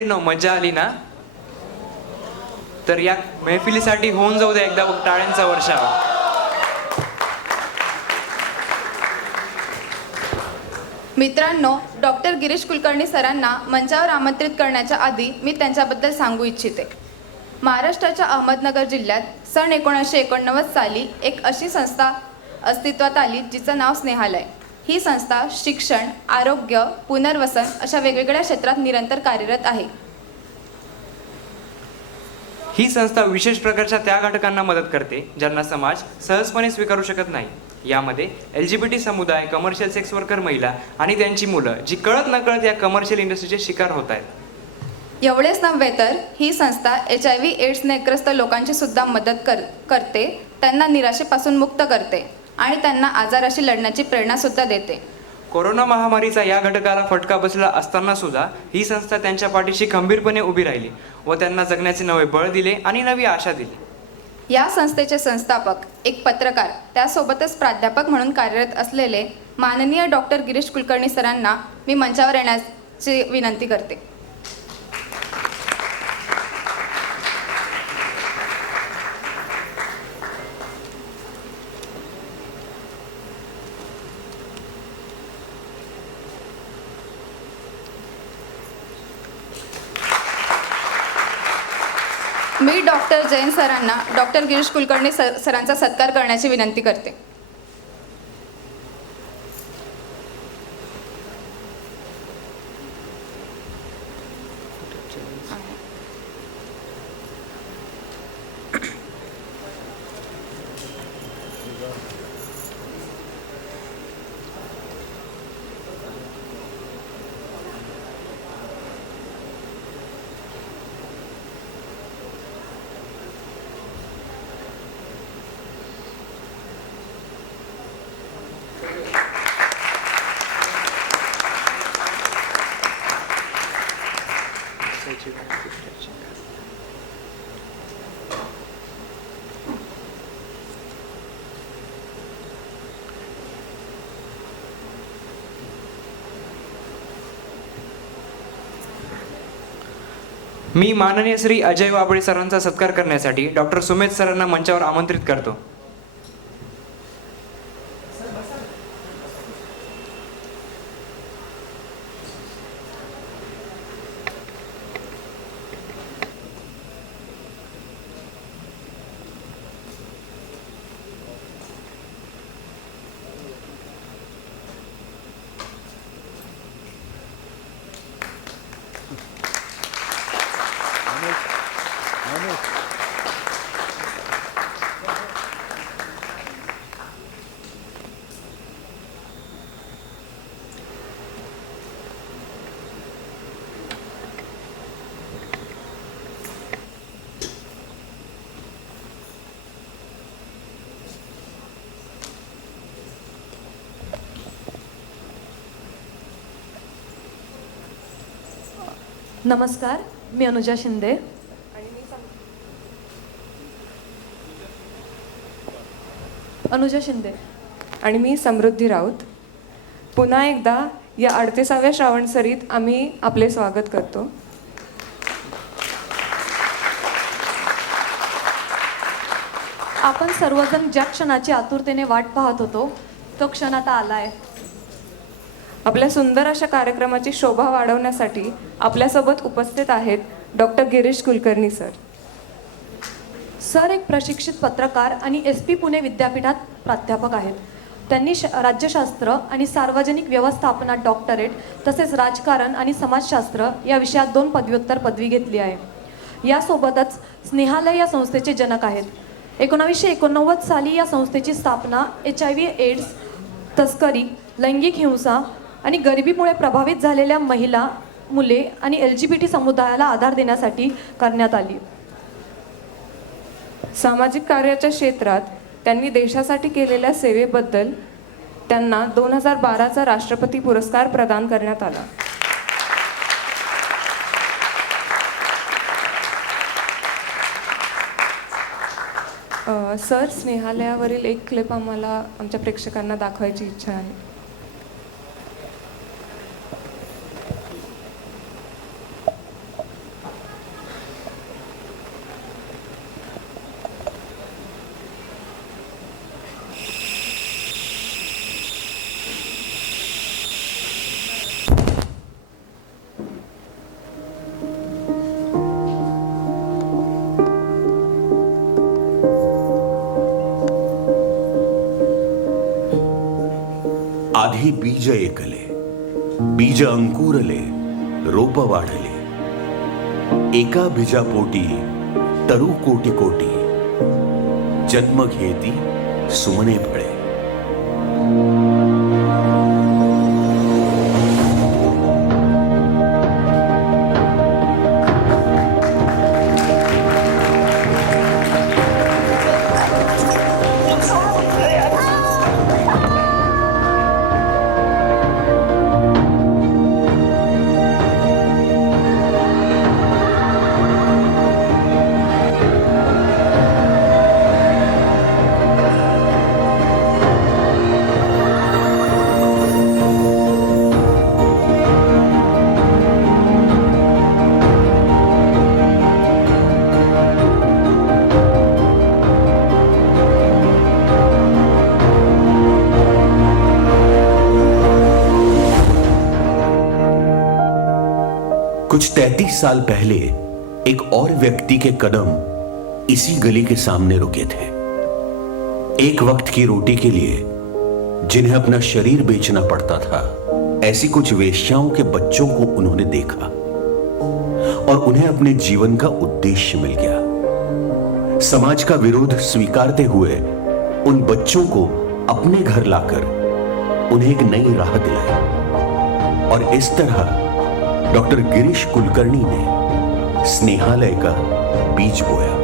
मजा आली ना? तर या महफिलीसाठी होऊन जाऊ द्या एकदा टाळ्यांचा वर्षाव. मित्रांनो, डॉक्टर गिरीश कुलकर्णी सरांना मंचावर आमंत्रित करण्याच्या आधी मी त्यांच्याबद्दल सांगू इच्छिते. महाराष्ट्राच्या अहमदनगर जिल्ह्यात सन 1989 साली एक अशी संस्था अस्तित्वात आली जिचं नाव स्नेहालय. ही संस्था शिक्षण, आरोग्य, पुनर्वसन अशा वेगवेगळ्या क्षेत्रात निरंतर कार्यरत आहे. ही संस्था विशेष प्रकारच्या त्या घटकांना मदत करते ज्यांना समाज सहजपणे स्वीकारू शकत नाही. यामध्ये LGBT समुदाय, कमर्शियल सेक्स वर्कर महिला आणि त्यांची मुलं, जी कळत नकळत या कमर्शियल इंडस्ट्रीचे शिकार होत आहेत. एवढेच नव्हे तर ही संस्था HIV एड्सने ग्रस्त लोकांची सुद्धा मदत करते, त्यांना निराशेपासून मुक्त करते आणि त्यांना आजाराशी लढण्याची प्रेरणा सुद्धा देते. कोरोना महामारीचा या घटकाला फटका बसला असताना सुद्धा ही संस्था त्यांच्या पाठीशी खंबीरपणे उभी राहिली व त्यांना जगण्याचे नवे बळ दिले आणि नवी आशा दिली. या संस्थेचे संस्थापक, एक पत्रकार, त्यासोबतच प्राध्यापक म्हणून कार्यरत असलेले माननीय डॉक्टर गिरीश कुलकर्णी सरांना मी मंचावर येण्याची विनंती करते. मी डॉक्टर जैन सरांना डॉक्टर गिरीश कुलकर्णी सरांचा सत्कार करण्याची विनंती करते. मी माननीय श्री अजय वाबळे सरांचा सत्कार करण्यासाठी डॉक्टर सुमेध सरांना मंचावर आमंत्रित करतो. नमस्कार, मी अनुजा शिंदे. आणि मी समृद्धी राऊत. पुन्हा एकदा या 38व्या श्रावणसरीत आम्ही आपले स्वागत करतो. आपण सर्वजण ज्या क्षणाची आतुरतेने वाट पाहत होतो तो क्षण आता आलाय. आपल्या सुंदर अशा कार्यक्रमाची शोभा वाढवण्यासाठी आपल्यासोबत उपस्थित आहेत doctor Girish Kulkarni sir. Sir एक प्रशिक्षित पत्रकार आणि SP पुणे विद्यापीठात प्राध्यापक आहेत. त्यांनी राज्यशास्त्र आणि सार्वजनिक व्यवस्थापनात डॉक्टरेट तसेच राजकारण आणि समाजशास्त्र या विषयात 2 पदव्युत्तर पदवी घेतली आहे. यासोबतच स्नेहालय या संस्थेचे जनक आहेत. 1989 साली या संस्थेची स्थापना HIV एड्स, तस्करी, लैंगिक हिंसा आणि गरिबीमुळे प्रभावित झालेल्या महिला, मुले आणि LGBT समुदायाला आधार देण्यासाठी करण्यात आली. सामाजिक कार्याच्या क्षेत्रात त्यांनी देशासाठी केलेल्या सेवेबद्दल त्यांना 2012चा राष्ट्रपती पुरस्कार प्रदान करण्यात आला. सर, स्नेहालयावरील एक क्लिप आम्हाला आमच्या प्रेक्षकांना दाखवायची इच्छा आहे. आधी बीज एकले, बीज अंकुरले, रोप वाढले, एका बीजापोटी तरु कोटी कोटी, जन्म घेती सुमने फळे. कुछ 33 साल पहले एक और व्यक्ति के कदम इसी गली के सामने रुके थे. एक वक्त की रोटी के लिए जिन्हें अपना शरीर बेचना पड़ता था, ऐसी कुछ वेश्याओं के बच्चों को उन्होंने देखा और उन्हें अपने जीवन का उद्देश्य मिल गया. समाज का विरोध स्वीकारते हुए उन बच्चों को अपने घर लाकर उन्हें एक नई राह दिलाई और इस तरह डॉक्टर गिरीश कुलकर्णी ने स्नेहालय का बीज बोया.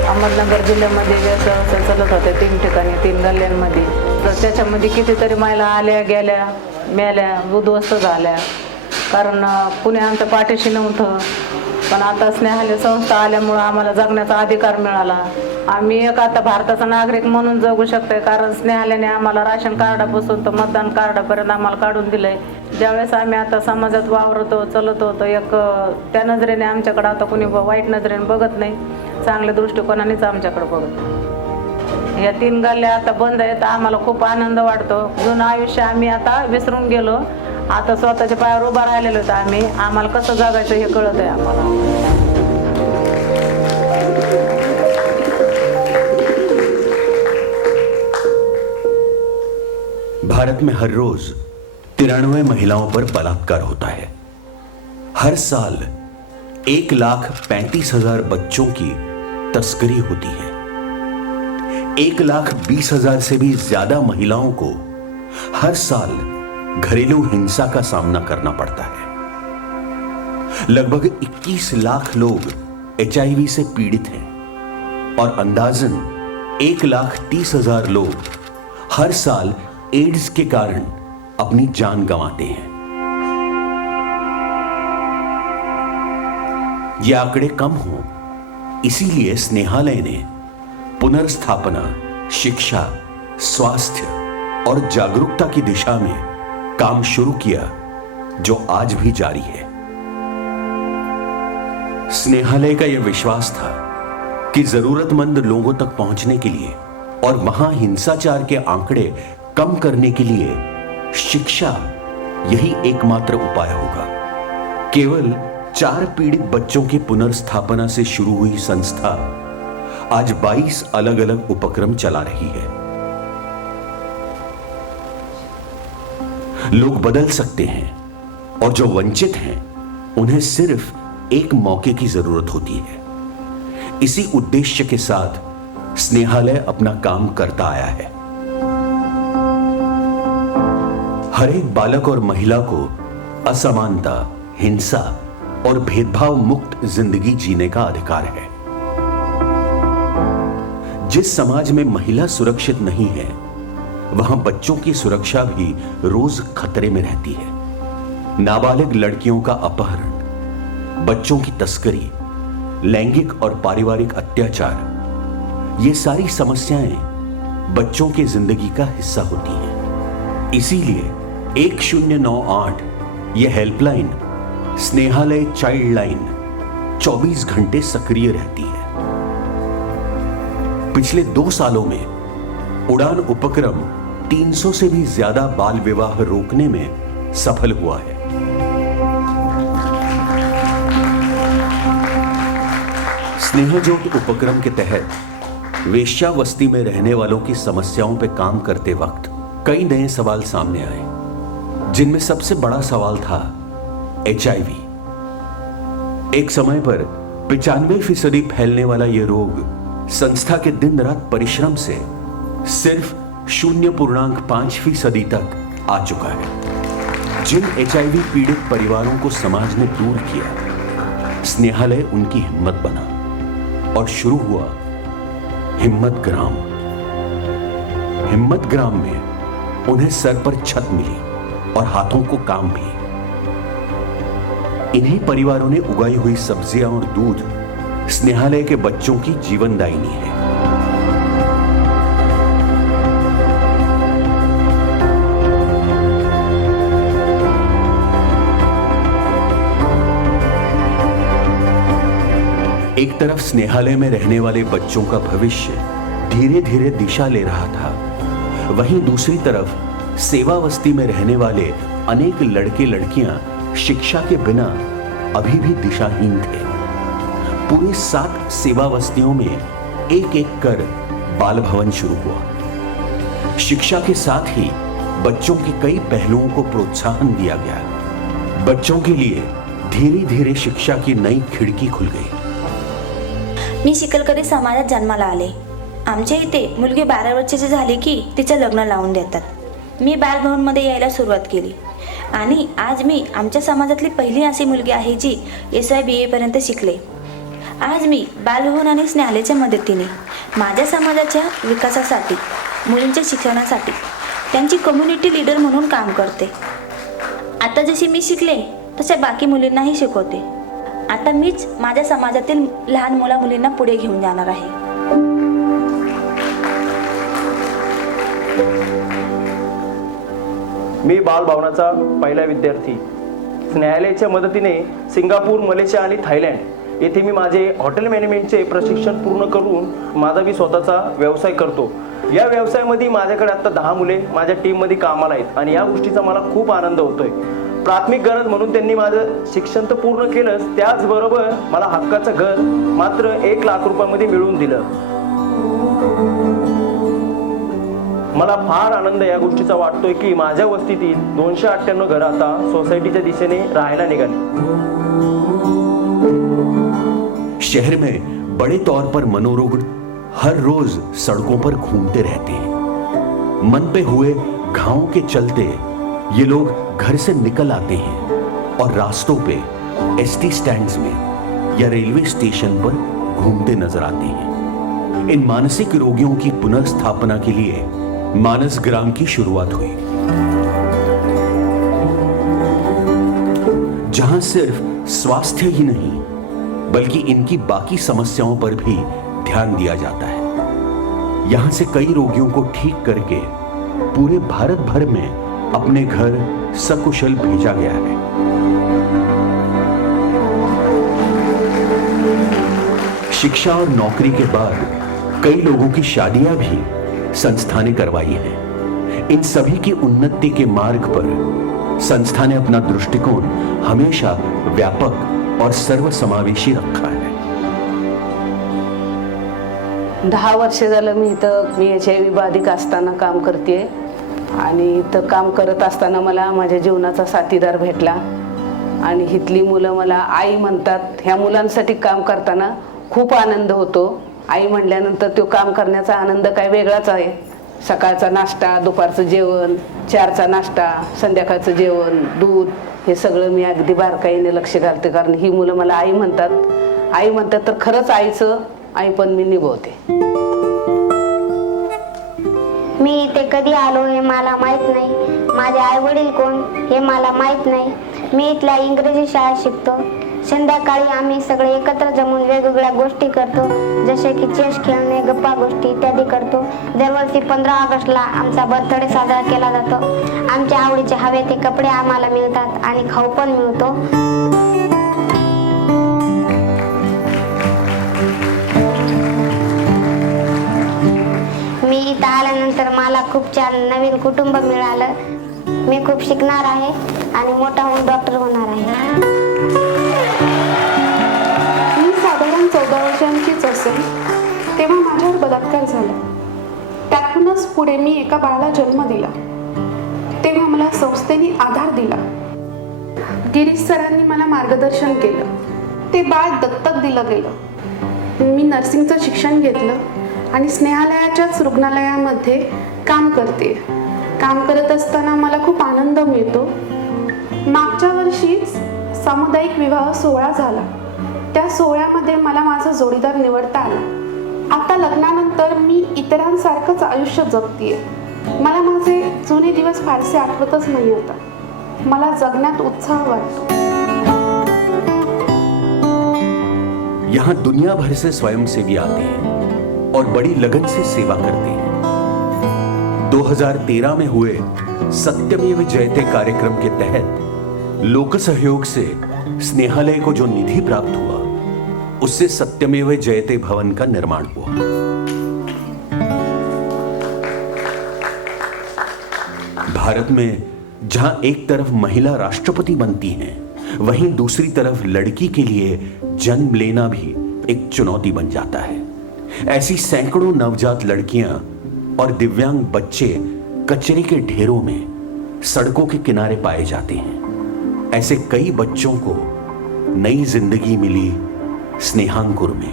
अहमदनगर जिल्ह्यामध्ये जे असं चालत होते 3 ठिकाणी 3 गल्ल्यांमध्ये, तर त्याच्यामध्ये कितीतरी महिला आल्या गेल्या, मेल्या, उद्ध्वस्त झाल्या, कारण कुणी आमच्या पाठीशी नव्हतं. पण आता स्नेहालय संस्था आल्यामुळं आम्हाला जगण्याचा अधिकार मिळाला. आम्ही एक आता भारताचा नागरिक म्हणून जगू शकतोय, कारण स्नेहालयाने आम्हाला राशन कार्डापासून तर मतदान कार्डापर्यंत आम्हाला काढून दिलंय. ज्यावेळेस आम्ही आता समाजात वावरतो चलत होतो, एक त्या नजरेने आमच्याकडे आता कुणी वाईट नजरेने बघत नाही, चांगल्या दृष्टिकोनानेच आमच्याकडे बघत. या 3 गल्ल्या आता बंद आहेत. आम्हाला खूप आनंद वाटतो. जुनं आयुष्य आम्ही आता विसरून गेलो, आता स्वतःच्या पायावर उभा राहिलेलो होतो आम्ही. आम्हाला कसं जगायचं हे कळत आहे आम्हाला. भारत में हर रोज 93 महिलाओं पर बलात्कार होता है. हर साल 1,35,000 बच्चों की तस्करी होती है. 1,20,000 से भी ज्यादा महिलाओं को हर साल घरेलू हिंसा का सामना करना पड़ता है. लगभग 21 लाख लोग HIV से पीड़ित हैं और अंदाजन 1,30,000 लोग हर साल एड्स के कारण अपनी जान गंवाते हैं. ये आंकड़े कम हो, इसीलिए स्नेहालय ने पुनर्स्थापना, शिक्षा, स्वास्थ्य और जागरूकता की दिशा में काम शुरू किया, जो आज भी जारी है. स्नेहालय का यह विश्वास था कि जरूरतमंद लोगों तक पहुंचने के लिए और वहां हिंसाचार के आंकड़े कम करने के लिए शिक्षा यही एकमात्र उपाय होगा. केवल 4 पीड़ित बच्चों की पुनर्स्थापना से शुरू हुई संस्था आज 22 अलग अलग उपक्रम चला रही है. लोग बदल सकते हैं और जो वंचित हैं उन्हें सिर्फ एक मौके की जरूरत होती है. इसी उद्देश्य के साथ स्नेहालय अपना काम करता आया है. हर एक बालक और महिला को असमानता, हिंसा और भेदभाव मुक्त जिंदगी जीने का अधिकार है. जिस समाज में महिला सुरक्षित नहीं है, वहां बच्चों की सुरक्षा भी रोज खतरे में रहती है. नाबालिग लड़कियों का अपहरण, बच्चों की तस्करी, लैंगिक और पारिवारिक अत्याचार, ये सारी समस्याएं बच्चों की जिंदगी का हिस्सा होती हैं. इसीलिए 1098 यह हेल्पलाइन स्नेहालय चाइल्ड लाइन 24 घंटे सक्रिय रहती है. पिछले 2 सालों में उड़ान उपक्रम 300 से भी ज्यादा बाल विवाह रोकने में सफल हुआ है. स्नेहज्योत उपक्रम के तहत वेश्यावस्ती में रहने वालों की समस्याओं पर काम करते वक्त कई नए सवाल सामने आए, जिनमें सबसे बड़ा सवाल था HIV। एक समय पर 95% फैलने वाला यह रोग संस्था के दिन रात परिश्रम से सिर्फ 0.5% तक आ चुका है। जिन HIV पीड़ित परिवारों को समाज ने दूर किया, स्नेहालय उनकी हिम्मत बना और शुरू हुआ हिम्मत ग्राम। हिम्मत ग्राम में उन्हें सर पर छत मिली और हाथों को काम भी। इन्हीं परिवारों ने उगाई हुई सब्जियां और दूध स्नेहालय के बच्चों की जीवनदायिनी है। एक तरफ स्नेहालय में रहने वाले बच्चों का भविष्य धीरे धीरे दिशा ले रहा था, वहीं दूसरी तरफ सेवावस्थी में रहने वाले अनेक लड़के लड़कियां शिक्षा के बिना अभी भी दिशाहीन थे। पूरे 7 सेवावस्थियों में एक एक कर बाल भवन शुरू हुआ। शिक्षा के साथ ही बच्चों के कई पहलुओं को प्रोत्साहन दिया गया। बच्चों के लिए धीरे धीरे शिक्षा की नई खिड़की खुल गई। मी चिखलकरी समाजात जन्माला आले। आमच्या इथे मुलगी 12 वर्षाची झाली की तिचं लग्न लावून देतात। मी बालभवनमध्ये यायला सुरुवात केली आणि आज मी आमच्या समाजातली पहिली अशी मुलगी आहे जी SY BA पर्यंत शिकले। आज मी बालभवन आणि स्नेहालयच्या मदतीने माझ्या समाजाच्या विकासासाठी, मुलींच्या शिक्षणासाठी त्यांची कम्युनिटी लीडर म्हणून काम करते। आता जशी मी शिकले तसे बाकी मुलींनाही शिकवते। आता मीच माझ्या समाजातील लहान मुला-मुलींना पुढे घेऊन जाणार आहे। मी बालभवनाचा पहिला विद्यार्थी। स्नेहालयाच्या मदतीने सिंगापूर, मलेशिया आणि थायलंड येथे मी माझे हॉटेल मॅनेजमेंटचे प्रशिक्षण पूर्ण करून माझा मी स्वतःचा व्यवसाय करतो। या व्यवसायामध्ये माझ्याकडे आता 10 मुले माझ्या टीममध्ये कामाला आहेत आणि या गोष्टीचा मला खूप आनंद होतोय। प्राथमिक गरज म्हणून त्यांनी माझं शिक्षण तर पूर्ण केलंच, त्याचबरोबर मला हक्काचं घर मात्र 1 लाख रुपयामध्ये मिळवून दिलं। मला फार आनंद या गोष्टीचा वाटतोय की माझ्या वस्तीतील 298 घरं आता सोसायटीच्या दिशेने राहायला निघाली। शहर में बड़े तौर पर मनोरुग्ण हर रोज सड़कों पर घूमते रहते हैं। मन पे हुए घावों के चलते ये लोग घर से निकल आते हैं और रास्तों पे ST स्टैंड्स में या रेलवे स्टेशन पर घूमते नजर आते हैं। इन मानसिक रोगियों की पुनर्स्थापना के लिए मानस ग्राम की शुरुआत हुई, जहां सिर्फ स्वास्थ्य ही नहीं बल्कि इनकी बाकी समस्याओं पर भी ध्यान दिया जाता है। यहां से कई रोगियों को ठीक करके पूरे भारत भर में अपने घर सकुशल भेजा गया है। शिक्षा और नौकरी के बाद कई लोगों की शादियां भी संस्था ने करवाई हैं। इन सभी की उन्नति के मार्ग पर संस्था ने अपना दृष्टिकोण हमेशा व्यापक और सर्वसमावेशी रखा है। 10 वर्ष झालं मी HIV बाधित असताना काम करते आणि इथं काम करत असताना मला माझ्या जीवनाचा साथीदार भेटला आणि इथली मुलं मला आई म्हणतात। ह्या मुलांसाठी काम करताना खूप आनंद होतो। आई म्हणल्यानंतर तो काम करण्याचा आनंद काय वेगळाच आहे। सकाळचा नाश्ता, दुपारचं जेवण, 4चा नाश्ता, संध्याकाळचं जेवण, दूध हे सगळं मी अगदी बारकाईने लक्ष घालते, कारण ही मुलं मला आई म्हणतात। आई म्हणतात तर खरंच आईचं आईपण मी निभवते। मी इथे कधी आलो हे मला माहीत नाही। माझे आई वडील कोण हे मला माहीत नाही। मी इथल्या इंग्रजी शाळेत शिकतो। संध्याकाळी आम्ही सगळे एकत्र जमून वेगवेगळ्या गोष्टी करतो, जसे की चेस खेळणे, गप्पा गोष्टी इत्यादी करतो। दरवर्षी 15 ऑगस्टला आमचा बर्थडे साजरा केला जातो। आमच्या आवडीचे हवे ते कपडे आम्हाला मिळतात आणि खाऊ पण मिळतो। मी इथं आल्यानंतर मला खूप छान नवीन कुटुंब मिळालं। मी खूप शिकणार आहे आणि मोठा होऊन डॉक्टर होणार आहे। मी साधारण 14 वर्षांचीच असेल तेव्हा माझ्यावर बलात्कार झाला। त्यातूनच पुढे मी एका बाळाला जन्म दिला। मला संस्थेने आधार दिला. गिरीश सरांनी मला मार्गदर्शन केलं. ते बाळ दत्तक दिलं गेलं. मी नर्सिंगचं शिक्षण घेतलं आणि स्नेहालयाच्याच रुग्णालयामध्ये काम करते. काम करत असताना मला खूप आनंद मिळतो. मागच्या वर्षीच सामुदायिक विवाह सोहळा झाला. त्या सोहळ्यामध्ये मला माझा जोडीदार निवडता आला. आता लग्नानंतर मी इतरांसारखंच आयुष्य जगतीये. मला माझे जुने दिवस फारसे आठवतच नाही आता. मला जगण्यात उत्साह वाटतो. यहां दुनिया भर से स्वयंसेवी आते हैं और बड़ी लगन से सेवा करते हैं। 2013 में हुए सत्यमेव जयते कार्यक्रम के तहत लोक सहयोग से स्नेहालय को जो निधि प्राप्त हुआ, उससे सत्यमेव जयते भवन का निर्माण हुआ। भारत में जहां एक तरफ महिला राष्ट्रपति बनती हैं, वहीं दूसरी तरफ लड़की के लिए जन्म लेना भी एक चुनौती बन जाता है। ऐसी सैकड़ों नवजात लड़कियां और दिव्यांग बच्चे कचरे के ढेरों में सड़कों के किनारे पाए जाते हैं। ऐसे कई बच्चों को नई जिंदगी मिली स्नेहांकुर में।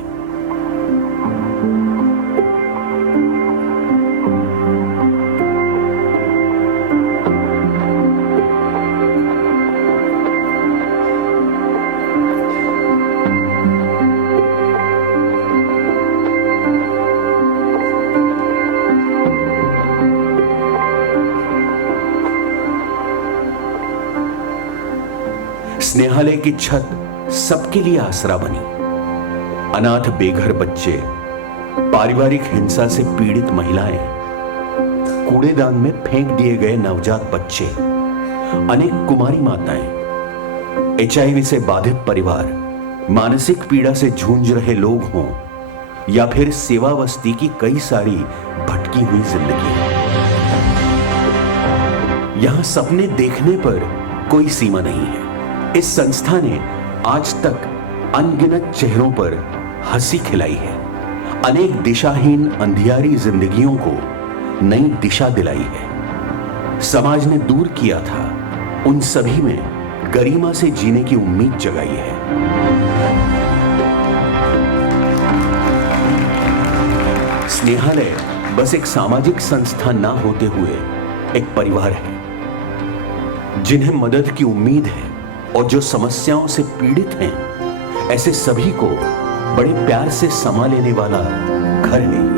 स्नेहालय की छत सबके लिए आसरा बनी। अनाथ बेघर बच्चे, पारिवारिक हिंसा से पीड़ित महिलाएं, कूड़ेदान में फेंक दिए गए नवजात बच्चे, अनेक कुमारी माताएं, HIV से बाधित परिवार, मानसिक पीड़ा से जूझ रहे लोग हों या फिर सेवावस्ती की कई सारी भटकी हुई जिंदगी। यहां सपने देखने पर कोई सीमा नहीं है। इस संस्था ने आज तक अनगिनत चेहरों पर हंसी खिलाई है, अनेक दिशाहीन अंधियारी जिंदगियों को नई दिशा दिलाई है। समाज ने दूर किया था, उन सभी में गरिमा से जीने की उम्मीद जगाई है। स्नेहालय बस एक सामाजिक संस्था ना होते हुए एक परिवार है, जिन्हें मदद की उम्मीद है और जो समस्याओं से पीड़ित हैं, ऐसे सभी को बड़े प्यार से समा लेने वाला घर है।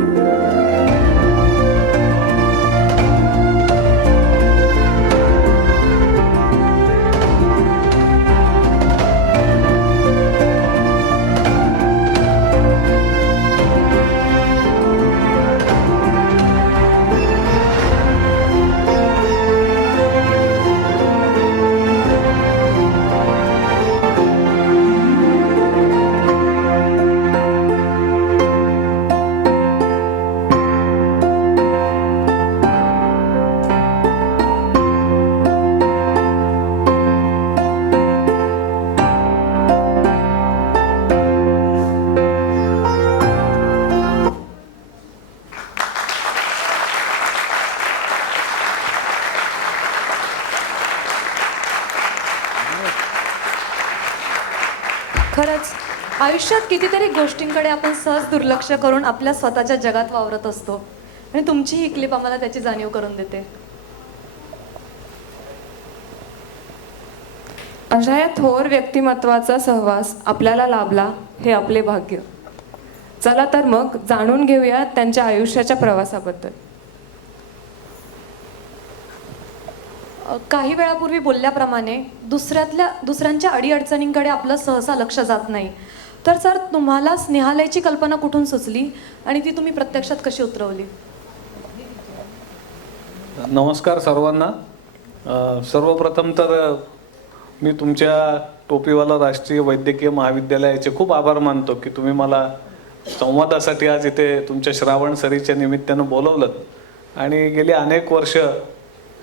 खरंच आयुष्यात कितीतरी गोष्टींकडे आपण सहज दुर्लक्ष करून आपल्या स्वतःच्या जगात वावरत असतो आणि तुमची ही क्लिप आम्हाला त्याची जाणीव करून देते. अशा या थोर व्यक्तिमत्वाचा सहवास आपल्याला लाभला हे आपले भाग्य. चला तर मग जाणून घेऊया त्यांच्या आयुष्याच्या प्रवासाबद्दल. काही वेळापूर्वी बोलल्याप्रमाणे दुसऱ्यांच्या अडीअडचणींकडे आपलं सहसा लक्ष जात नाही. तर सर, तुम्हाला स्नेहालयाची कल्पना कुठून सुचली आणि ती तुम्ही प्रत्यक्षात कशी उतरवली? नमस्कार सर्वांना. सर्वप्रथम तर मी तुमच्या टोपीवाला राष्ट्रीय वैद्यकीय महाविद्यालयाचे खूप आभार मानतो की तुम्ही मला संवादासाठी आज इथे तुमच्या श्रावण सरीच्या निमित्तानं बोलवलं. आणि गेली अनेक वर्ष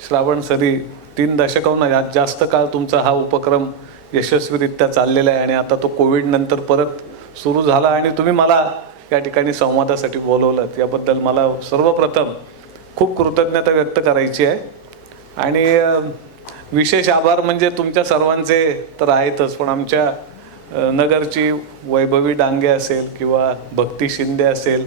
श्रावण सरी 3 दशकाहून जास्त काळ तुमचा हा उपक्रम यशस्वीरित्या चाललेला आहे आणि आता तो कोविड नंतर परत सुरू झाला आणि तुम्ही मला या ठिकाणी संवादासाठी बोलवलं. याबद्दल मला सर्वप्रथम खूप कृतज्ञता व्यक्त करायची आहे. आणि विशेष आभार म्हणजे तुमच्या सर्वांचे तर आहेतच, पण आमच्या नगरची वैभवी डांगे असेल किंवा भक्ती शिंदे असेल,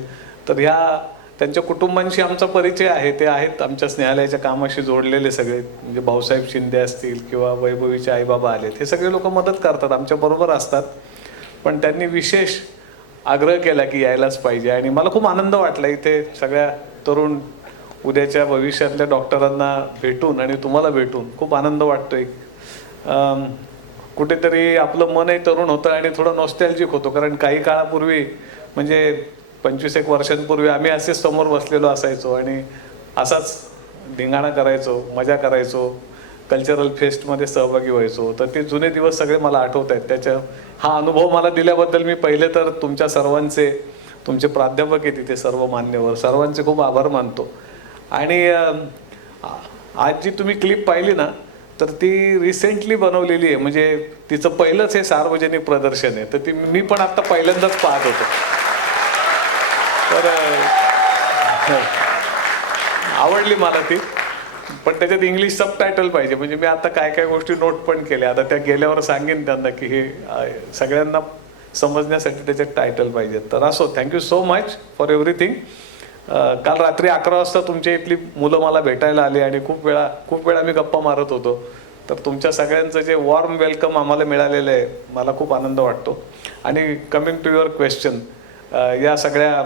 तर ह्या त्यांच्या कुटुंबांशी आमचा परिचय आहे. ते आहेत आमच्या स्नेहालयाच्या कामाशी जोडलेले सगळे, म्हणजे भाऊसाहेब शिंदे असतील किंवा वैभवीचे आईबाबा आलेत, हे सगळे लोक मदत करतात, आमच्याबरोबर असतात. पण त्यांनी विशेष आग्रह केला की यायलाच पाहिजे. आणि मला खूप आनंद वाटला इथे सगळ्या तरुण उद्याच्या भविष्यातल्या डॉक्टरांना भेटून आणि तुम्हाला भेटून खूप आनंद वाटतोय. कुठेतरी आपलं मनही तरुण होतं आणि थोडं नॉस्टॅल्जिक होतो, कारण काही काळापूर्वी म्हणजे 25-1 वर्षांपूर्वी आम्ही असेच समोर बसलेलो असायचो आणि असाच धिंगाणा करायचो, मजा करायचो, कल्चरल फेस्टमध्ये सहभागी व्हायचो. तर ते जुने दिवस सगळे मला आठवत आहेत. हा अनुभव मला दिल्याबद्दल मी पहिले तर तुमच्या सर्वांचे, तुमचे प्राध्यापक आहे तिथे सर्व मान्यवर, सर्वांचे खूप आभार मानतो. आणि आज जी तुम्ही क्लिप पाहिली ना, तर ती रिसेंटली बनवलेली आहे, म्हणजे तिचं पहिलंच हे सार्वजनिक प्रदर्शन आहे. तर ती मी पण आत्ता पहिल्यांदाच पाहत होतो. तर आवडली मला ती, पण त्याच्यात इंग्लिश सबटायटल पाहिजे. म्हणजे मी आता काय काय गोष्टी नोट पण केल्या, आता त्या गेल्यावर सांगेन त्यांना की हे सगळ्यांना समजण्यासाठी त्याच्यात टायटल पाहिजे. तर असो, thank you so much for everything. काल रात्री 11 वाजता तुमच्या इथली मुलं मला भेटायला आली आणि खूप वेळा मी गप्पा मारत होतो. तर तुमच्या सगळ्यांचं जे वॉर्म वेलकम आम्हाला मिळालेलं आहे, मला खूप आनंद वाटतो. आणि कमिंग टू युअर क्वेश्चन, या सगळ्या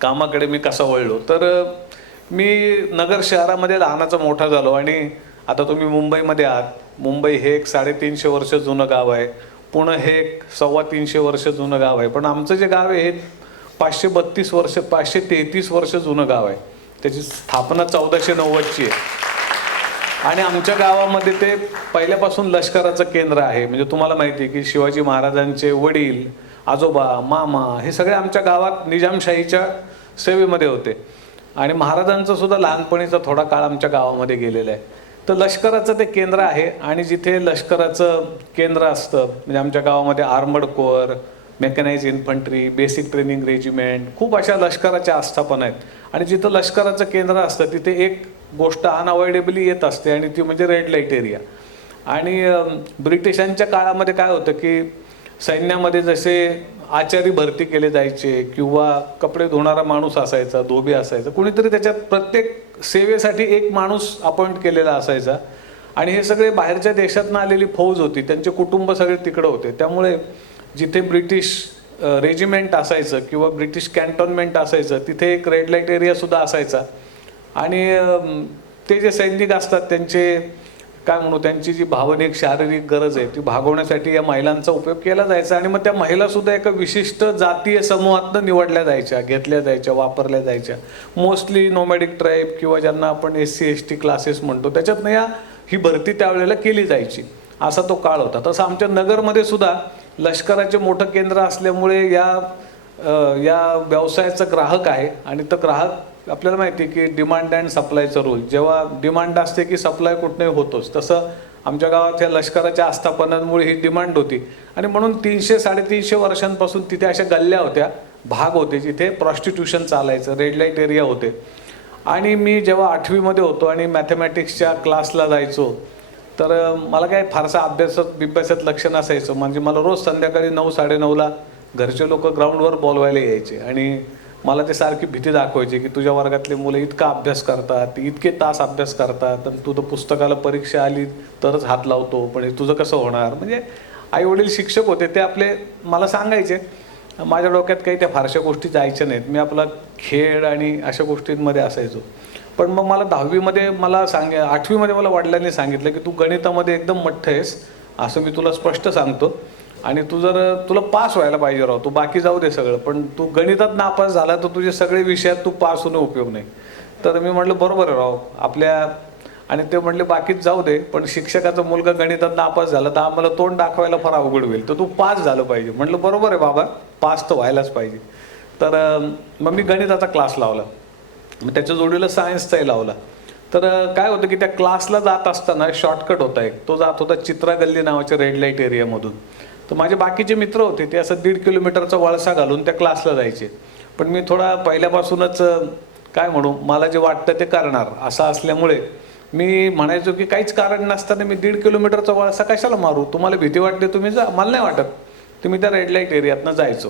कामाकडे मी कसं वळलो, तर मी नगर शहरामध्ये लहानाचा मोठा झालो. आणि आता तुम्ही मुंबईमध्ये आहात. मुंबई हे एक 350 वर्ष जुनं गाव आहे. पुणे हे एक 325 वर्ष जुनं गाव आहे. पण आमचं जे गाव आहे हे 533 वर्ष जुनं गाव आहे. त्याची स्थापना 1490ची आहे. आणि आमच्या गावामध्ये ते पहिल्यापासून लष्कराचं केंद्र आहे. म्हणजे तुम्हाला माहिती आहे की शिवाजी महाराजांचे वडील, आजोबा, मामा हे सगळे आमच्या गावात निजामशाहीच्या सेवेमध्ये होते. आणि महाराजांचं सुद्धा लहानपणीचा थोडा काळ आमच्या गावामध्ये गेलेला आहे. तर लष्कराचं ते केंद्र आहे. आणि जिथे लष्कराचं केंद्र असतं, म्हणजे आमच्या गावामध्ये armoured corps, mechanised infantry, basic training regiment, खूप अशा लष्कराच्या आस्थापना आहेत. आणि जिथं लष्कराचं केंद्र असतं तिथे एक गोष्ट अनअवॉइडेबली येत असते, आणि ती म्हणजे रेड लाईट एरिया. आणि ब्रिटिशांच्या काळामध्ये काय होतं की सैन्यामध्ये जसे आचारी भरती केले जायचे किंवा कपडे धुणारा माणूस असायचा, धोबी असायचा, कुणीतरी त्याच्यात प्रत्येक सेवेसाठी एक माणूस अपॉइंट केलेला असायचा. आणि हे सगळे बाहेरच्या देशातनं आलेली फौज होती, त्यांचे कुटुंब सगळे तिकडं होते. त्यामुळे जिथे ब्रिटिश रेजिमेंट असायचं किंवा ब्रिटिश कॅन्टोन्मेंट असायचं तिथे एक रेड लाईट एरियासुद्धा असायचा. आणि ते जे सैनिक असतात त्यांचे काय म्हणू, त्यांची जी भावनिक शारीरिक गरज आहे ती भागवण्यासाठी या महिलांचा उपयोग केला जायचा. आणि मग त्या महिलासुद्धा एका विशिष्ट जातीय समूहातनं निवडल्या जायच्या, घेतल्या जायच्या, वापरल्या जायच्या. मोस्टली नोमॅडिक ट्राईब किंवा ज्यांना आपण SC ST क्लासेस म्हणतो, त्याच्यातनं ही भरती त्यावेळेला केली जायची. असा तो काळ होता. तसं आमच्या नगरमध्ये सुद्धा लष्कराचे मोठं केंद्र असल्यामुळे या व्यवसायाचा ग्राहक आहे. आणि तो ग्राहक, आपल्याला माहिती आहे की डिमांड अँड सप्लायचा रूल, जेव्हा डिमांड असते की सप्लाय कुठनंही होतोच, तसं आमच्या गावात या लष्कराच्या आस्थापनांमुळे ही डिमांड होती. आणि म्हणून 300-350 वर्षांपासून तिथे अशा गल्ल्या होत्या, भाग होते जिथे प्रॉस्टिट्यूशन चालायचं, रेड लाईट एरिया होते. आणि मी जेव्हा 8वीमध्ये होतो आणि मॅथमॅटिक्सच्या क्लासला जायचो, तर मला काय फारसा अभ्यासात लक्ष नसायचं. म्हणजे मला रोज संध्याकाळी 9-9:30ला घरचे लोक ग्राउंडवर बोलवायला यायचे आणि मला ते सारखी भीती दाखवायची की तुझ्या वर्गातले मुलं इतका अभ्यास करतात, इतके तास अभ्यास करतात, आणि तुझं पुस्तकाला परीक्षा आली तरच हात लावतो, पण हे तुझं कसं होणार. म्हणजे आईवडील शिक्षक होते, ते मला सांगायचे. माझ्या डोक्यात काही त्या फारशा गोष्टी जायच्या नाहीत. मी आपला खेळ आणि अशा गोष्टींमध्ये असायचो. पण मग मला 10वीमध्ये 8वीमध्ये मला वडिलांनी सांगितलं की तू गणितामध्ये एकदम मठ्ठ आहेस, असं मी तुला स्पष्ट सांगतो. आणि तुला पास व्हायला पाहिजे राव, तू बाकी जाऊ दे सगळं, पण तू गणितात नापास झाला तर तुझे सगळे विषयात तू पास होणं उपयोग नाही. तर मी म्हटलं बरोबर आहे राव आणि ते म्हटले बाकीच जाऊ दे, पण शिक्षकाचा मुलगा गणितात नापास झाला तर आम्हाला तोंड दाखवायला फार अवघड होईल, तर तू पास झालं पाहिजे. म्हटलं बरोबर आहे बाबा, पास तर व्हायलाच पाहिजे. तर मग मी गणिताचा क्लास लावला, मग त्याच्या जोडीला सायन्सचाही लावला. तर काय होतं की त्या क्लासला जात असताना शॉर्टकट होता एक, तो जात होता चित्रा गल्ली नावाच्या रेड लाईट एरियामधून. तर माझे बाकीचे मित्र होते ते असं 1.5 किलोमीटरचा वळसा घालून त्या क्लासला जायचे. पण मी थोडा पहिल्यापासूनच काय म्हणू, मला जे वाटतं ते करणार असं असल्यामुळे मी म्हणायचो की काहीच कारण नसताना मी 1.5 किलोमीटरचा वळसा कशाला मारू, तुम्हाला भीती वाटते तुम्ही जा, मला नाही वाटत. तुम्ही त्या रेड लाईट एरियातनं जायचो.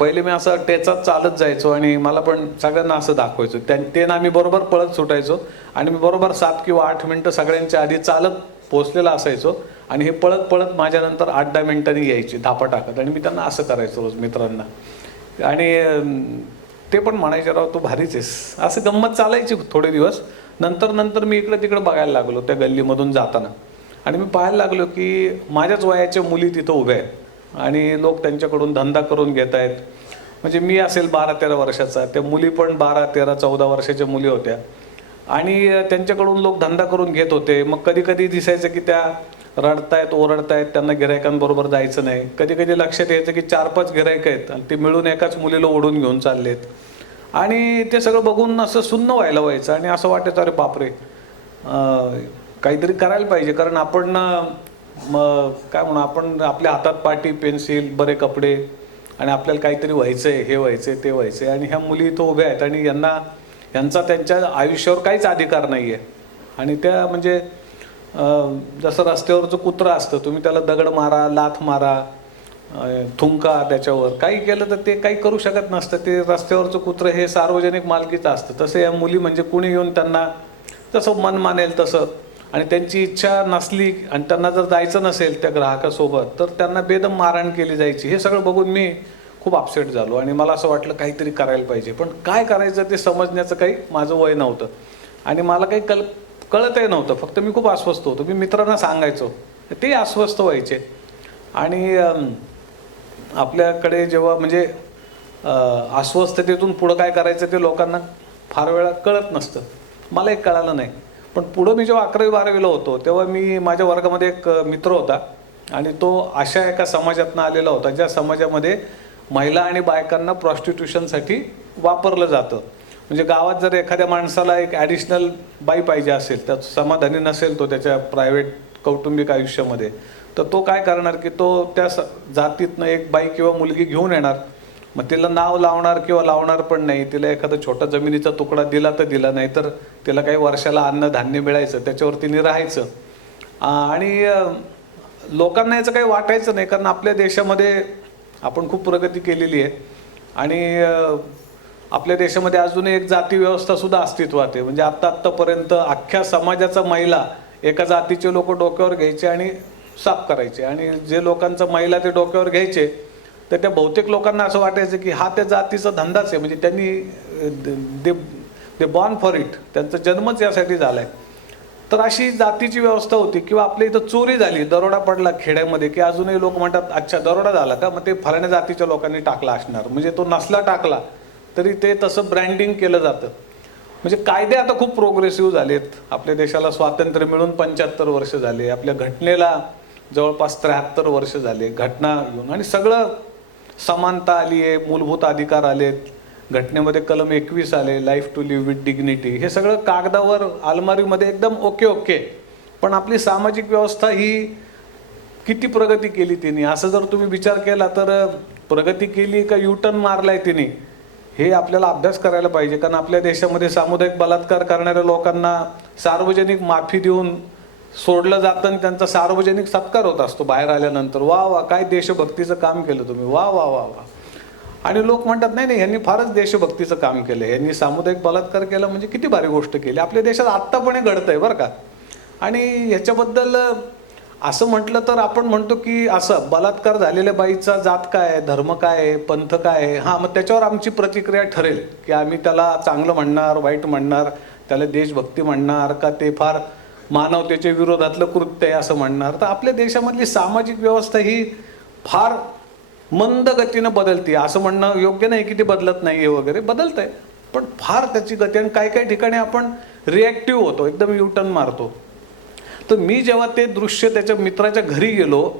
पहिले मी असं टेचात चालत जायचो आणि मला पण सगळ्यांना असं दाखवायचो. ते ना मी बरोबर पळत सुटायचो आणि मी बरोबर 7 किंवा 8 मिनटं सगळ्यांच्या आधी चालत पोचलेला असायचो आणि हे पळत पळत माझ्यानंतर 8-10 मिनिटांनी यायची धापा टाकत आणि मी त्यांना असं करायचो रोज मित्रांना. आणि ते पण म्हणायचे राव तू भारीच आहेस, असं गंमत चालायची थोडे दिवस. नंतर मी इकडे तिकडे बघायला लागलो त्या गल्लीमधून जाताना आणि मी पाहायला लागलो की माझ्याच वयाच्या मुली तिथं उभ्या आहेत आणि लोक त्यांच्याकडून धंदा करून घेत आहेत. म्हणजे मी असेल 12-13 वर्षाचा, त्या मुली पण 12-13-14 वर्षाच्या मुली होत्या आणि त्यांच्याकडून लोक धंदा करून घेत होते. मग कधी कधी दिसायचं की त्या रडतायत ओरडतायत, त्यांना गिरायकांबरोबर जायचं नाही. कधी कधी लक्षात यायचं की 4-5 गिरायक आहेत आणि ते मिळून एकाच मुलीला ओढून घेऊन चाललेत. आणि ते सगळं बघून असं सुन्न व्हायचं आणि असं वाटायचं अरे बापरे, काहीतरी करायला पाहिजे. कारण आपण काय म्हणू, आपण आपल्या हातात पाटी पेन्सिल बरे कपडे आणि आपल्याला काहीतरी व्हायचंय, हे व्हायचंय ते व्हायचंय आणि ह्या मुली इथं उभ्या आहेत आणि यांचा त्यांच्या आयुष्यावर काहीच अधिकार नाही आहे. आणि त्या म्हणजे जसं रस्त्यावरचं कुत्रं असतं, तुम्ही त्याला दगड मारा, लाथ मारा, थुंका त्याच्यावर, काही केलं तर ते काही करू शकत नसतं. ते रस्त्यावरचं कुत्रं हे सार्वजनिक मालकीचं असतं. तसं या मुली म्हणजे कुणी येऊन त्यांना जसं मन मानेल तसं, आणि त्यांची इच्छा नसली आणि त्यांना जर जायचं नसेल त्या ग्राहकासोबत तर त्यांना बेदम मारहाण केली जायची. हे सगळं बघून मी खूप अपसेट झालो आणि मला असं वाटलं काहीतरी करायला पाहिजे. पण काय करायचं ते समजण्याचं काही माझं वय नव्हतं आणि मला काही कळतही नव्हतं. फक्त मी खूप अस्वस्थ होतो. मी मित्रांना सांगायचो, ते अस्वस्थ व्हायचे. आणि आपल्याकडे जेव्हा म्हणजे अस्वस्थतेतून पुढं काय करायचं ते लोकांना फार वेळा कळत नसतं. मला एक कळालं नाही. पण पुढं मी जेव्हा 11वी-12वीला होतो तेव्हा माझ्या वर्गामध्ये एक मित्र होता आणि तो अशा एका समाजातनं आलेला होता ज्या समाजामध्ये महिला आणि बायकांना प्रॉस्टिट्यूशनसाठी वापरलं जातं. म्हणजे गावात जर एखाद्या माणसाला एक ॲडिशनल बाई पाहिजे असेल, त्यात समाधानी नसेल तो त्याच्या प्रायव्हेट कौटुंबिक आयुष्यामध्ये, तर तो काय करणार की तो त्या जातीतनं एक बाई किंवा मुलगी घेऊन येणार. मग तिला नाव लावणार किंवा लावणार पण नाही. तिला एखादा छोटा जमिनीचा तुकडा दिला तर दिला, नाही तर तिला काही वर्षाला अन्नधान्य मिळायचं, त्याच्यावर तिने राहायचं. आणि लोकांना याचं काही वाटायचं नाही, कारण आपल्या देशामध्ये आपण खूप प्रगती केलेली आहे आणि आपल्या देशामध्ये अजूनही एक जाती व्यवस्थासुद्धा अस्तित्वात आहे. म्हणजे आत्तापर्यंत अख्ख्या समाजाचा महिला एका जातीचे लोक डोक्यावर घ्यायचे आणि साफ करायचे, आणि जे लोकांचा महिला ते डोक्यावर घ्यायचे तर त्या बहुतेक लोकांना असं वाटायचं की हा त्या जातीचा धंदाच आहे. म्हणजे त्यांनी दे बॉर्न फॉर इट, त्यांचा जन्मच यासाठी झाला आहे. तर अशी जातीची व्यवस्था होती. किंवा आपल्या इथं चोरी झाली, दरोडा पडला खेड्यामध्ये, की अजूनही लोक म्हणतात अच्छा दरोडा झाला का, मग ते फलाण्या जातीच्या लोकांनी टाकला असणार. म्हणजे तो नसला टाकला तरी ते तसं ब्रँडिंग केलं जातं. म्हणजे कायदे आता खूप प्रोग्रेसिव्ह झालेत. आपल्या देशाला स्वातंत्र्य मिळून 75 वर्ष झाले. आपल्या घटनेला जवळपास 73 वर्ष झाले घटना घेऊन, आणि सगळं समानता आली आहे, मूलभूत अधिकार आलेत, घटनेमध्ये कलम 21 आले, life to live with dignity. हे सगळं कागदावर अलमारीमध्ये एकदम ओके. पण आपली सामाजिक व्यवस्था ही किती प्रगती केली तिने, असं जर तुम्ही विचार केला तर प्रगती केली का युटर्न मारलाय तिने, हे आपल्याला अभ्यास करायला पाहिजे. कारण आपल्या देशामध्ये सामुदायिक बलात्कार करणाऱ्या लोकांना सार्वजनिक माफी देऊन सोडलं जातं आणि त्यांचा सार्वजनिक सत्कार होत असतो बाहेर आल्यानंतर. वा वा, काय देशभक्तीचं काम केलं तुम्ही, वा वा वा वा. आणि लोक म्हणतात नाही यांनी फारच देशभक्तीचं काम केलं, यांनी सामुदायिक बलात्कार केला म्हणजे किती भारी गोष्ट केली. आपल्या देशात आत्तापणे घडतंय बरं का. आणि ह्याच्याबद्दल असं म्हटलं तर आपण म्हणतो की असं बलात्कार झालेल्या बाईचा जात काय, धर्म काय, पंथ काय, हां मग त्याच्यावर आमची प्रतिक्रिया ठरेल की आम्ही त्याला चांगलं म्हणणार, वाईट म्हणणार, त्याला देशभक्ती म्हणणार का ते फार मानवतेच्या विरोधातलं कृत्य आहे असं म्हणणार. तर आपल्या देशामधली सामाजिक व्यवस्था ही फार मंद गतीनं बदलते. असं म्हणणं योग्य नाही की ती बदलत नाही आहे वगैरे, बदलत आहे पण फार त्याची गती. आणि काही ठिकाणी आपण रिॲक्टिव्ह होतो, एकदम युटर्न मारतो. तर मी जेव्हा ते दृश्य त्याच्या मित्राच्या घरी गेलो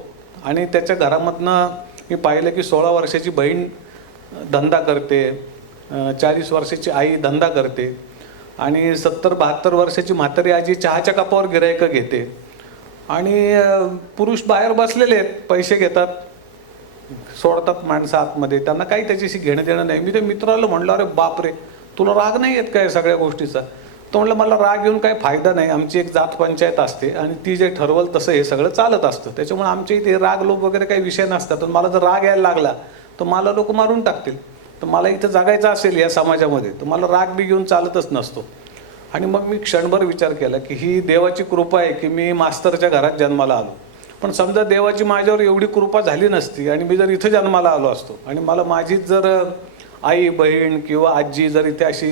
आणि त्याच्या घरामधनं मी पाहिलं की 16 वर्षाची बहीण धंदा करते, 40 वर्षाची आई धंदा करते आणि 70-72 वर्षाची म्हातारी आजी चहाच्या कपावर गिरायकं घेते आणि पुरुष बाहेर बसलेले आहेत, पैसे घेतात, सोडतात माणसं आतमध्ये, त्यांना काही त्याच्याशी घेणं देणं नाही. मी त्या मित्राला म्हणलं अरे बापरे, तुला राग नाही येत काय सगळ्या गोष्टीचा. तो म्हटलं मला राग येऊन काही फायदा नाही, आमची एक जात पंचायत असते आणि ती जे ठरवल तसं हे सगळं चालत असतं, त्याच्यामुळे आमच्या इथे राग लोक वगैरे काही विषय नसतात. पण मला जर राग यायला लागला तर मला लोक मारून टाकतील, तर मला इथं जगायचं असेल या समाजामध्ये तर मला राग बी घेऊन चालतच नसतो. आणि मग मी क्षणभर विचार केला की ही देवाची कृपा आहे की मी मास्तरच्या घरात जन्माला आलो. पण समजा देवाची माझ्यावर एवढी कृपा झाली नसती आणि मी जर इथं जन्माला आलो असतो आणि मला माझीच जर आई बहीण किंवा आजी जर इथे अशी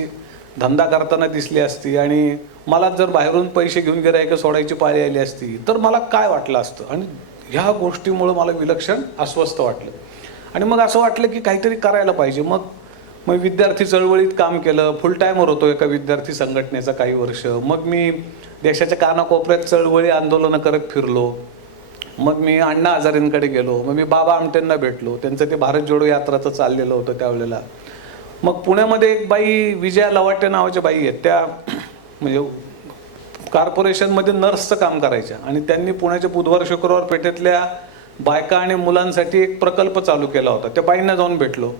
धंदा करताना दिसली असती आणि मला जर बाहेरून पैसे घेऊन गिरायकं सोडायची पाळी आली असती तर मला काय वाटलं असतं. आणि ह्या गोष्टीमुळं मला विलक्षण अस्वस्थ वाटलं आणि मग असं वाटलं की काहीतरी करायला पाहिजे. मग विद्यार्थी चळवळीत काम केलं, फुल टायमर होतो एका विद्यार्थी संघटनेचा काही वर्ष. मग मी देशाच्या कानाकोपऱ्यात चळवळी आंदोलनं करत फिरलो. मग मी अण्णा हजारेंकडे गेलो, मग मी बाबा आमटेंना भेटलो, त्यांचं ते भारत जोडो यात्राचं चाललेलं होतं त्यावेळेला. मग पुण्यामध्ये एक बाई विजया लवाटे नावाच्या बाई आहेत, त्या म्हणजे कॉर्पोरेशनमध्ये नर्सचं काम करायच्या आणि त्यांनी पुण्याच्या बुधवार शुक्रवार पेठेतल्या बायका आणि मुलांसाठी एक प्रकल्प चालू केला होता. त्या बाईंना जाऊन भेटलो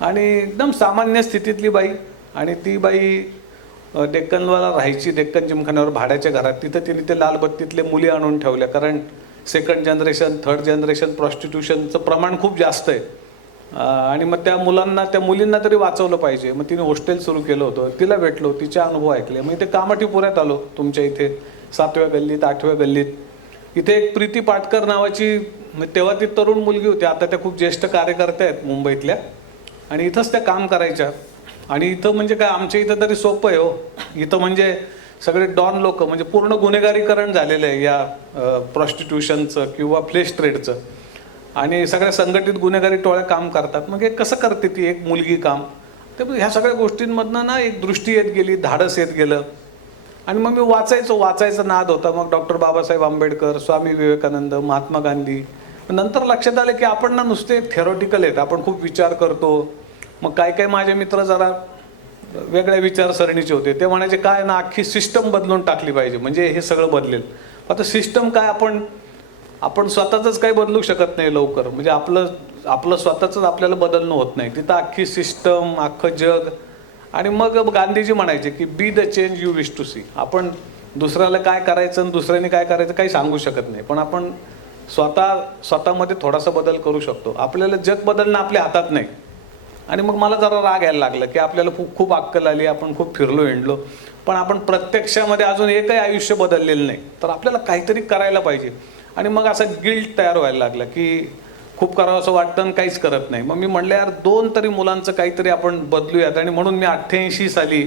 आणि एकदम सामान्य स्थितीतली बाई, आणि ती बाई डेक्कनवाला राहायची, डेक्कन जिमखान्यावर भाड्याच्या घरात. तिथं तिने ते लालबत्तीतले मुली आणून ठेवल्या, कारण सेकंड जनरेशन थर्ड जनरेशन प्रॉस्टिट्यूशनचं प्रमाण खूप जास्त आहे. आणि मग त्या मुलींना तरी वाचवलं पाहिजे. मग तिने हॉस्टेल सुरू केलं होतं, तिला भेटलो, तिचे अनुभव ऐकले. मग इथे कामाठीपुऱ्यात आलो, तुमच्या इथे 7व्या गल्लीत 8व्या गल्लीत. इथे एक प्रीती पाटकर नावाची, तेव्हा ती तरुण मुलगी होती, आता त्या खूप ज्येष्ठ कार्यकर्त्या आहेत मुंबईतल्या, आणि इथंच त्या काम करायच्या. आणि इथं म्हणजे काय, आमच्या इथं तरी सोपं आहे हो. इथं म्हणजे सगळे डॉन लोक, म्हणजे पूर्ण गुन्हेगारीकरण झालेलं आहे या प्रॉस्टिट्यूशनचं किंवा फ्लेश ट्रेडचं, आणि सगळ्या संघटित गुन्हेगारी टोळ्या काम करतात. मग हे कसं करते ती एक मुलगी काम? ते ह्या सगळ्या गोष्टींमधनं ना एक दृष्टी येत गेली, धाडस येत गेलं. आणि मग मी वाचायचा नाद होता. मग डॉक्टर बाबासाहेब आंबेडकर, स्वामी विवेकानंद, महात्मा गांधी. नंतर लक्षात आलं की आपण ना नुसते थेरॉटिकल आहेत, आपण खूप विचार करतो. मग काय माझे मित्र जरा वेगळ्या विचारसरणीचे होते, ते म्हणायचे काय ना अख्खी सिस्टम बदलून टाकली पाहिजे म्हणजे हे सगळं बदलेल. आता सिस्टम काय, आपण स्वतःच काही बदलू शकत नाही लवकर, म्हणजे आपलं स्वतःच आपल्याला बदलणं होत नाही, तिथं अख्खी सिस्टम, अख्खं जग. आणि मग गांधीजी म्हणायचे की be the change you wish to see. आपण दुसऱ्याला काय करायचं आणि दुसऱ्याने काय करायचं काही सांगू शकत नाही, पण आपण स्वतःमध्ये थोडासा बदल करू शकतो. आपल्याला जग बदलणं आपल्या हातात नाही. आणि मग मला जरा राग यायला लागला की आपल्याला खूप अक्कल आली, आपण खूप फिरलो हिंडलो, पण आपण प्रत्यक्षामध्ये अजून एकही आयुष्य बदललेलं नाही, तर आपल्याला काहीतरी करायला पाहिजे. आणि मग असा गिल्ट तयार व्हायला लागला की खूप करावं असं वाटतं आणि काहीच करत नाही. मग मी म्हटलं यार 2 तरी मुलांचं काहीतरी आपण बदलूयात. आणि म्हणून मी 88 साली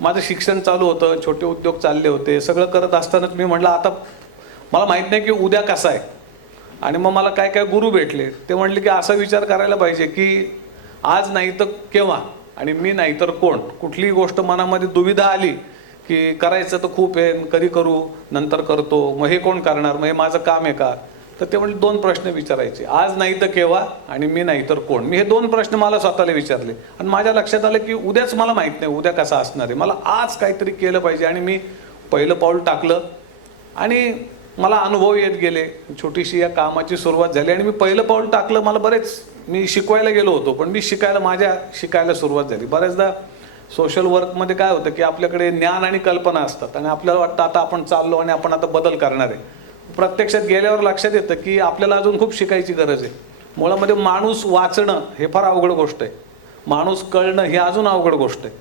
माझं शिक्षण चालू होतं, छोटे उद्योग चालले होते, सगळं करत असतानाच मी म्हटलं आता मला माहीत नाही की उद्या कसा आहे. आणि मग मला काय गुरु भेटले, ते म्हणले की असा विचार करायला पाहिजे की आज नाही तर केव्हा आणि मी नाही तर कोण. कुठलीही गोष्ट मनामध्ये दुविधा आली की करायचं तर खूप आहे, कधी करू, नंतर करतो, मग हे कोण करणार, मग हे माझं काम आहे का? तर ते म्हणजे 2 प्रश्न विचारायचे, आज नाही तर केव्हा आणि मी नाही तर कोण. मी हे 2 प्रश्न मला स्वतःला विचारले आणि माझ्या लक्षात आलं की उद्याच मला माहीत नाही उद्या कसा असणार आहे, मला आज काहीतरी केलं पाहिजे. आणि मी पहिलं पाऊल टाकलं आणि मला अनुभव येत गेले. छोटीशी या कामाची सुरुवात झाली आणि मी पहिलं पाऊल टाकलं. मला मी शिकवायला गेलो होतो, पण मी शिकायला सुरुवात झाली. बऱ्याचदा सोशल वर्कमध्ये काय होतं की आपल्याकडे ज्ञान आणि कल्पना असतात आणि आपल्याला वाटतं आता आपण चाललो आणि आपण आता बदल करणार आहे. प्रत्यक्षात गेल्यावर लक्षात येतं की आपल्याला अजून खूप शिकायची गरज आहे. मुळामध्ये माणूस वाचणं हे फार अवघड गोष्ट आहे, माणूस कळणं ही अजून अवघड गोष्ट आहे.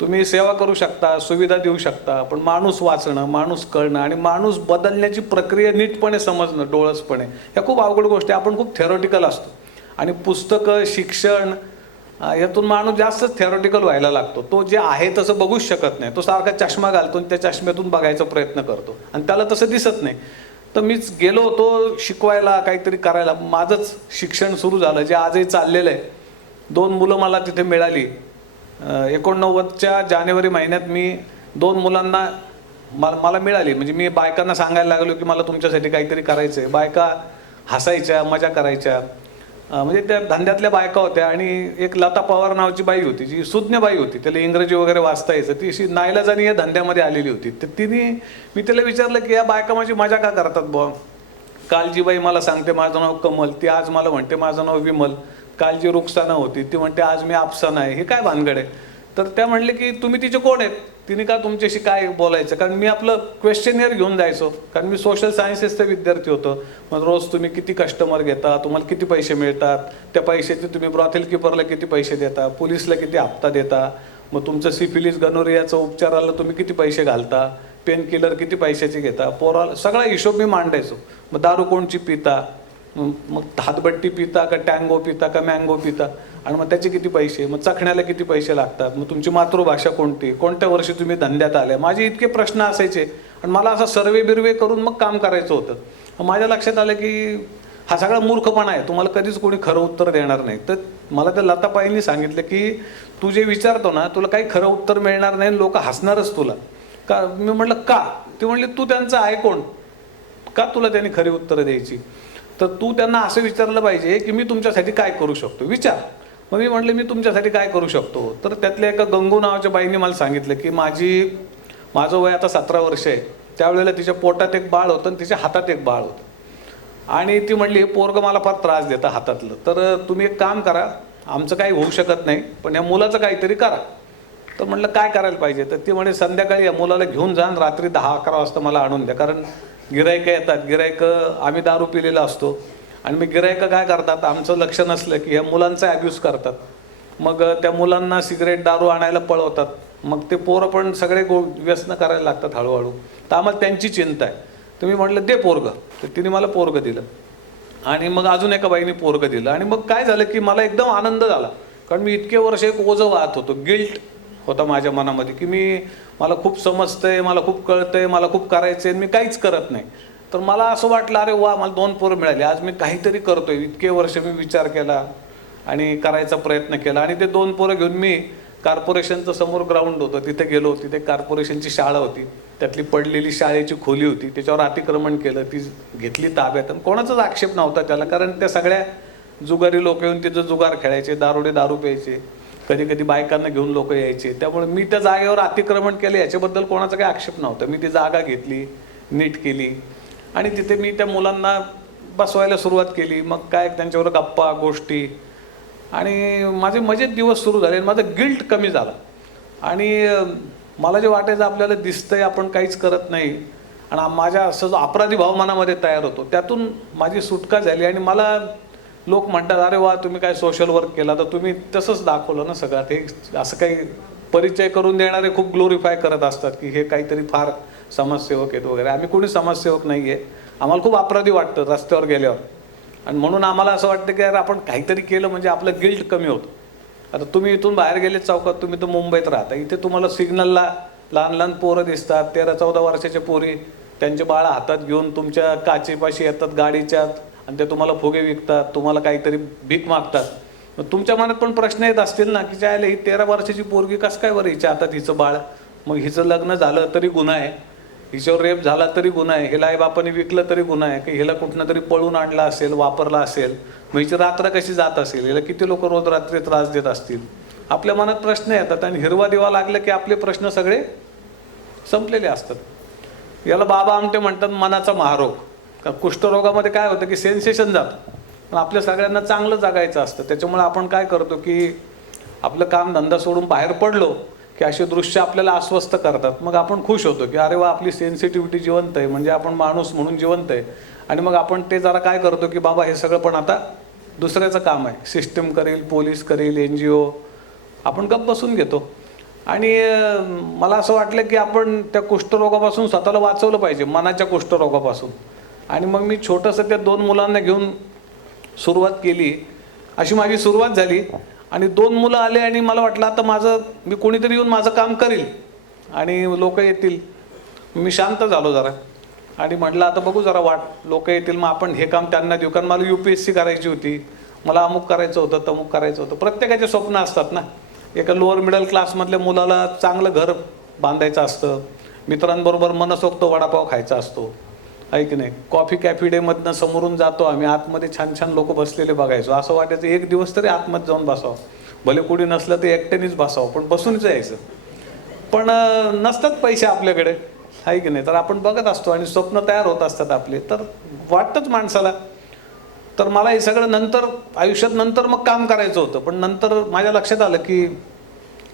तुम्ही सेवा करू शकता, सुविधा देऊ शकता, पण माणूस वाचणं, माणूस कळणं आणि माणूस बदलण्याची प्रक्रिया नीटपणे समजणं, डोळसपणे, ह्या खूप अवघड गोष्टी. आपण खूप थेरॉटिकल असतो आणि पुस्तकं, शिक्षण यातून माणूस जास्तच थेरॉटिकल व्हायला लागतो. तो जे आहे तसं बघूच शकत नाही, तो सारखा चष्मा घालतो आणि त्या चष्म्यातून बघायचा प्रयत्न करतो आणि त्याला तसं दिसत नाही. तर मीच गेलो होतो शिकवायला, काहीतरी करायला. माझंच शिक्षण सुरू झालं जे आजही चाललेलं आहे. 2 मुलं मला तिथे मिळाली. 89च्या जानेवारी महिन्यात मी 2 मुलांना मला मिळाली. म्हणजे मी बायकांना सांगायला लागलो की मला तुमच्यासाठी काहीतरी करायचं आहे. बायका हसायच्या, मजा करायच्या, म्हणजे त्या धंद्यातल्या बायका होत्या. आणि एक लता पवार नावाची बाई होती जी सुज्ञ बाई होती, त्याला इंग्रजी वगैरे वाचता यायचं, ती अशी नाईलाजाने या धंद्यामध्ये आलेली होती. तर मी तिला विचारलं की या बायका माझी मजा का करतात बुवा? काल जी बाई मला सांगते माझं नाव कमल, ती आज मला म्हणते माझं नाव विमल. काल जी रुखसाना होती ती म्हणते आज मी अफसाना आहे. हे काय भानगड आहे? तर त्या म्हणले की तुम्ही तिचे कोण आहेत? तिने का तुमच्याशी काय बोलायचं, कारण मी आपलं क्वेश्चनियर घेऊन जायचो, कारण मी सोशल सायन्सेसचा विद्यार्थी होतो. मग रोज तुम्ही किती कस्टमर घेता, तुम्हाला किती पैसे मिळतात, त्या पैशाचे तुम्ही ब्रॉथेल किपरला किती पैसे देता, पोलिसला किती हप्ता देता, मग तुमचं सिफिलिस गनोरियाचं उपचाराला तुम्ही किती पैसे घालता, पेन किलर किती पैशाचे घेता, पोराला सगळा हिशोब मी मांडायचो. मग दारू कोणची पिता, मग हातबट्टी पिता का टँगो पिता का मँगो पिता, आणि मग त्याचे किती पैसे, मग चखण्याला किती पैसे लागतात, मग तुमची मातृभाषा कोणती, कोणत्या वर्षी तुम्ही धंद्यात आल्या, माझे इतके प्रश्न असायचे. आणि मला असा सर्वे बिर्वे करून मग काम करायचं होतं. मग माझ्या लक्षात आलं की हा सगळा मूर्खपणा आहे, तुम्हाला कधीच कोणी खरं उत्तर देणार नाही. तर मला त्या लताबाईंनी सांगितलं की तू जे विचारतो ना, तुला काही खरं उत्तर मिळणार नाही, लोक हसणारच तुला. का? मी म्हटलं का? ती म्हणली तू त्यांचं आहे कोण, का तुला त्यांनी खरी उत्तरं द्यायची. तर तू त्यांना असं विचारलं पाहिजे की मी तुमच्यासाठी काय करू शकतो, विचार. मग मी म्हटलं मी तुमच्यासाठी काय करू शकतो. तर त्यातल्या एका गंगू नावाच्या बाईंनी मला सांगितलं की माझं वय आता 17 वर्ष आहे. त्यावेळेला तिच्या पोटात एक बाळ होतं आणि तिच्या हातात एक बाळ होतं. आणि ती म्हणली हे पोरगं मला फार त्रास देतं हातातलं, तर तुम्ही एक काम करा, आमचं काही होऊ शकत नाही पण या मुलाचं काहीतरी करा. तर म्हटलं काय करायला पाहिजे. तर ती म्हणे संध्याकाळी या मुलाला घेऊन जा आणि रात्री 10-11 वाजता मला आणून द्या, कारण गिरायकं येतात. गिरायकं आम्ही दारू पिलेला असतो आणि मग गिरायकं काय करतात, आमचं लक्ष नसलं की ह्या मुलांचा ॲब्यूज करतात. मग त्या मुलांना सिगरेट दारू आणायला पळवतात. मग ते पोरं पण सगळे व्यसन करायला लागतात हळूहळू. तर आम्हाला त्यांची चिंता आहे. तर मी म्हटलं दे पोरगं. तर तिने मला पोरगं दिलं आणि मग अजून एका बाईने पोरगं दिलं. आणि मग काय झालं की मला एकदम आनंद झाला, कारण मी इतके वर्ष एक ओझं वाहत होतो. गिल्ट होता माझ्या मनामध्ये की मला खूप समजतंय, मला खूप कळतंय, मला खूप करायचं आहे, मी काहीच करत नाही. तर मला असं वाटलं अरे वा, मला 2 पोरं मिळाली, आज मी काहीतरी करतोय. इतके वर्ष मी विचार केला आणि करायचा प्रयत्न केला. आणि ते 2 पोरं घेऊन मी कॉर्पोरेशनचं समोर ग्राउंड होतं तिथे गेलो. तिथे कॉर्पोरेशनची शाळा होती, त्यातली पडलेली शाळेची खोली होती, त्याच्यावर अतिक्रमण केलं, ती घेतली ताब्यात. आणि कोणाचाच आक्षेप नव्हता त्याला, कारण त्या सगळ्या जुगारी लोक येऊन तिथं जुगार खेळायचे, दारू प्यायचे, कधी कधी बायकांना घेऊन लोक यायचे. त्यामुळे मी त्या जागेवर अतिक्रमण केलं याच्याबद्दल कोणाचा काही आक्षेप नव्हता. मी ती जागा घेतली, नीट केली आणि तिथे मी त्या मुलांना बसवायला सुरुवात केली. मग काय त्यांच्यावर गप्पा गोष्टी आणि माझे मजेत दिवस सुरू झाले. माझं गिल्ट कमी झाला आणि मला जे वाटायचं आपल्याला दिसतंय आपण काहीच करत नाही आणि माझ्या असं जो अपराधी भाव मनामध्ये तयार होतो त्यातून माझी सुटका झाली. आणि मला लोक म्हणतात अरे वा तुम्ही काय सोशल वर्क केला, तर तुम्ही तसंच दाखवलं ना सगळं. हे असं काही परिचय करून देणारे खूप ग्लोरिफाय करत असतात की हे काहीतरी फार समाजसेवक आहेत वगैरे. आम्ही कोणी समाजसेवक नाही आहे. आम्हाला खूप अपराधी वाटतं रस्त्यावर गेल्यावर आणि म्हणून आम्हाला असं वाटतं की यार आपण काहीतरी केलं म्हणजे आपलं गिल्ट कमी होतं. आता तुम्ही इथून बाहेर गेले चौकात, तुम्ही तर मुंबईत राहता, इथे तुम्हाला सिग्नलला लहान लहान पोरं दिसतात, 13-14 वर्षाच्या पोरी त्यांचे बाळा हातात घेऊन तुमच्या काचेपाशी येतात गाडीच्यात आणि ते तुम्हाला फुगे विकतात, तुम्हाला काहीतरी भीक मागतात. मग तुमच्या मनात पण प्रश्न येत असतील ना की जायला ही 13 वर्षाची पोरगी कसं काय बरं हिच्या हातात हिचं बाळ, मग हिचं लग्न झालं तरी गुन्हा आहे, हिच्यावर रेप झाला तरी गुन्हा आहे, हिला आईबापाने विकलं तरी गुन्हा आहे, की हिला कुठनं तरी पळून आणला असेल, वापरला असेल, मग हिची रात्र कशी जात असेल, हिला किती लोक रोज रात्री त्रास देत असतील. आपल्या मनात प्रश्न येतात आणि हिरवा दिवा लागला की आपले प्रश्न सगळे संपलेले असतात. याला बाबा आमटे म्हणतात मनाचा महारोग. का कुष्ठरोगामध्ये काय होतं की सेन्सेशन जातं, पण आपल्या सगळ्यांना चांगलं जगायचं असतं. त्याच्यामुळे आपण काय करतो की आपलं काम धंदा सोडून बाहेर पडलो की असे दृश्य आपल्याला अस्वस्थ करतात. मग आपण खुश होतो की अरे वा आपली सेन्सिटिव्हिटी जिवंत आहे, म्हणजे आपण माणूस म्हणून जिवंत आहे. आणि मग आपण ते जरा काय करतो की बाबा हे सगळं पण आता दुसऱ्याचं काम आहे, सिस्टीम करेल, पोलीस करेल, NGO, आपण गप्प बसून घेतो. आणि मला असं वाटलं की आपण त्या कुष्ठरोगापासून स्वतःला वाचवलं पाहिजे, मनाच्या कुष्ठरोगापासून. आणि मग मी छोटंसं त्या 2 मुलांना घेऊन सुरुवात केली. अशी माझी सुरुवात झाली आणि 2 मुलं आले आणि मला वाटलं आता मी कोणीतरी येऊन माझं काम करील आणि लोक येतील. मी शांत झालो जरा आणि म्हटलं आता बघू जरा लोक येतील, मग आपण हे काम त्यांना देऊ. कारण मला UPSC करायची होती, मला अमुक करायचं होतं, तमुक करायचं होतं. प्रत्येकाचे स्वप्न असतात ना. एका लोअर मिडल क्लासमधल्या मुलाला चांगलं घर बांधायचं असतं, मित्रांबरोबर मनसोक्त वडापाव खायचा असतो, आहे की नाही. कॉफी कॅफे डेमधनं समोरून जातो आम्ही, आतमध्ये छान छान लोक बसलेले बघायचो. असं वाटायचं एक दिवस तरी आतमध्ये जाऊन बसावं, भले कुणी नसलं तर एकट्यानेच बसावं, पण बसूनच यायचं. पण नसतात पैसे आपल्याकडे, आहे की नाही. तर आपण बघत असतो आणि स्वप्न तयार होत असतात आपले, तर वाटतंच माणसाला. तर मला हे सगळं नंतर आयुष्यात नंतर मग काम करायचं होतं. पण नंतर माझ्या लक्षात आलं की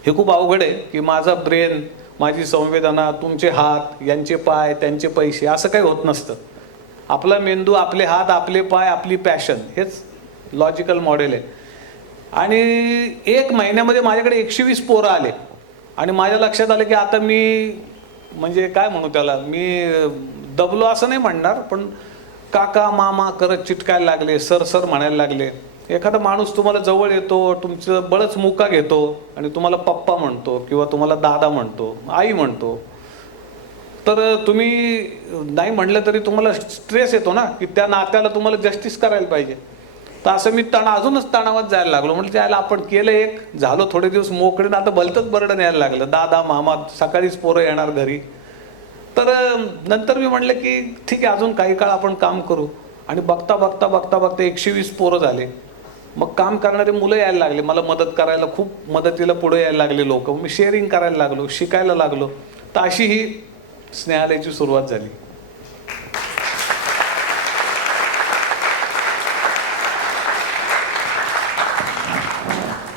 हे खूप अवघड आहे की माझा ब्रेन, माझी संवेदना, तुमचे हात, यांचे पाय, त्यांचे पैसे, असं काही होत नसतं. आपला मेंदू, आपले हात, आपले पाय, आपली पॅशन, हेच लॉजिकल मॉडेल आहे. आणि 1 महिन्यामध्ये माझ्याकडे 120 पोरं आले आणि माझ्या लक्षात आलं की आता मी म्हणजे काय म्हणू त्याला, मी दबलो असं नाही म्हणणार, पण काका मामा करत चिटकायला लागले, सर सर म्हणायला लागले. एखादा माणूस तुम्हाला जवळ येतो, तुमचं बळच मुका घेतो आणि तुम्हाला पप्पा म्हणतो किंवा तुम्हाला दादा म्हणतो, आई म्हणतो, तर तुम्ही नाही म्हणलं तरी तुम्हाला स्ट्रेस येतो ना, की त्या नात्याला तुम्हाला जस्टिस करायला पाहिजे. तर असं मी अजूनच तणावात जायला लागलो. म्हणजे त्याला आपण केलं, एक झालो थोडे दिवस मोकळे, आता भलतंच बरडन यायला लागलं, दादा मामा, सकाळीच पोरं येणार घरी. तर नंतर मी म्हणलं की ठीक आहे, अजून काही काळ आपण काम करू. आणि बघता बघता बघता बघता 120 पोरं झाले. मग काम करणारे मुलं यायला लागले, मला मदत करायला, खूप मदतीला पुढे यायला लागले लोक. मी शेअरिंग करायला लागलो, शिकायला लागलो. तर अशी ही स्नेहालयाची सुरुवात झाली.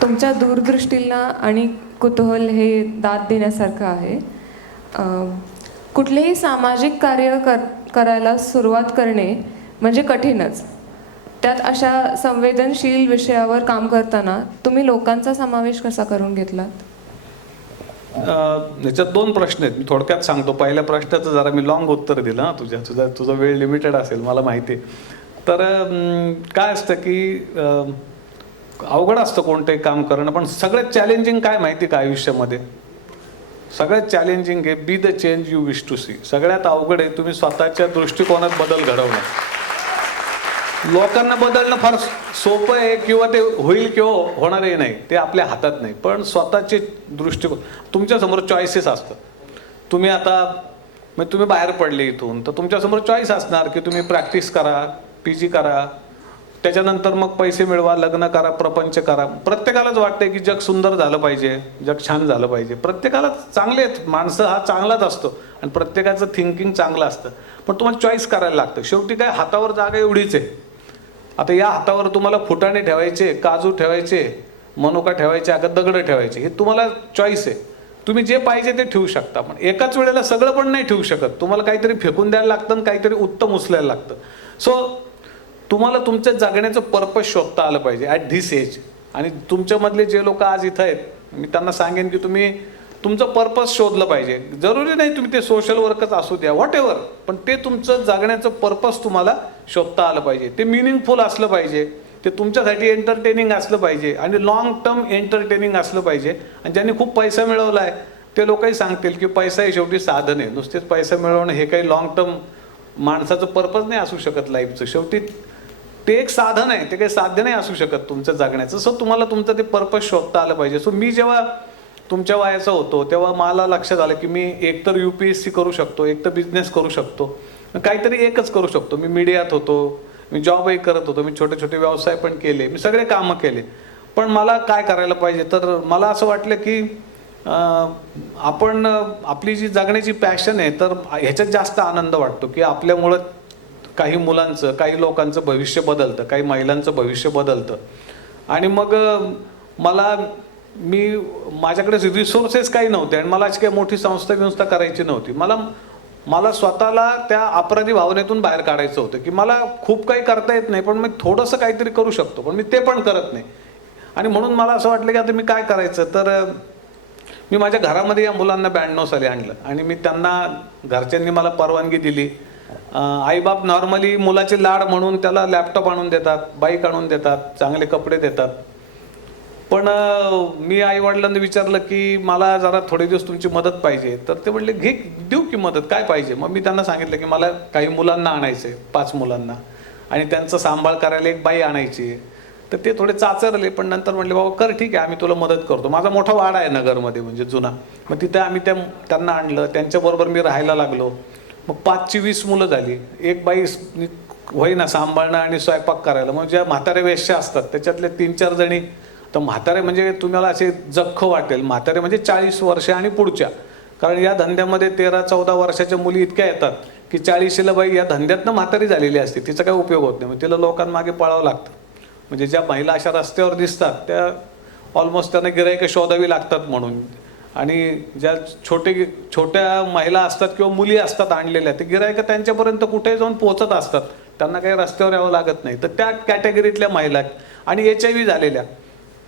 तुमच्या दूरदृष्टीला आणि कुतूहल हे दाद देण्यासारखं आहे. कुठलेही सामाजिक कार्य करायला सुरुवात करणे म्हणजे कठीणच. त्यात अशा संवेदनशील विषयावर काम करताना तुम्ही लोकांचा समावेश कसा करून घेतलात? याच्यात 2 प्रश्न आहेत, मी थोडक्यात सांगतो. पहिल्या प्रश्नाचं जरा मी लॉंग उत्तर दिलं हां, तुझा वेळ लिमिटेड असेल मला माहिती आहे. तर काय असतं की अवघड असतं कोणतंही काम करणं, पण सगळ्यात चॅलेंजिंग काय माहिती का आयुष्यामध्ये? सगळ्यात चॅलेंजिंग आहे be the change you wish to see. सगळ्यात अवघड आहे तुम्ही स्वतःच्या दृष्टिकोनात बदल घडवणं. लोकांना बदलणं फार सोपं आहे किंवा ते होईल किंवा होणारही नाही, ते आपल्या हातात नाही. पण स्वतःचे दृष्टिकोन, तुमच्यासमोर चॉईसेस असतात. तुम्ही आता म्हणजे तुम्ही बाहेर पडले इथून, तर तुमच्यासमोर चॉईस असणार की तुम्ही प्रॅक्टिस करा, PG करा, त्याच्यानंतर मग पैसे मिळवा, लग्न करा, प्रपंच करा. प्रत्येकालाच वाटतंय की जग सुंदर झालं पाहिजे, जग छान झालं पाहिजे. प्रत्येकाला चांगले आहेत, माणसं हा चांगलाच असतो आणि प्रत्येकाचं थिंकिंग चांगलं असतं. पण तुम्हाला चॉईस करायला लागतं. शेवटी काय, हातावर जागा एवढीच आहे. आता या हातावर तुम्हाला फुटाणे ठेवायचे, काजू ठेवायचे, मनुका ठेवायचे, का दगड ठेवायचे, हे तुम्हाला चॉईस आहे. तुम्ही जे पाहिजे ते ठेवू शकता. पण एकाच वेळेला सगळं पण नाही ठेवू शकत. तुम्हाला काहीतरी फेकून द्यायला लागतं आणि काहीतरी उत्तम उचलायला लागतं. सो तुम्हाला तुमच्या जगण्याचं पर्पज शोधता आलं पाहिजे ॲट धिस एज. आणि तुमच्यामधले जे लोक आज इथं आहेत, मी त्यांना सांगेन की तुम्ही तुमचं पर्पज शोधलं पाहिजे. जरुरी नाही तुम्ही ते सोशल वर्कच असू द्या, व्हॉट एव्हर, पण ते तुमचं जगण्याचं पर्पज तुम्हाला शोधता आलं पाहिजे. ते मिनिंगफुल असलं पाहिजे, ते तुमच्यासाठी एंटरटेनिंग असलं पाहिजे आणि लॉंग टर्म एंटरटेनिंग असलं पाहिजे. आणि ज्यांनी खूप पैसा मिळवला आहे ते लोकही सांगतील की पैसा हे शेवटी साधन आहे. नुसतेच पैसा मिळवणं हे काही लॉंग टर्म माणसाचं पर्पज नाही असू शकत लाईफचं. शेवटी ते एक साधन आहे, ते काही साध्य नाही असू शकत तुमचं जगण्याचं. सो तुम्हाला तुमचं ते पर्पज शोधता आलं पाहिजे. सो मी जेव्हा तुमच्या वयाचा होतो तेव्हा मला लक्षात आलं की मी एकतर UPSC करू शकतो, एकतर बिझनेस करू शकतो, काहीतरी एकच करू शकतो. मी मीडियात होतो, मी जॉबही करत होतो, मी छोटे छोटे व्यवसाय पण केले, मी सगळे कामं केले. पण मला काय करायला पाहिजे, तर मला असं वाटलं की आपण आपली जी जगण्याची पॅशन आहे, तर ह्याच्यात जास्त आनंद वाटतो की आपल्यामुळं काही मुलांचं, काही लोकांचं भविष्य बदलतं, काही महिलांचं भविष्य बदलतं. आणि मग माझ्याकडे रिसोर्सेस काही नव्हते आणि मला अशी काही मोठी संस्था करायची नव्हती. मला स्वतःला त्या अपराधी भावनेतून बाहेर काढायचं होतं की मला खूप काही करता येत नाही, पण मी थोडंसं काहीतरी करू शकतो, पण मी ते पण करत नाही. आणि म्हणून मला असं वाटलं की आता मी काय करायचं, तर मी माझ्या घरामध्ये या मुलांना 92 साली आणलं आणि मी त्यांना, घरच्यांनी मला परवानगी दिली. आईबाप नॉर्मली मुलाचे लाड म्हणून त्याला लॅपटॉप आणून देतात, बाईक आणून देतात, चांगले कपडे देतात. पण मी आईवडिलांना विचारलं की मला जरा थोडे दिवस तुमची मदत पाहिजे, तर ते म्हणले देऊ की मदत, काय पाहिजे. मग मी त्यांना सांगितलं की मला काही मुलांना आणायचे, 5 मुलांना, आणि त्यांचा सांभाळ करायला एक बाई आणायची. तर ते थोडे चाचरले, पण नंतर म्हणले बाबा कर, ठीक आहे, आम्ही तुला मदत करतो. माझा मोठा वाडा आहे नगरमध्ये, म्हणजे जुना. मग तिथे आम्ही त्यांना आणलं, त्यांच्याबरोबर मी राहायला लागलो. मग 5ची 20 मुलं झाली. एक बाई होईना सांभाळणं आणि स्वयंपाक करायला. मग ज्या म्हातारे वेश्या असतात त्याच्यातले 3-4 जणी, तर म्हातारे म्हणजे तुम्हाला असे जख्ख वाटेल, म्हातारे म्हणजे 40 वर्ष आणि पुढच्या. कारण या धंद्यामध्ये 13-14 वर्षाच्या मुली इतक्या येतात की 40ला बाई या धंद्यातनं म्हातारी झालेली असते, तिचा काही उपयोग होत नाही. मग तिला लोकांमागे पळावं लागतं. म्हणजे ज्या महिला अशा रस्त्यावर दिसतात त्या ऑलमोस्ट त्यांना गिराईकं शोधावी लागतात म्हणून. आणि ज्या छोट्या महिला असतात किंवा मुली असतात आणलेल्या, ते गिरायक त्यांच्यापर्यंत कुठे जाऊन पोहोचत असतात, त्यांना काही रस्त्यावर यावं लागत नाही. तर त्या कॅटेगरीतल्या महिला आणि HIV झालेल्या,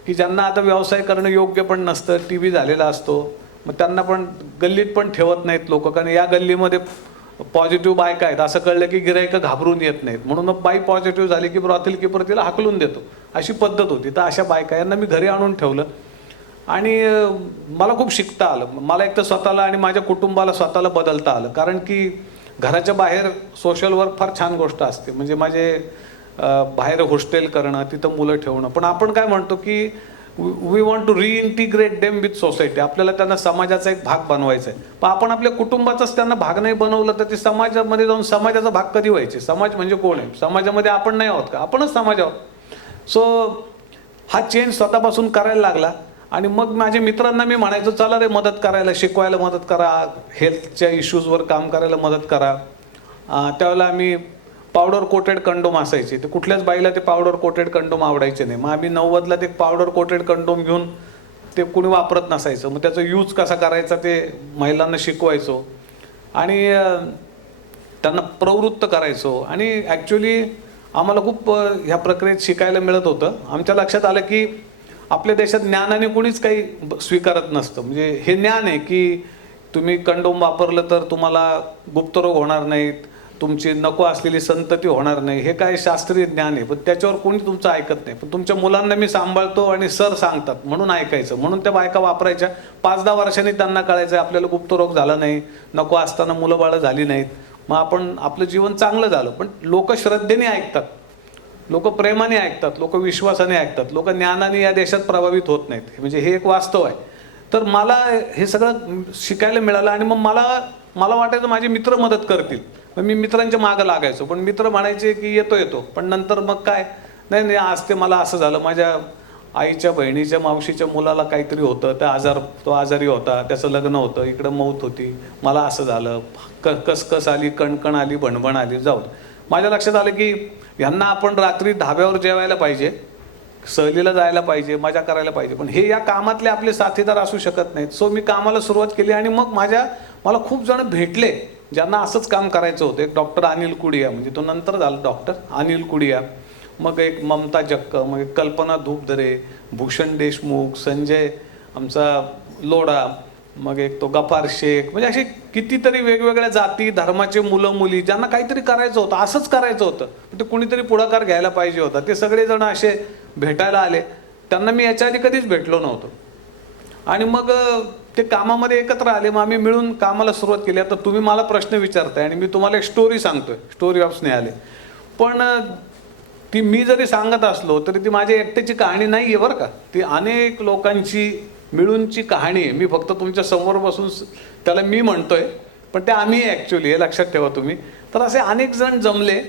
की ज्यांना आता व्यवसाय करणं योग्य पण नसतं, TB झालेला असतो, मग त्यांना पण गल्लीत पण ठेवत नाहीत लोक, कारण या गल्लीमध्ये पॉझिटिव्ह बायका आहेत असं कळलं की गिरायकं घाबरून येत नाहीत, म्हणून मग बाई पॉझिटिव्ह झाली की ब्रॉथल कीपर तिला हाकलून देतो, अशी पद्धत होती. तर अशा बायका यांना मी घरी आणून ठेवलं आणि मला खूप शिकता आलं. मला एक तर स्वतःला आणि माझ्या कुटुंबाला स्वतःला बदलता आलं, कारण की घराच्या बाहेर सोशल वर्क फार छान गोष्ट असते. म्हणजे माझे बाहेर हॉस्टेल करणं, तिथं मुलं ठेवणं, पण आपण काय म्हणतो की वी वॉन्ट टू रिइंटिग्रेट डेम विथ सोसायटी. आपल्याला त्यांना समाजाचा एक भाग बनवायचा आहे, पण आपण आपल्या कुटुंबाचाच त्यांना भाग नाही बनवलं तर ते समाजामध्ये जाऊन समाजाचा भाग कधी व्हायचे? समाज म्हणजे कोण आहे? समाजामध्ये आपण नाही आहोत का? आपणच समाज आहोत. सो हा चेंज स्वतःपासून करायला लागला. आणि मग माझ्या मित्रांना मी म्हणायचो, चला रे मदत करायला, शिकवायला मदत करा, हेल्थच्या इश्यूजवर काम करायला मदत करा. त्यावेळेला आम्ही पावडर कोटेड कंडोम असायचे, तर कुठल्याच बाईला ते पावडर कोटेड कंडोम आवडायचे नाही. मग आम्ही 90ला ते पावडर कोटेड कंडोम घेऊन, ते कुणी वापरत नसायचं, मग त्याचा यूज कसा करायचा ते महिलांना शिकवायचो आणि त्यांना प्रवृत्त करायचो. आणि ॲक्च्युली आम्हाला खूप ह्या प्रक्रियेत शिकायला मिळत होतं. आमच्या लक्षात आलं की आपल्या देशात ज्ञानाने कोणीच काही स्वीकारत नसतं. म्हणजे हे ज्ञान आहे की तुम्ही कंडोम वापरलं तर तुम्हाला गुप्तरोग होणार नाहीत, तुमची नको असलेली संतती होणार नाही, हे काय शास्त्रीय ज्ञान आहे, पण त्याच्यावर कोणी तुमचं ऐकत नाही. पण तुमच्या मुलांना मी सांभाळतो आणि सर सांगतात म्हणून ऐकायचं, म्हणून त्या बायका वापरायच्या. 5-10 वर्षांनी त्यांना कळायचं आपल्याला गुप्तरोग झाला नाही, नको असताना मुलं बाळं झाली नाहीत, मग आपलं जीवन चांगलं झालं. पण लोक श्रद्धेने ऐकतात, लोक प्रेमाने ऐकतात, लोक विश्वासाने ऐकतात, लोक ज्ञानाने या देशात प्रभावित होत नाहीत. म्हणजे हे एक वास्तव आहे. तर मला हे सगळं शिकायला मिळालं आणि मग मला वाटायचं माझे मित्र मदत करतील, मग मी मित्रांच्या मागं लागायचो. पण मित्र म्हणायचे की येतो, पण नंतर मग काय, नाही आज ते मला असं झालं, माझ्या आईच्या बहिणीच्या मावशीच्या मुलाला काहीतरी होतं, तो आजारी होता, त्याचं लग्न होतं, इकडं मौत होती, मला असं झालं, कसकस आली, कणकण आली, भणभण आली. जाऊ माझ्या लक्षात आलं की ह्यांना आपण रात्री धाब्यावर जेवायला पाहिजे, सहलीला जायला पाहिजे, मजा करायला पाहिजे, पण हे या कामातले आपले साथीदार असू शकत नाहीत. सो मी कामाला सुरुवात केली आणि मग मला खूप जण भेटले ज्यांना असंच काम करायचं होतं. एक डॉक्टर अनिल कुडिया, म्हणजे तो नंतर झाला डॉक्टर अनिल कुडिया, मग एक ममता जक्क, मग एक कल्पना धूपधरे, भूषण देशमुख, संजय आमचा लोढा, मग एक तो गफार शेख, म्हणजे असे कितीतरी वेगवेगळ्या जाती धर्माचे मुलं मुली ज्यांना काहीतरी करायचं होतं, असंच करायचं होतं, ते कुणीतरी पुढाकार घ्यायला पाहिजे होता. ते सगळेजण असे भेटायला आले. त्यांना मी याच्या आधी कधीच भेटलो नव्हतो. आणि मग ते कामामध्ये एकत्र आले. मग आम्ही मिळून कामाला सुरुवात केली. आता तुम्ही मला प्रश्न विचारताय आणि मी तुम्हाला एक स्टोरी सांगतोय, स्टोरी ऑफ स्नेहालय. पण ती मी जरी सांगत असलो तरी ती माझ्या एकट्याची कहाणी नाही आहे बरं का, ती अनेक लोकांची मिळूनची कहाणी आहे. मी फक्त तुमच्या समोर बसून त्याला मी म्हणतोय, पण ते आम्ही ॲक्च्युली, हे लक्षात ठेवा तुम्ही. तर असे अनेक जण जमले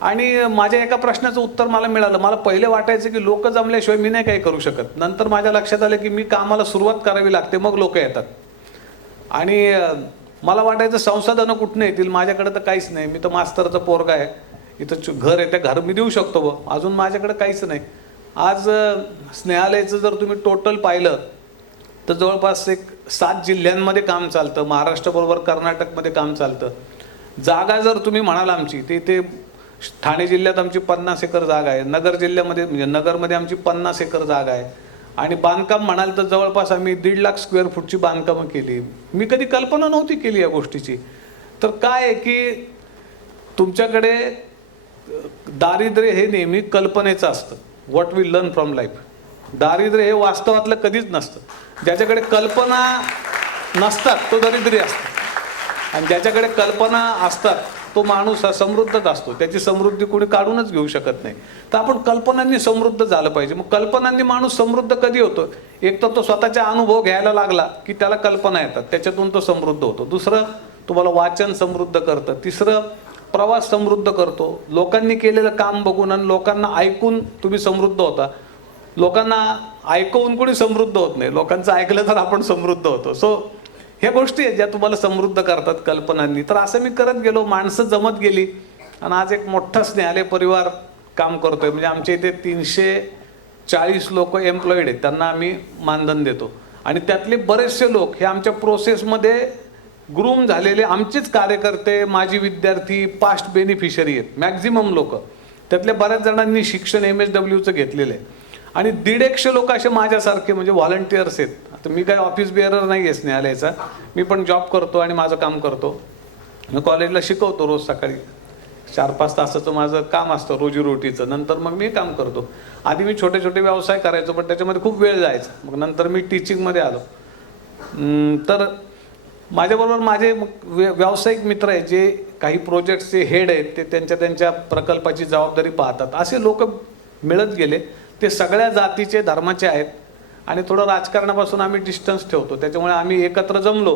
आणि माझ्या एका प्रश्नाचं उत्तर मला मिळालं. मला पहिले वाटायचं की लोक जमल्याशिवाय मी नाही काही करू शकत. नंतर माझ्या लक्षात आलं की मी कामाला सुरुवात करावी लागते, मग लोक येतात. आणि मला वाटायचं संसाधनं कुठनं येतील, माझ्याकडे तर काहीच नाही, मी तर मास्तरचा पोरगा आहे, इथं घर आहे, त्या घर मी देऊ शकतो बघ, अजून माझ्याकडे काहीच नाही. आज स्नेहालयचं जर तुम्ही टोटल पाहिलं तर जवळपास एक 7 जिल्ह्यांमध्ये काम चालतं, महाराष्ट्राबरोबर कर्नाटकमध्ये काम चालतं. जागा जर तुम्ही म्हणाल आमची, ते इथे ठाणे जिल्ह्यात आमची 50 एकर जागा आहे, नगर जिल्ह्यामध्ये म्हणजे नगरमध्ये आमची 50 एकर जागा आहे. आणि बांधकाम म्हणाल तर जवळपास आम्ही 1.5 लाख स्क्वेअर फूटची बांधकामं केली. मी कधी कल्पना नव्हती केली या गोष्टीची. तर काय आहे की तुमच्याकडे दारिद्र्य हे नेहमी कल्पनेचं असतं. What we learn from life. दारिद्र्य हे वास्तवातलं कधीच नसतं. ज्याच्याकडे कल्पना नसतात तो दरिद्री असतो, आणि ज्याच्याकडे कल्पना असतात तो माणूस हा समृद्धच असतो. त्याची समृद्धी कोणी काढूनच घेऊ शकत नाही. तर आपण कल्पनांनी समृद्ध झालं पाहिजे. मग कल्पनांनी माणूस समृद्ध कधी होतो? एक तर तो स्वतःचा अनुभव घ्यायला लागला की त्याला कल्पना येतात, त्याच्यातून तो समृद्ध होतो. दुसरं तुम्हाला वाचन समृद्ध करतं. तिसरं प्रवास समृद्ध करतो. लोकांनी केलेलं काम बघून आणि लोकांना ऐकून तुम्ही समृद्ध होता. लोकांना ऐकवून कोणी समृद्ध होत नाही, लोकांचं ऐकलं तर आपण समृद्ध होतो. सो ह्या गोष्टी आहेत ज्या तुम्हाला समृद्ध करतात कल्पनांनी. तर असं मी करत गेलो, माणसं जमत गेली आणि आज एक मोठा स्नेहालय परिवार काम करतोय. म्हणजे आमच्या इथे 340 लोक एम्प्लॉईड आहेत, त्यांना आम्ही मानधन देतो. आणि त्यातले बरेचसे लोक हे आमच्या प्रोसेसमध्ये ग्रूम झालेले आमचेच कार्यकर्ते, माजी विद्यार्थी, पास्ट बेनिफिशरी आहेत मॅक्झिमम लोक. त्यातल्या बऱ्याच जणांनी शिक्षण MSWचं घेतलेलं आहे आणि 150 लोक असे माझ्यासारखे म्हणजे व्हॉलंटियर्स आहेत. आता मी काय ऑफिस बेअरर नाही आहे न्यायालयाचा, मी पण जॉब करतो आणि माझं काम करतो. मी कॉलेजला शिकवतो रोज सकाळी 4-5 तासाचं माझं काम असतं रोजीरोटीचं. नंतर मग मी काम करतो. आधी मी छोटे छोटे व्यवसाय करायचो पण त्याच्यामध्ये खूप वेळ जायचा. मग नंतर मी टीचिंगमध्ये आलो. तर माझ्याबरोबर माझे व्यावसायिक मित्र आहेत जे काही प्रोजेक्टचे हेड आहेत, ते त्यांच्या प्रकल्पाची जबाबदारी पाहतात. असे लोक मिळत गेले. ते सगळ्या जातीचे धर्माचे आहेत आणि थोडं राजकारणापासून आम्ही डिस्टन्स ठेवतो. त्याच्यामुळे आम्ही एकत्र जमलो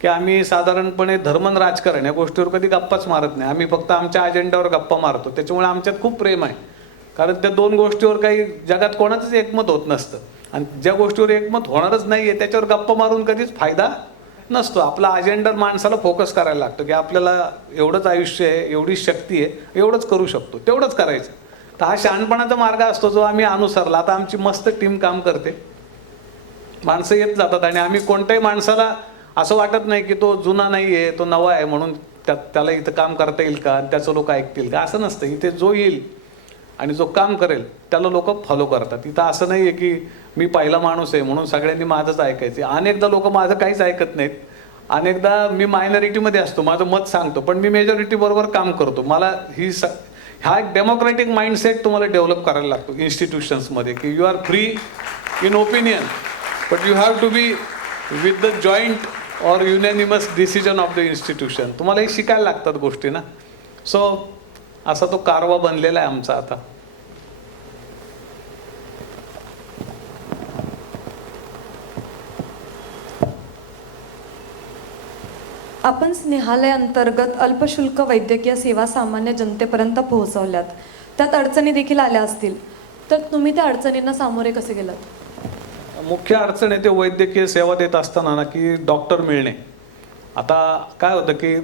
की आम्ही साधारणपणे धर्म आणि राजकारण या गोष्टीवर कधी गप्पाच मारत नाही. आम्ही फक्त आमच्या अजेंड्यावर गप्पा मारतो. त्याच्यामुळे आमच्यात खूप प्रेम आहे, कारण त्या दोन गोष्टीवर काही जगात कोणाचंच एकमत होत नसतं आणि ज्या गोष्टीवर एकमत होणारच नाही आहे त्याच्यावर गप्पा मारून कधीच फायदा नसतो. आपला अजेंडा माणसाला फोकस करायला लागतं की आपल्याला एवढंच आयुष्य आहे, एवढीच शक्ती आहे, एवढंच करू शकतो, तेवढंच करायचं. तर हा शहाणपणाचा मार्ग असतो जो आम्ही अनुसरला. आता आमची मस्त टीम काम करते, माणसं येत जातात आणि आम्ही कोणत्याही माणसाला असं वाटत नाही की तो जुना नाही आहे, तो नवा आहे म्हणून त्याला इथं काम करता येईल का, त्याचं लोक ऐकतील का, असं नसतं. इथे जो येईल आणि जो काम करेल त्याला लोक फॉलो करतात. इथं असं नाही आहे की मी पहिला माणूस आहे म्हणून सगळ्यांनी माझंच ऐकायचं. अनेकदा लोक माझं काहीच ऐकत नाहीत. अनेकदा मी मायनॉरिटीमध्ये असतो, माझं मत सांगतो, पण मी मेजॉरिटी बरोबर काम करतो. मला हा एक डेमोक्रॅटिक माइंडसेट तुम्हाला डेव्हलप करायला लागतो इन्स्टिट्यूशन्समध्ये की you are free in opinion but you have to be with the joint or unanimous decision of the institution. तुम्हाला हे शिकायला लागतात गोष्टी ना. सो असा तो कारवा बनलेला आहे आमचा आता. आपण स्नेहालय अंतर्गत अल्पशुल्क वैद्यकीय सेवा सामान्य जनतेपर्यंत पोहोचवल्यात. त्यात अडचणी देखील आल्या असतील, तर तुम्ही त्या अडचणींना सामोरे कसे गेलात? मुख्य अडचण आहे ते वैद्यकीय सेवा देत असताना ना की डॉक्टर मिळणे. आता काय होतं की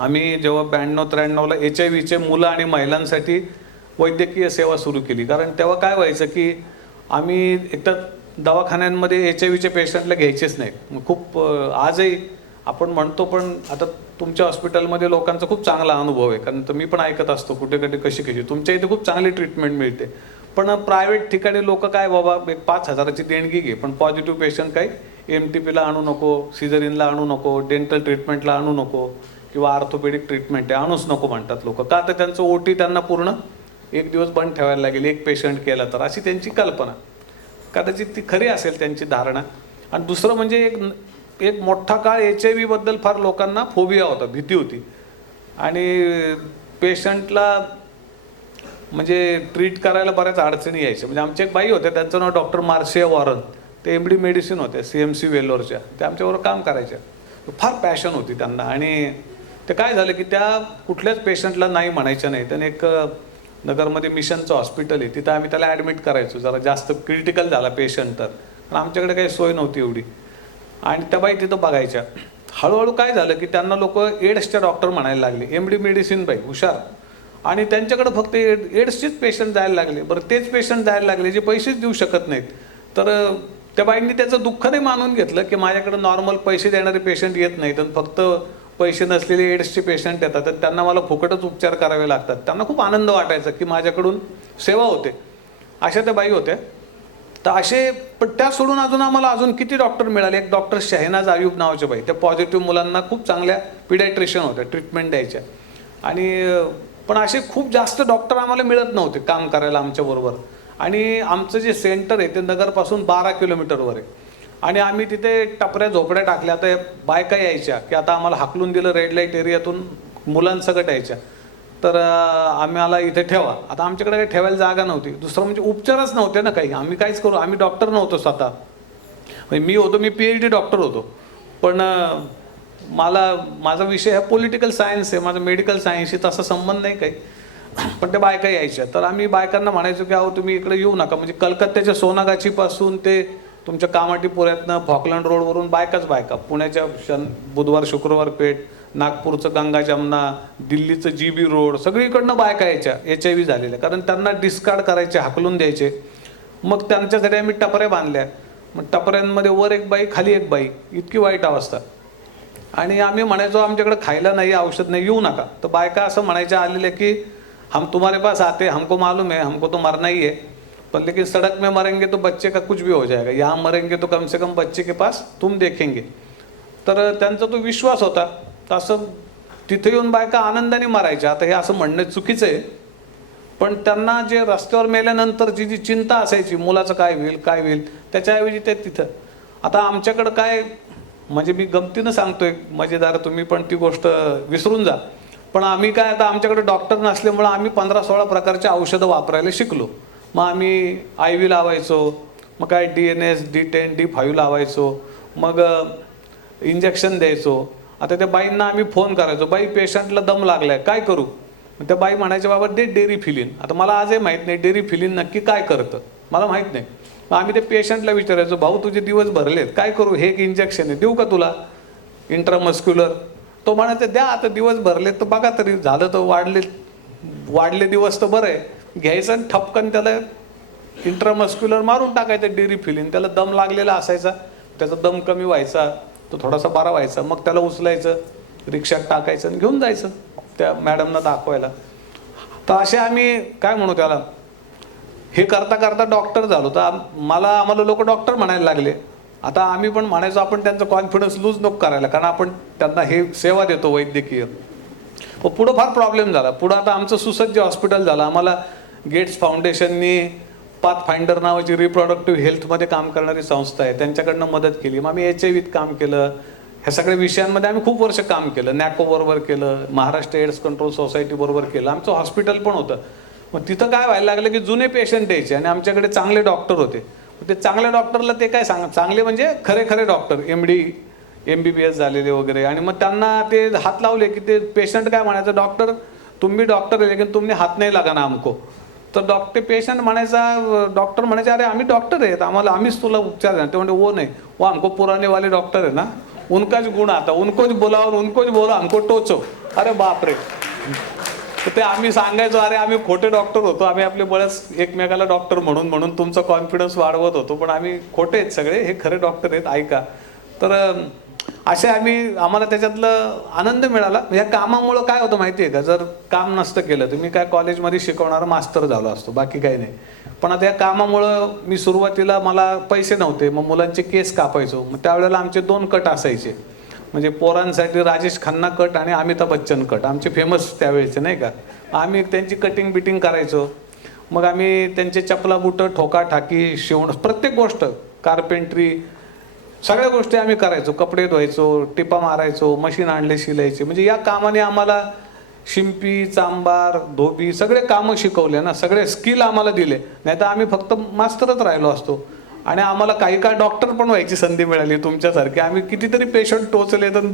आम्ही जेव्हा 92-93ला HIV मुलं आणि महिलांसाठी वैद्यकीय सेवा सुरू केली. कारण तेव्हा काय व्हायचं की आम्ही एकतर दवाखान्यांमध्ये HIV पेशंटला घ्यायचेच नाही. मग खूप आजही आपण म्हणतो, पण आता तुमच्या हॉस्पिटलमध्ये लोकांचा खूप चांगला अनुभव आहे, कारण तर मी पण ऐकत असतो कुठे कुठे कशी तुमच्या इथे खूप चांगली ट्रीटमेंट मिळते. पण प्रायव्हेट ठिकाणी लोक काय बाबा एक 5,000ची देणगी घे, पण पॉझिटिव्ह पेशंट काही MTPला आणू नको, सिझरिनला आणू नको, डेंटल ट्रीटमेंटला आणू नको किंवा ऑर्थोपेडिक ट्रीटमेंट आहे आणूच नको म्हणतात लोक. का तर त्यांचं OT त्यांना पूर्ण 1 दिवस बंद ठेवायला लागेल एक पेशंट केला तर, अशी त्यांची कल्पना. कदाचित ती खरी असेल त्यांची धारणा. आणि दुसरं म्हणजे एक मोठा काळ HIV बद्दल फार लोकांना फोबिया होता, भीती होती. आणि पेशंटला म्हणजे ट्रीट करायला बऱ्याच अडचणी यायच्या. म्हणजे आमच्या एक बाई होत्या, त्यांचं नाव डॉक्टर मार्सिया वॉरन, ते MD मेडिसिन होत्या CMC वेल्लोरच्या. ते आमच्याबरोबर काम करायच्या. फार पॅशन होती त्यांना. आणि ते काय झालं की त्या कुठल्याच पेशंटला नाही म्हणायच्या नाही. त्याने एक नगरमध्ये मिशनचं हॉस्पिटल आहे, तिथं आम्ही त्याला ॲडमिट करायचो जरा जास्त क्रिटिकल झाला पेशंट तर, पण आमच्याकडे काही सोय नव्हती एवढी. आणि त्या बाई तिथं बघायच्या. हळूहळू काय झालं की त्यांना लोक एड्सच्या डॉक्टर म्हणायला लागले. MD मेडिसिन बाई हुशार, आणि त्यांच्याकडे फक्त एड्सचेच पेशंट जायला लागले. बरं, तेच पेशंट जायला लागले जे पैसेच देऊ शकत नाहीत. तर त्या बाईंनी त्याचं दुःख नाही मानून घेतलं की माझ्याकडे नॉर्मल पैसे देणारे पेशंट येत नाहीत आणि फक्त पैसे नसलेले एड्सचे पेशंट येतात, तर त्यांना मला फुकटच उपचार करावे लागतात. त्यांना खूप आनंद वाटायचा की माझ्याकडून सेवा होते. अशा त्या बाई होत्या. तर असे, पण त्या सोडून आम्हाला किती डॉक्टर मिळाले. एक डॉक्टर शहनाज आयुब नावाचे बाई, त्या पॉझिटिव्ह मुलांना खूप चांगल्या पिडॅट्रिशियन होत्या, ट्रीटमेंट द्यायच्या. आणि पण असे खूप जास्त डॉक्टर आम्हाला मिळत नव्हते काम करायला आमच्याबरोबर. आणि आमचं जे सेंटर आहे ते नगरपासून 12 किलोमीटरवर आहे. आणि आम्ही तिथे टपऱ्या झोपड्या टाकल्या. आता बायका यायच्या की आता आम्हाला हाकलून दिलं रेड लाईट एरियातून, मुलांसकट यायच्या, तर आम्हाला इथे ठेवा. आता आमच्याकडे काही ठेवायला जागा नव्हती. दुसरं म्हणजे उपचारच नव्हते ना काही. आम्ही काहीच करू, आम्ही डॉक्टर नव्हतो स्वतः. म्हणजे मी PhD डॉक्टर होतो, पण माझा विषय हा पॉलिटिकल सायन्स आहे, माझा मेडिकल सायन्सशी तसा संबंध नाही काही. पण त्या बायका यायच्या. तर आम्ही बायकांना म्हणायचो की अहो तुम्ही इकडे येऊ नका. म्हणजे कलकत्त्याच्या सोनागाचीपासून ते तुमच्या कामाटीपुऱ्यातनं फॉकलंड रोडवरून बायका, पुण्याच्या बुधवार शुक्रवार पेठ, नागपूरचं गंगा जमना, दिल्लीचं GB रोड, सगळीकडनं बायका यायच्या HIV झालेल्या. कारण त्यांना डिस्कार्ड करायचे, हाकलून द्यायचे. मग त्यांच्यासाठी आम्ही टपऱ्या बांधल्या. मग टपऱ्यांमध्ये वर एक बाई खाली एक बाई, इतकी वाईट अवस्था. आणि आम्ही म्हणायचो आमच्याकडे खायला नाही, औषध नाही, येऊ नका. तर बायका असं म्हणायच्या आलेल्या की हम तुम्हारे पास आते, हमको मालूम है, हमको तो मरना ही है, पर लेकिन सड़क में मरेंगे तो बच्चे का कुछ भी हो जाएगा, यहाँ मरेंगे तो कम से कम बच्चे के पास तुम देखेंगे. तर त्यांचा तो विश्वास होता. तसं तिथे येऊन बायका आनंदाने मरायच्या. आता हे असं म्हणणं चुकीचं आहे, पण त्यांना जे रस्त्यावर मेल्यानंतरची जी चिंता असायची, मुलाचं काय होईल काय होईल, त्याच्याऐवजी ते तिथं. आता आमच्याकडं काय, म्हणजे मी गमतीनं सांगतोय मजेदार, तुम्ही पण ती गोष्ट विसरून जा. पण आम्ही काय, आता आमच्याकडे डॉक्टर नसल्यामुळं आम्ही 15-16 प्रकारचे औषधं वापरायला शिकलो. मग आम्ही IV लावायचो, मग काय DNS, D10, D5 लावायचो, मग इंजेक्शन द्यायचो. आता त्या बाईंना आम्ही फोन करायचो, बाई पेशंटला दम लागलाय, काय करू? त्या बाई म्हणायच्या, बाबा दे डेरीफिलिन. आता मला आजही माहीत नाही डेरीफिलिन नक्की काय करतं, मला माहीत नाही. मग आम्ही ते पेशंटला विचारायचो, भाऊ तुझे दिवस भरलेत, काय करू? हे एक इंजेक्शन आहे, देऊ का तुला इंट्रामस्क्युलर? तो म्हणायचा द्या, आता दिवस भरलेत तर बघा तरी, झालं तर वाढले दिवस तर बरं आहे. घ्यायचं आणि ठपकन त्याला इंट्रामस्क्युलर मारून टाकायचं डेरीफिलिन. त्याला दम लागलेला असायचा, त्याचा दम कमी व्हायचा, तो थोडासा बरा व्हायचा. मग त्याला उचलायचं, रिक्षात टाकायचं आणि घेऊन जायचं त्या मॅडमना दाखवायला. तर असे आम्ही काय म्हणू त्याला, हे करता करता डॉक्टर झालो. तर आम्हाला लोक डॉक्टर म्हणायला लागले. आता आम्ही पण म्हणायचो आपण त्यांचा कॉन्फिडन्स लूज नको करायला, कारण आपण त्यांना हे सेवा देतो वैद्यकीय. पुढं फार प्रॉब्लेम झाला. पुढं आता आमचं सुसज्ज हॉस्पिटल झालं. आम्हाला गेट्स फाउंडेशननी पाथफाइंडर नावाची रिप्रोडक्टिव्ह हेल्थमध्ये काम करणारी संस्था आहे, त्यांच्याकडनं मदत केली. मग आम्ही HIV काम केलं. ह्या सगळ्या विषयांमध्ये आम्ही खूप वर्ष काम केलं. NACO बरोबर केलं, महाराष्ट्र एड्स कंट्रोल सोसायटी बरोबर केलं. आमचं हॉस्पिटल पण होतं. मग तिथं काय व्हायला लागलं की जुने पेशंट यायचे आणि आमच्याकडे चांगले डॉक्टर होते. ते चांगल्या डॉक्टरला ते काय चांगले म्हणजे खरे डॉक्टर, MD MBBS झालेले वगैरे. आणि मग त्यांना ते हात लावले की ते पेशंट काय म्हणायचं, डॉक्टर तुम्ही डॉक्टर आहे लेकिन तुमने हात नाही लागा ना हमको. तर पेशंट म्हणायचा, डॉक्टर म्हणायचे अरे आम्ही डॉक्टर आहेत, आम्हीच तुला उपचार देणार. ते म्हणजे वो नाही, वो हमको पुराने वाले डॉक्टर है ना, उनकाच गुण आता, उनकोच बोलावर उनकोच बोला हमको टोचो. अरे बापरे. तर ते आम्ही सांगायचो अरे आम्ही खोटे डॉक्टर होतो, आम्ही आपले बळच एकमेकाला डॉक्टर म्हणून तुमचा कॉन्फिडन्स वाढवत होतो, पण आम्ही खोटे आहेत सगळे, हे खरे डॉक्टर आहेत ऐका. तर असे आम्हाला त्याच्यातलं आनंद मिळाला. या कामामुळं काय होतं माहिती आहे का, जर काम नसतं केलं तर मी काय कॉलेजमध्ये शिकवणारा मास्तर झालो असतो, बाकी काही नाही. पण आता या कामामुळं मी सुरुवातीला मला पैसे नव्हते, मग मुलांचे केस कापायचो. मग त्यावेळेला आमचे 2 कट असायचे, म्हणजे पोरांसाठी राजेश खन्ना कट आणि अमिताभ बच्चन कट, आमचे फेमस त्यावेळेचे नाही का. आम्ही त्यांची कटिंग बिटिंग करायचो. मग आम्ही त्यांचे चपला बुटं, ठोका ठाकी, शिवण, प्रत्येक गोष्ट, कार्पेंट्री, सगळ्या गोष्टी आम्ही करायचो. कपडे धुवायचो, टिपा मारायचो, मशीन आणले शिलायचे. म्हणजे या कामाने आम्हाला शिंपी, चांबार, धोबी सगळे कामं शिकवले ना, सगळे स्किल आम्हाला दिले. नाही तर आम्ही फक्त मास्तरच राहिलो असतो. आणि आम्हाला काही काळ डॉक्टर पण व्हायची संधी मिळाली तुमच्यासारखी. आम्ही कितीतरी पेशंट टोचले तर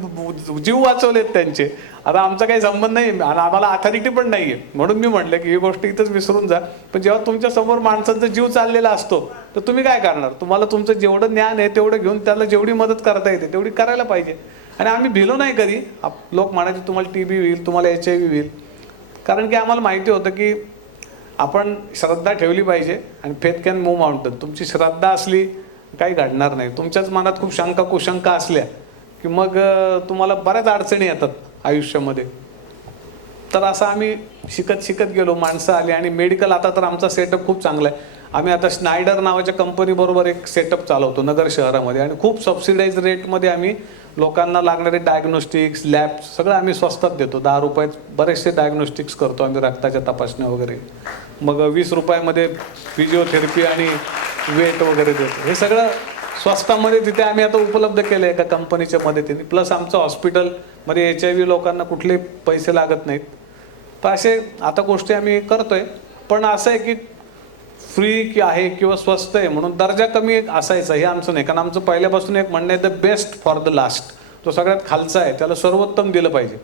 जीव वाचवलेत त्यांचे. आता आमचा काही संबंध नाही आणि आम्हाला अथॉरिटी पण नाही आहे, म्हणून मी म्हटलं की ही गोष्ट इथंच विसरून जा. पण जेव्हा तुमच्या समोर माणसांचा जीव चाललेला असतो तर तुम्ही काय करणार, तुम्हाला तुमचं जेवढं ज्ञान आहे तेवढं घेऊन त्याला जेवढी मदत करता येते तेवढी करायला पाहिजे. आणि आम्ही भिलो नाही कधी. लोक म्हणायचे तुम्हाला TB होईल, तुम्हाला HIV होईल, कारण की आम्हाला माहिती होतं की आपण श्रद्धा ठेवली पाहिजे आणि फेथ कॅन मूव्ह माउंटन. तुमची श्रद्धा असली काही घडणार नाही. तुमच्याच मनात खूप शंका कुशंका असल्या की मग तुम्हाला बऱ्याच अडचणी येतात आयुष्यामध्ये. तर असं आम्ही शिकत गेलो, माणसं आली. आणि मेडिकल आता तर आमचा सेटअप खूप चांगला आहे. आम्ही आता स्नायडर नावाच्या कंपनीबरोबर एक सेटअप चालवतो नगर शहरामध्ये, आणि खूप सबसिडाईज रेटमध्ये आम्ही लोकांना लागणारे डायग्नोस्टिक्स, लॅब्स सगळं आम्ही स्वस्तात देतो. 10 रुपयात बरेचसे डायग्नोस्टिक्स करतो आम्ही, रक्ताच्या तपासण्या वगैरे. मग 20 रुपयामध्ये फिजिओथेरपी आणि वेट वगैरे देतो. हे सगळं स्वस्तामध्ये तिथे आम्ही आता उपलब्ध केलं आहे एका कंपनीच्या मदतीने. प्लस आमचं हॉस्पिटलमध्ये HIV लोकांना कुठले पैसे लागत नाहीत. तर असे आता गोष्टी आम्ही करतोय. पण असं आहे की फ्री आहे किंवा स्वस्त आहे म्हणून दर्जा कमी असायचा हे आमचं नाही. कारण आमचं पहिल्यापासून एक म्हणणं आहे, the best for the last. तो सगळ्यात खालचा आहे, त्याला सर्वोत्तम दिलं पाहिजे.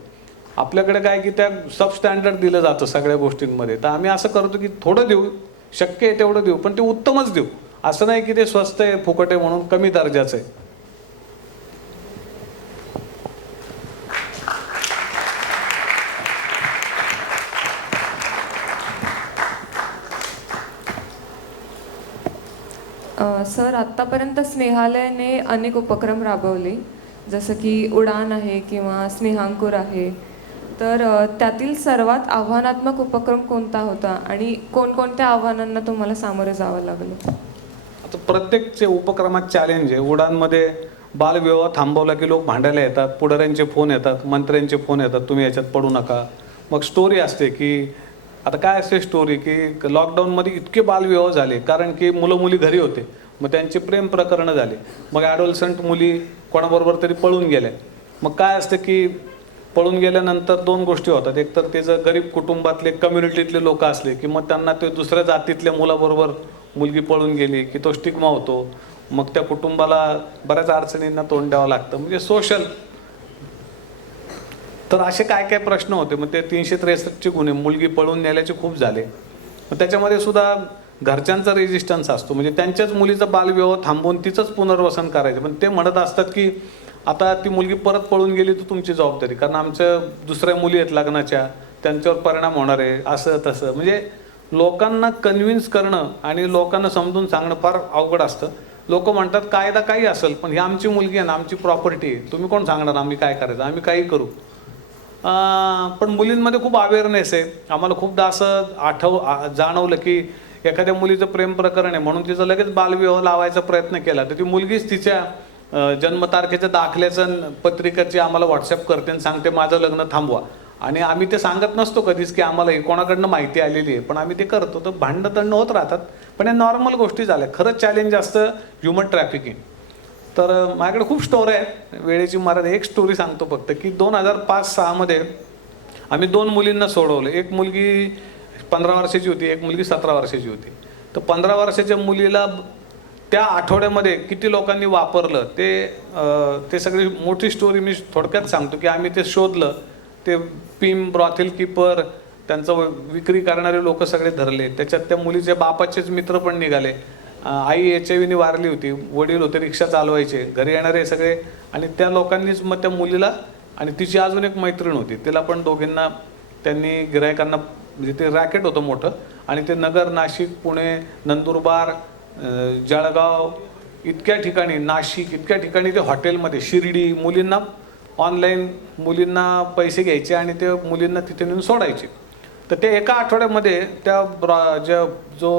आपल्याकडे काय की त्या सबस्टँडर्ड दिलं जातं सगळ्या गोष्टींमध्ये. तर आम्ही असं करतो की थोडं देऊ, शक्य आहे तेवढं देऊ, पण ते उत्तमच देऊ. असं नाही की ते स्वस्त आहे, फुकट आहे म्हणून कमी दर्जाचं आहे. सर, आत्तापर्यंत स्नेहालयाने अनेक उपक्रम राबवले, जसं की उडान आहे किंवा स्नेहांकुर आहे. तर त्यातील सर्वात आव्हानात्मक उपक्रम कोणता होता आणि कोणकोणत्या आव्हानांना तुम्हाला सामोरे जावं लागलं? आता प्रत्येकचे उपक्रमात चॅलेंज आहे. उडानमध्ये बालविवाह थांबवला की लोक भांडायला येतात, पुढाऱ्यांचे फोन येतात, मंत्र्यांचे फोन येतात, तुम्ही याच्यात पडू नका. मग स्टोरी असते की आता काय असते स्टोरी की लॉकडाऊनमध्ये इतके बालविवाह झाले कारण की मुलं मुली घरी होते, मग त्यांचे प्रेम प्रकरणं झाले, मग ॲडोलसंट मुली कोणाबरोबर तरी पळून गेल्या. मग काय असतं की पळून गेल्यानंतर दोन गोष्टी होतात. एक तर त्याचं गरीब कुटुंबातले कम्युनिटीतले लोक असले की मग त्यांना ते दुसऱ्या जातीतल्या मुलाबरोबर मुलगी पळून गेली की तो स्टिग्मा होतो, मग त्या कुटुंबाला बऱ्याच अडचणींना तोंड द्यावं लागतं, म्हणजे सोशल. तर असे काय काय प्रश्न होते. मग ते 363चे गुन्हे मुलगी पळून नेल्याचे खूप झाले. मग त्याच्यामध्ये सुद्धा घरच्यांचा रेजिस्टन्स असतो, म्हणजे त्यांच्याच मुलीचा बालविवाह थांबवून तिचंच पुनर्वसन करायचं. पण ते म्हणत असतात की आता ती मुलगी परत पळून गेली तर तुमची जबाबदारी, कारण आमच्या दुसऱ्या मुली आहेत लग्नाच्या, त्यांच्यावर परिणाम होणार आहे, असं तसं. म्हणजे लोकांना कन्व्हिन्स करणं आणि लोकांना समजून सांगणं फार अवघड असतं. लोक म्हणतात कायदा काही असेल, पण ही आमची मुलगी आहे ना, आमची प्रॉपर्टी आहे, तुम्ही कोण सांगणार आम्ही काय करायचं, आम्ही काही करू. पण मुलींमध्ये खूप अवेअरनेस आहे. आम्हाला खूपदा असं जाणवलं की एखाद्या मुलीचं प्रेम प्रकरण आहे म्हणून तिचं लगेच बालविवाह लावायचा प्रयत्न केला, तर ती मुलगीच तिच्या जन्मतारखेच्या दाखल्याचं पत्रिकाची आम्हाला व्हॉट्सअप करते आणि सांगते माझं लग्न थांबवा. आणि आम्ही ते सांगत नसतो कधीच की आम्हाला हे कोणाकडनं माहिती आलेली आहे, पण आम्ही ते करतो. तर भांडणं तंड होत राहतात, पण हे नॉर्मल गोष्टी झाल्या. खरंच चॅलेंज असतं ह्युमन ट्रॅफिकिंग. तर माझ्याकडे खूप स्टोरी आहे, वेळेची मर्यादा. एक स्टोरी सांगतो फक्त की 2005-06 मध्ये आम्ही 2 मुलींना सोडवलं. एक मुलगी 15 वर्षाची होती, एक मुलगी 17 वर्षाची होती. तर 15 वर्षाच्या मुलीला त्या आठवड्यामध्ये किती लोकांनी वापरलं ते सगळी मोठी स्टोरी मी थोडक्यात सांगतो की आम्ही ते शोधलं. ते पिम, ब्रॉथेल कीपर, त्यांचं विक्री करणारे लोक सगळे धरले. त्याच्यात त्या मुलीच्या बापाचेच मित्र पण निघाले. आई HIV वारली होती, वडील होते रिक्षा चालवायचे, घरी येणारे सगळे. आणि त्या लोकांनीच मग त्या मुलीला आणि तिची अजून एक मैत्रीण होती, तिला पण दोघींना त्यांनी गिरायकांना, म्हणजे ते रॅकेट होतं मोठं, आणि ते नगर, नाशिक, पुणे, नंदुरबार, जळगाव इतक्या ठिकाणी, नाशिक इतक्या ठिकाणी ते हॉटेलमध्ये, शिर्डी, मुलींना ऑनलाईन मुलींना पैसे घ्यायचे आणि ते मुलींना तिथे नेऊन सोडायचे. तर ते एका आठवड्यामध्ये त्या जो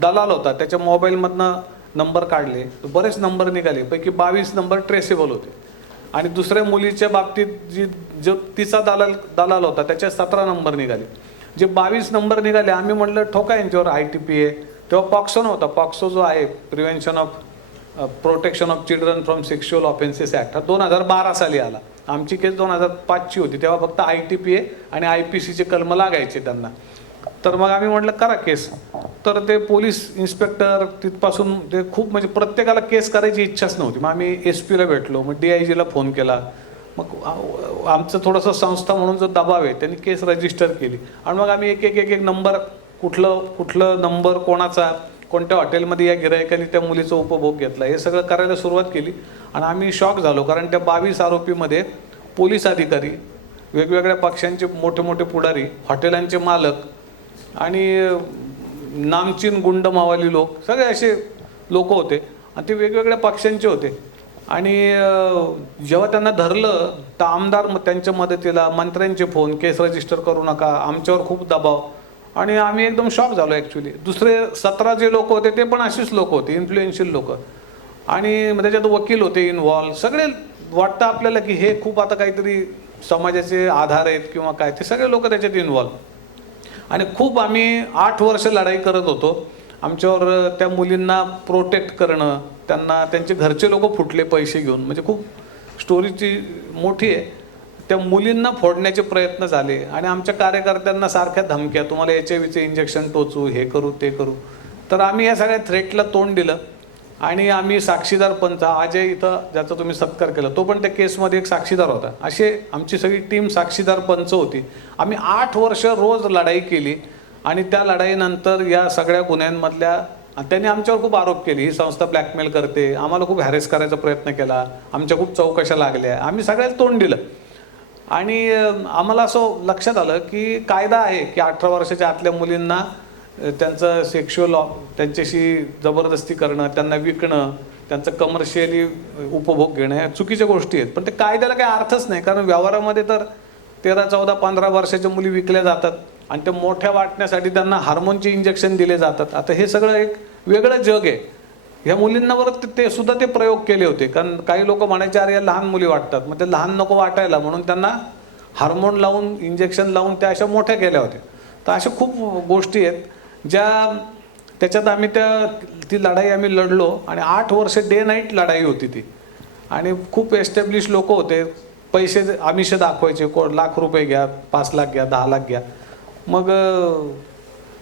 दलाल होता त्याच्या मोबाईलमधनं नंबर काढले, बरेच नंबर निघाले, पैकी 22 नंबर ट्रेसेबल होते. आणि दुसऱ्या मुलीच्या बाबतीत जो तिचा दलाल होता त्याचे 17 नंबर निघाले. जे 22 नंबर निघाले, आम्ही म्हटलं ठोका यांच्यावर ITPA. तेव्हा पॉक्सो नव्हता. पॉक्सो जो आहे prevention of protection of children from sexual offences act, हा 2012 साली आला. आमची केस 2005ची होती. तेव्हा फक्त ITPA आणि IPCचे कलम लागायचे त्यांना. तर मग आम्ही म्हटलं करा केस. तर ते पोलीस इन्स्पेक्टर तिथपासून ते खूप, म्हणजे प्रत्येकाला केस करायची इच्छाच नव्हती. मग आम्ही SP ला भेटलो, मग DIGला फोन केला. मग आमचं थोडंसं संस्था म्हणून जो दबाव आहे त्यांनी केस रजिस्टर केली. आणि मग आम्ही एक नंबर, कुठलं नंबर कोणाचा, कोणत्या हॉटेलमध्ये या गिरायकांनी त्या मुलीचा उपभोग घेतला, हे सगळं करायला सुरुवात केली. आणि आम्ही शॉक झालो, कारण त्या 22 आरोपीमध्ये पोलीस अधिकारी, वेगवेगळ्या पक्षांचे मोठे मोठे पुढारी, हॉटेलांचे मालक आणि नामचीन गुंड मावाली लोक, सगळे असे लोक होते. आणि ते वेगवेगळ्या पक्षांचे होते. आणि जेव्हा त्यांना धरलं तर आमदार त्यांच्या मदतीला, मंत्र्यांचे फोन, केस रजिस्टर करू नका, आमच्यावर खूप दबाव. आणि आम्ही एकदम शॉक झालो ॲक्च्युली. दुसरे 17 जे लोक होते ते पण असेच लोक होते, इन्फ्लुएन्शियल लोक. आणि त्याच्यात वकील होते इन्व्हॉल्व. सगळे वाटतं आपल्याला की हे खूप आता काहीतरी समाजाचे आधार आहेत किंवा काय, ते सगळे लोक त्याच्यात इन्व्हॉल्व. आणि खूप आम्ही 8 वर्ष लढाई करत होतो. आमच्यावर त्या मुलींना प्रोटेक्ट करणं, त्यांना त्यांचे घरचे लोक फुटले पैसे घेऊन, म्हणजे खूप स्टोरीची मोठी आहे. त्या मुलींना फोडण्याचे प्रयत्न झाले. आणि आमच्या कार्यकर्त्यांना सारख्या धमक्या, तुम्हाला HIVचे इंजेक्शन टोचू, हे करू ते करू. तर आम्ही या सगळ्या थ्रेटला तोंड दिलं. आणि आम्ही साक्षीदार पंच, अजय इथं ज्याचा तुम्ही सत्कार केला, तो पण त्या केसमध्ये एक साक्षीदार होता. असे आमची सगळी टीम साक्षीदार पंच होती. आम्ही 8 वर्ष रोज लढाई केली. आणि त्या लढाईनंतर या सगळ्या गुन्ह्यांमधल्या त्यांनी आमच्यावर खूप आरोप केले, ही संस्था ब्लॅकमेल करते, आम्हाला खूप हॅरेस करायचा प्रयत्न केला, आमच्या खूप चौकशा लागल्या. आम्ही सगळ्यात तोंड दिलं. आणि आम्हाला असं लक्षात आलं की कायदा आहे की 18 वर्षाच्या आतल्या मुलींना त्यांचं सेक्शुअल त्यांच्याशी जबरदस्ती करणं, त्यांना विकणं, त्यांचं कमर्शियली उपभोग घेणं ह्या चुकीच्या गोष्टी आहेत. पण ते कायद्याला काही अर्थच नाही, कारण व्यवहारामध्ये तर 13, 14, 15 वर्षाच्या मुली विकल्या जातात आणि ते मोठ्या वाटण्यासाठी त्यांना हार्मोनचे इंजेक्शन दिले जातात. आता हे सगळं एक वेगळं जग आहे. ह्या मुलींवर ते सुद्धा ते प्रयोग केले होते, कारण काही लोक म्हणायचे अरे या लहान मुली वाटतात, मग ते लहान नको वाटायला म्हणून त्यांना हार्मोन लावून इंजेक्शन लावून त्या अशा मोठ्या केल्या होत्या. तर अशा खूप गोष्टी आहेत ज्या त्याच्यात आम्ही ती लढाई आम्ही लढलो आणि 8 वर्ष डे नाईट लढाई होती ती. आणि खूप एस्टॅब्लिश लोक होते, पैसे आमिष दाखवायचे, लाख रुपये घ्या, 5 लाख घ्या, 10 लाख घ्या. मग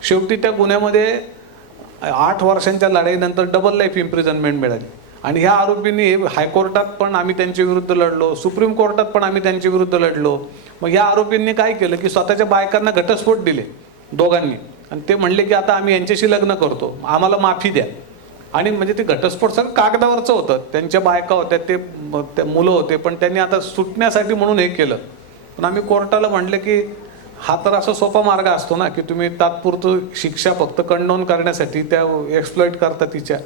शेवटी त्या गुन्ह्यामध्ये 8 वर्षांच्या लढाईनंतर डबल लाईफ इम्प्रिझनमेंट मिळाली. आणि ह्या आरोपींनी हायकोर्टात पण आम्ही त्यांच्या विरुद्ध लढलो, सुप्रीम कोर्टात पण आम्ही त्यांच्या विरुद्ध लढलो. मग ह्या आरोपींनी काय केलं की स्वतःच्या बायकांना घटस्फोट दिले दोघांनी, आणि ते म्हणले की आता आम्ही यांच्याशी लग्न करतो, आम्हाला माफी द्या. आणि म्हणजे ते घटस्फोट सगळं कागदावरचं होतं, त्यांच्या बायका होत्या, ते मुलं होते, पण त्यांनी आता सुटण्यासाठी म्हणून हे केलं. पण आम्ही कोर्टाला म्हटलं की हा तर असा सोपा मार्ग असतो ना की तुम्ही तात्पुरतं शिक्षा फक्त कंडोन करण्यासाठी त्या एक्सप्लॉइट करता तिच्या.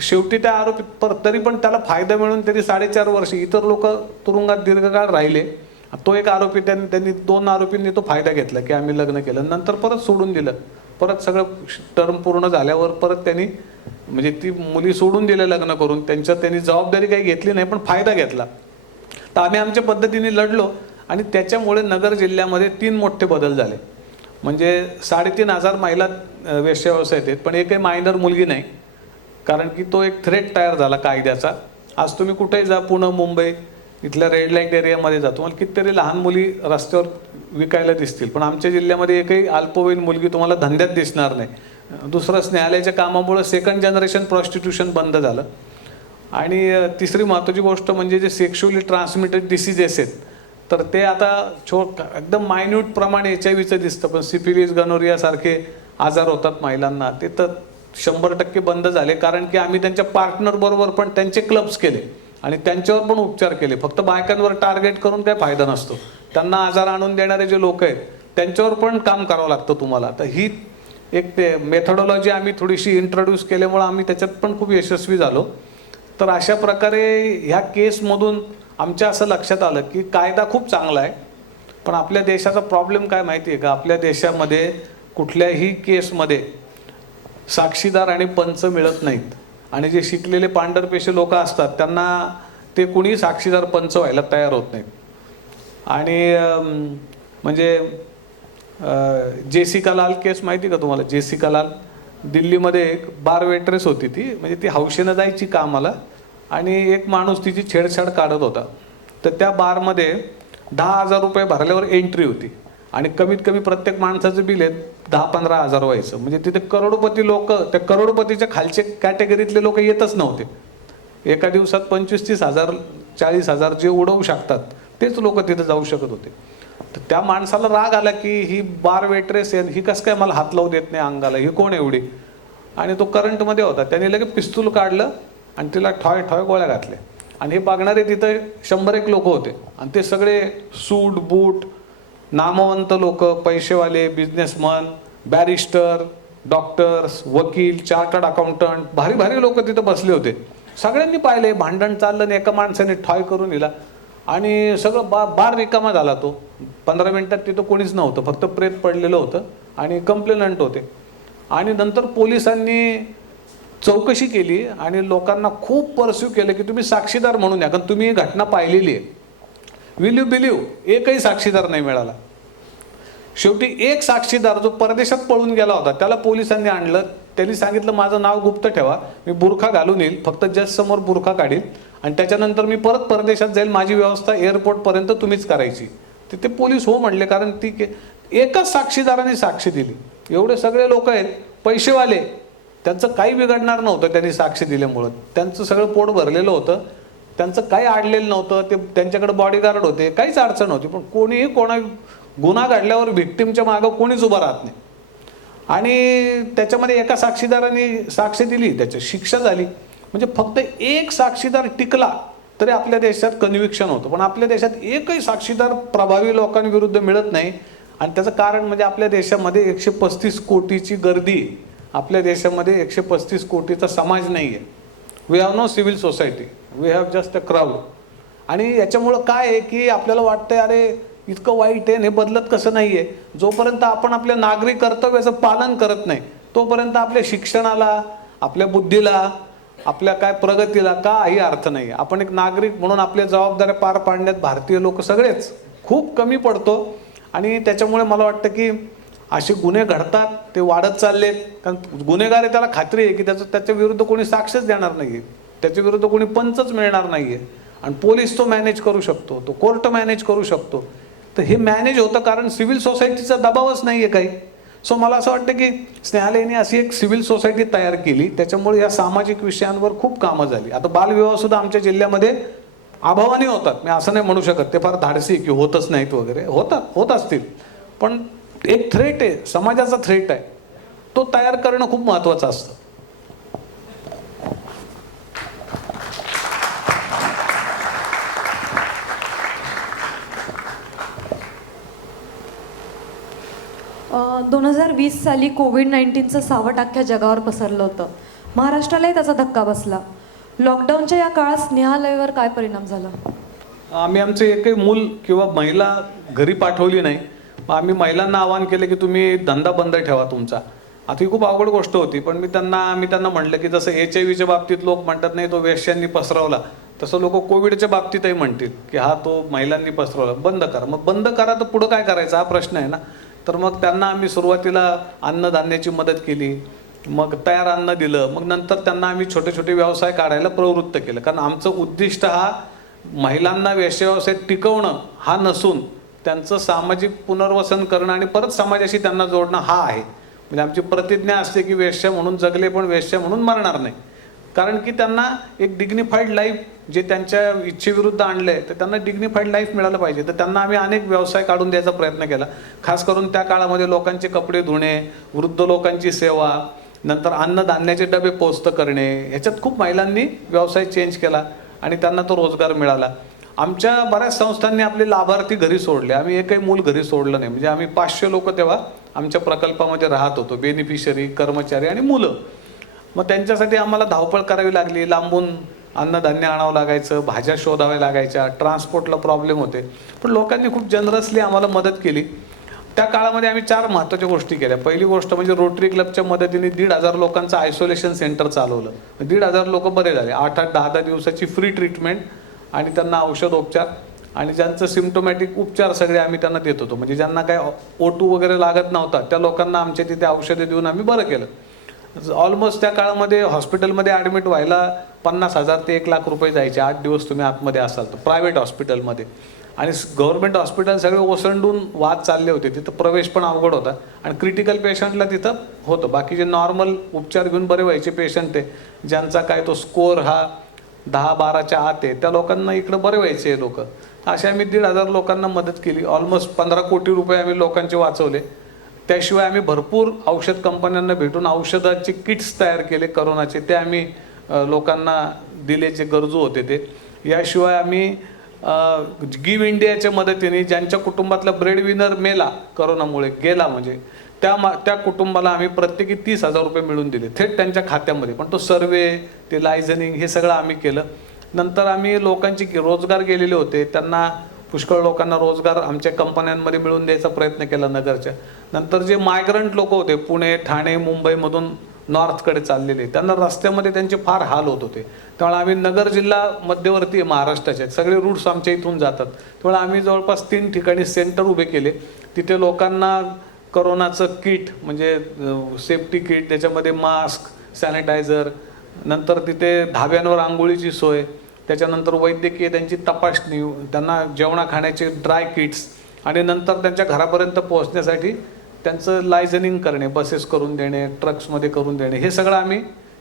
शेवटी त्या आरोपी तरी पण त्याला फायदा मिळून तरी 4.5 वर्ष इतर लोक तुरुंगात दीर्घकाळ राहिले. तो एक आरोपी त्यांनी 2 आरोपींनी तो फायदा घेतला की आम्ही लग्न केलं, नंतर परत सोडून दिलं. परत सगळं टर्म पूर्ण झाल्यावर परत त्यांनी म्हणजे ती मुली सोडून दिल्या लग्न करून, त्यांनी जबाबदारी काही घेतली नाही पण फायदा घेतला. तर आम्ही आमच्या पद्धतीने लढलो आणि त्याच्यामुळे नगर जिल्ह्यामध्ये 3 मोठे बदल झाले. म्हणजे 3,500 महिला वेश्या व्यवसायात आहेत, पण एकही मायनर मुलगी नाही, कारण की तो एक थ्रेट तयार झाला कायद्याचा. आज तुम्ही कुठेही जा, पुणे, मुंबई इथल्या रेड लाईट एरियामध्ये जातो, मला कितीतरी लहान मुली रस्त्यावर विकायला दिसतील, पण आमच्या जिल्ह्यामध्ये एकही अल्पवयीन मुलगी तुम्हाला धंद्यात दिसणार नाही. दुसरं, न्यायालयाच्या कामामुळे सेकंड जनरेशन प्रॉस्टिट्यूशन बंद झालं. आणि तिसरी महत्त्वाची गोष्ट म्हणजे जे सेक्शुअली ट्रान्समिटेड डिसीजेस आहेत, तर ते आता एकदम मायन्यूट प्रमाणे HIV दिसतं, पण सिफिलिस, गनोरिया सारखे आजार होतात महिलांना, ते तर 100% बंद झाले. कारण की आम्ही त्यांच्या पार्टनर बरोबर पण त्यांचे क्लब्स केले आणि त्यांच्यावर पण उपचार केले. फक्त बायकांवर टार्गेट करून काय फायदा नसतो, त्यांना आजार आणून देणारे जे लोक आहेत त्यांच्यावर पण काम करावं लागतं तुम्हाला. तर ही एक ते मेथडॉलॉजी आम्ही थोडीशी इंट्रोड्यूस केल्यामुळे आम्ही त्याच्यात पण खूप यशस्वी झालो. तर अशा प्रकारे ह्या केसमधून आमच्या असं लक्षात आलं की कायदा खूप चांगला आहे, पण आपल्या देशाचा प्रॉब्लेम काय माहिती आहे का, आपल्या देशामध्ये कुठल्याही केसमध्ये साक्षीदार आणि पंच मिळत नाहीत. आणि जे शिकलेले पांढरपेशे लोक असतात त्यांना ते कुणी साक्षीदार पंच व्हायला तयार होत नाहीत. आणि म्हणजे जेसिका लाल केस माहिती का तुम्हाला? जेसिका लाल दिल्लीमध्ये एक बार वेट्रेस होती ती, म्हणजे ती हौशेनं जायची कामाला आणि एक माणूस तिची छेडछाड काढत होता. तर त्या बारमध्ये 10,000 रुपये भरल्यावर एंट्री होती आणि कमीत कमी प्रत्येक माणसाचं बिल आहे 10-15 हजार व्हायचं. म्हणजे तिथे करोडपती लोक, त्या करोडपतीच्या खालचे कॅटेगरीतले लोक येतच नव्हते. एका दिवसात 25-30 हजार 40 हजार जे उडवू शकतात तेच लोक तिथे जाऊ शकत होते. तर त्या माणसाला राग आला की ही बार वेट्रेस आहे, ही कसं काय मला हात लावू देत नाही अंगाला, ही कोण एवढी. आणि तो करंटमध्ये होता, त्याने लगेच पिस्तूल काढलं आणि तिला ठॉय ठॉय गोळ्या घातल्या. आणि हे बघणारे तिथं 100 लोक होते आणि ते सगळे सूट बूट नामवंत लोक, पैसेवाले, बिझनेसमन, बॅरिस्टर, डॉक्टर्स, वकील, चार्टर्ड अकाउंटंट, भारी भारी लोक तिथं बसले होते. सगळ्यांनी पाहिले भांडण चाललं आणि एका माणसाने ठॉय करून दिला आणि सगळं बार रिकामा झाला. तो 15 मिनिटात तिथं कोणीच नव्हतं, फक्त प्रेत पडलेलं होतं आणि कंप्लेनंट होते. आणि नंतर पोलिसांनी चौकशी केली आणि लोकांना खूप परस्यू केलं की तुम्ही साक्षीदार म्हणून या, कारण तुम्ही ही घटना पाहिलेली आहे. विल यू बिलीव्ह, एकही साक्षीदार नाही मिळाला. शेवटी एक साक्षीदार जो परदेशात पळून गेला होता त्याला पोलिसांनी आणलं. त्यांनी सांगितलं माझं नाव गुप्त ठेवा, मी बुरखा घालून येईल, फक्त जज समोर बुरखा काढील आणि त्याच्यानंतर मी परत परदेशात जाईल, माझी व्यवस्था एअरपोर्टपर्यंत तुम्हीच करायची. ते पोलीस हो म्हणले, कारण ती एकच साक्षीदाराने साक्षी दिली. एवढे सगळे लोक आहेत पैसेवाले, त्यांचं काही बिघडणार नव्हतं त्यांनी साक्षी दिल्यामुळं. त्यांचं सगळं पोट भरलेलं होतं, त्यांचं काही अडलेलं नव्हतं, ते त्यांच्याकडे बॉडीगार्ड होते, काहीच अडचण होती. पण कोणीही गुन्हा घडल्यावर व्हिक्टिमच्या मागं कोणीच उभं राहत नाही. आणि त्याच्यामध्ये एका साक्षीदाराने साक्ष दिली, त्याची शिक्षा झाली. म्हणजे फक्त एक साक्षीदार टिकला तरी आपल्या देशात कन्व्हिक्शन होतं. पण आपल्या देशात एकही साक्षीदार प्रभावी लोकांविरुद्ध मिळत नाही आणि त्याचं कारण म्हणजे आपल्या देशामध्ये 135 कोटीची गर्दी, आपल्या देशामध्ये 135 कोटीचा समाज नाही आहे. We have no civil society, we have just a crowd. आणि याच्यामुळं काय आहे की आपल्याला वाटतंय अरे इतकं वाईट आहे, हे बदलत कसं नाही आहे. जोपर्यंत आपण आपल्या नागरी कर्तव्याचं पालन करत नाही तोपर्यंत आपल्या शिक्षणाला, आपल्या बुद्धीला, आपल्या काय प्रगतीला काही अर्थ नाही. आपण एक नागरिक म्हणून आपल्या जबाबदाऱ्या पार पाडण्यात भारतीय लोक सगळेच खूप कमी पडतो. आणि त्याच्यामुळे मला वाटतं की असे गुन्हे घडतात, ते वाढत चाललेत. कारण गुन्हेगार आहे त्याला खात्री आहे की त्याच्या विरुद्ध कोणी साक्षच देणार नाही आहे, त्याच्या विरुद्ध कोणी पंचच मिळणार नाही आहे. आणि पोलीस तो मॅनेज करू शकतो, तो कोर्ट मॅनेज करू शकतो. तर हे मॅनेज होतं कारण सिव्हिल सोसायटीचा दबावच नाही आहे काही. सो मला असं वाटतं की स्नेहालयाने अशी एक सिव्हिल सोसायटी तयार केली, त्याच्यामुळे या सामाजिक विषयांवर खूप कामं झाली. आता बालविवाहसुद्धा आमच्या जिल्ह्यामध्ये अभावाने होतात, मी असं नाही म्हणू शकत ते फार धाडसी की होतच नाहीत वगैरे, होत असतील. पण एक थ्रेट आहे, समाजाचा थ्रेट आहे, तो तयार करणं खूप महत्त्वाचं असतं. अ, 2020 साली कोविड-19चं सावट अख्ख्या जगावर पसरलं होतं. महाराष्ट्रालाही त्याचा धक्का बसला. लॉकडाऊनच्या या काळात स्नेहालयावर काय परिणाम झाला? आम्ही आमचे एकही मूल किंवा महिला घरी पाठवली नाही. आम्ही महिलांना आवाहन केलं की तुम्ही धंदा बंद ठेवा तुमचा. आता ही खूप अवघड गोष्ट होती, पण मी त्यांना म्हटलं की जसं HIV बाबतीत लोक म्हणतात नाही तो वेश्यांनी पसरवला, तसं लोक कोविडच्या बाबतीतही म्हणतील की हा तो महिलांनी पसरवला, बंद करा. मग बंद करा तर पुढं काय करायचं हा प्रश्न आहे ना. तर मग त्यांना आम्ही सुरुवातीला अन्नधान्याची मदत केली, मग तयार अन्न दिलं, मग नंतर त्यांना आम्ही छोटे छोटे व्यवसाय काढायला प्रवृत्त केलं. कारण आमचं उद्दिष्ट हा महिलांना व्यवसाय टिकवणं हा नसून त्यांचं सामाजिक पुनर्वसन करणं आणि परत समाजाशी त्यांना जोडणं हा आहे. म्हणजे आमची प्रतिज्ञा असते की वेश्या म्हणून जगले पण वेश्या म्हणून मरणार नाही. कारण की त्यांना एक डिग्निफाईड लाईफ जे त्यांच्या इच्छेविरुद्ध आणलं आहे तर त्यांना डिग्निफाईड लाईफ मिळालं पाहिजे. तर त्यांना आम्ही अनेक व्यवसाय काढून द्यायचा प्रयत्न केला. खास करून त्या काळामध्ये लोकांचे कपडे धुणे, वृद्ध लोकांची सेवा, नंतर अन्नधान्याचे डबे पोचतं करणे, ह्याच्यात खूप महिलांनी व्यवसाय चेंज केला आणि त्यांना तो रोजगार मिळाला. आमच्या बऱ्याच संस्थांनी आपले लाभार्थी घरी सोडले, आम्ही एकही मूल घरी सोडलं नाही. म्हणजे आम्ही 500 लोक तेव्हा आमच्या प्रकल्पामध्ये राहत होतो, बेनिफिशरी, कर्मचारी आणि मुलं. मग त्यांच्यासाठी आम्हाला धावपळ करावी लागली, लांबून अन्नधान्य आणावं लागायचं, भाज्या शोधाव्या लागायच्या, ट्रान्सपोर्टला प्रॉब्लेम होते. पण लोकांनी खूप जनरसली आम्हाला मदत केली. त्या काळामध्ये आम्ही 4 महत्त्वाच्या गोष्टी केल्या. पहिली गोष्ट म्हणजे रोटरी क्लबच्या मदतीने 1,500 लोकांचं आयसोलेशन सेंटर चालवलं. 1,500 लोक बरे झाले. 8-8, 10-10 दिवसाची फ्री ट्रीटमेंट आणि त्यांना औषधोपचार आणि ज्यांचं सिम्प्टोमॅटिक उपचार सगळे आम्ही त्यांना देत होतो. म्हणजे ज्यांना काय O2 वगैरे लागत नव्हता त्या लोकांना आमच्या तिथे औषधे देऊन आम्ही बरं केलं. ऑलमोस्ट त्या काळामध्ये हॉस्पिटलमध्ये ॲडमिट व्हायला 50,000 ते 1,00,000 रुपये जायचे. 8 दिवस तुम्ही आतमध्ये असाल तर प्रायव्हेट हॉस्पिटलमध्ये. आणि गव्हर्नमेंट हॉस्पिटल सगळे ओसंडून वाद चालले होते, तिथं प्रवेश पण अवघड होता आणि क्रिटिकल पेशंटला तिथं होतं. बाकी जे नॉर्मल उपचार घेऊन बरे व्हायचे पेशंट आहे, ज्यांचा काय तो स्कोअर हा 10-12च्या आत आहे, त्या लोकांना इकडं बरे व्हायचे लोक. अशा आम्ही 1,500 लोकांना मदत केली. ऑलमोस्ट 15 कोटी रुपये आम्ही लोकांचे वाचवले. त्याशिवाय आम्ही भरपूर औषध कंपन्यांना भेटून औषधाचे किट्स तयार केले करोनाचे, ते आम्ही लोकांना दिले जे गरजू होते ते. याशिवाय आम्ही गिव्ह इंडियाच्या मदतीने ज्यांच्या कुटुंबातला ब्रेडविनर मेला करोनामुळे गेला, म्हणजे त्या कुटुंबाला आम्ही प्रत्येकी 30,000 रुपये मिळून दिले थेट त्यांच्या खात्यामध्ये. पण तो सर्वे, ते लायझनिंग हे सगळं आम्ही केलं. नंतर आम्ही लोकांची रोजगार गेलेले होते त्यांना, पुष्कळ लोकांना रोजगार आमच्या कंपन्यांमध्ये मिळवून द्यायचा प्रयत्न केला नगरच्या. नंतर जे मायग्रंट लोक होते पुणे, ठाणे, मुंबईमधून नॉर्थकडे चाललेले, त्यांना रस्त्यामध्ये त्यांचे फार हाल होत होते. त्यामुळे आम्ही, नगर जिल्हा मध्यवर्ती महाराष्ट्राचे सगळे रूट्स आमच्या इथून जातात, त्यामुळे आम्ही जवळपास 3 ठिकाणी सेंटर उभे केले. तिथे लोकांना करोनाचं किट म्हणजे सेफ्टी किट, त्याच्यामध्ये मास्क, सॅनिटायझर, नंतर तिथे धाब्यांवर आंघोळीची सोय, त्याच्यानंतर वैद्यकीय त्यांची तपासणी, त्यांना जेवणा खाण्याचे ड्राय किट्स आणि नंतर त्यांच्या घरापर्यंत पोहोचण्यासाठी त्यांचं लायझनिंग करणे, बसेस करून देणे, ट्रक्समध्ये करून देणे, हे सगळं आम्ही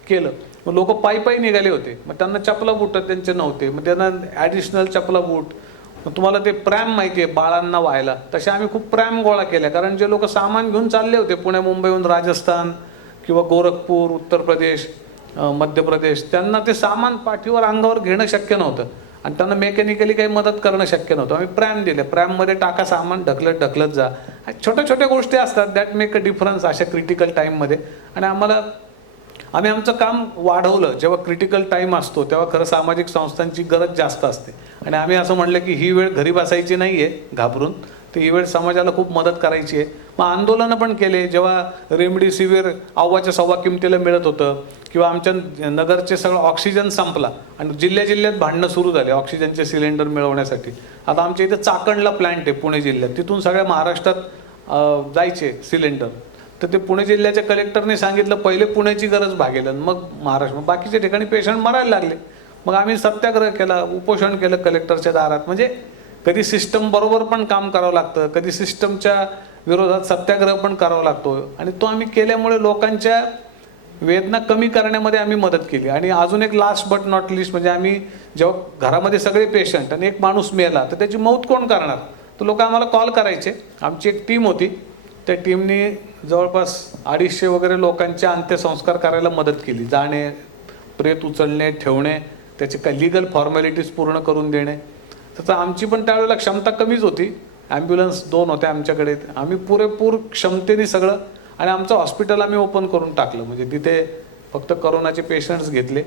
केलं. मग लोक पायी निघाले होते, मग त्यांना चपला बूट त्यांचे नव्हते, मग त्यांना ॲडिशनल चपला बूट. मग तुम्हाला ते प्रॅम माहिती आहे बाळांना व्हायला, तसे आम्ही खूप प्रॅम गोळा केल्या. कारण जे लोक सामान घेऊन चालले होते पुणे मुंबईहून राजस्थान किंवा गोरखपूर, उत्तर प्रदेश, मध्य प्रदेश, त्यांना ते सामान पाठीवर अंगावर घेणं शक्य नव्हतं. आणि त्यांना मेकॅनिकली काही मदत करणं शक्य नव्हतं. आम्ही प्रॅम दिले, प्रॅममध्ये टाका सामान, ढकलत ढकलत जा. छोट्या छोट्या गोष्टी असतात दॅट मेक अ डिफरन्स अशा क्रिटिकल टाईममध्ये. आणि आम्ही आमचं काम वाढवलं. जेव्हा क्रिटिकल टाईम असतो तेव्हा खरं सामाजिक संस्थांची गरज जास्त असते. आणि आम्ही असं म्हटलं की ही वेळ घरी बसायची नाही आहे घाबरून, तर ही वेळ समाजाला खूप मदत करायची आहे. मग आंदोलनं पण केले. जेव्हा रेमडेसिवीर अव्वाच्या सव्वा किमतीला मिळत होतं, किंवा आमच्या नगरचे सगळं ऑक्सिजन संपला आणि जिल्ह्यात भांडणं सुरू झाले ऑक्सिजनचे सिलेंडर मिळवण्यासाठी. आता आमच्या इथे चाकणला प्लॅन्ट आहे पुणे जिल्ह्यात, तिथून सगळ्या महाराष्ट्रात जायचे सिलेंडर. तर ते पुणे जिल्ह्याच्या कलेक्टरने सांगितलं पहिले पुण्याची गरज भागेल आणि मग महाराष्ट्र, मग बाकीच्या ठिकाणी पेशंट मरायला लागले. मग आम्ही सत्याग्रह केला, उपोषण केलं कलेक्टरच्या दारात. म्हणजे कधी सिस्टम बरोबर पण काम करावं लागतं, कधी सिस्टमच्या विरोधात सत्याग्रह पण करावा लागतो. आणि तो आम्ही केल्यामुळे लोकांच्या वेदना कमी करण्यामध्ये आम्ही मदत केली. आणि अजून एक लास्ट बट नॉट लिस्ट म्हणजे आम्ही जेव्हा घरामध्ये सगळे पेशंट आणि एक माणूस मेला तर त्याची मौत कोण करणार, तर लोक आम्हाला कॉल करायचे. आमची एक टीम होती, त्या टीमने जवळपास 250 वगैरे लोकांचे अंत्यसंस्कार करायला मदत केली. जाणे, प्रेत उचलणे, ठेवणे, त्याचे काही लिगल फॉर्मॅलिटीज पूर्ण करून देणे. तर आमची पण त्यावेळेला क्षमता कमीच होती. ॲम्ब्युलन्स 2 होत्या आमच्याकडे. आम्ही पुरेपूर क्षमतेने सगळं, आणि आमचं हॉस्पिटल आम्ही ओपन करून टाकलं. म्हणजे तिथे फक्त करोनाचे पेशंट्स घेतले.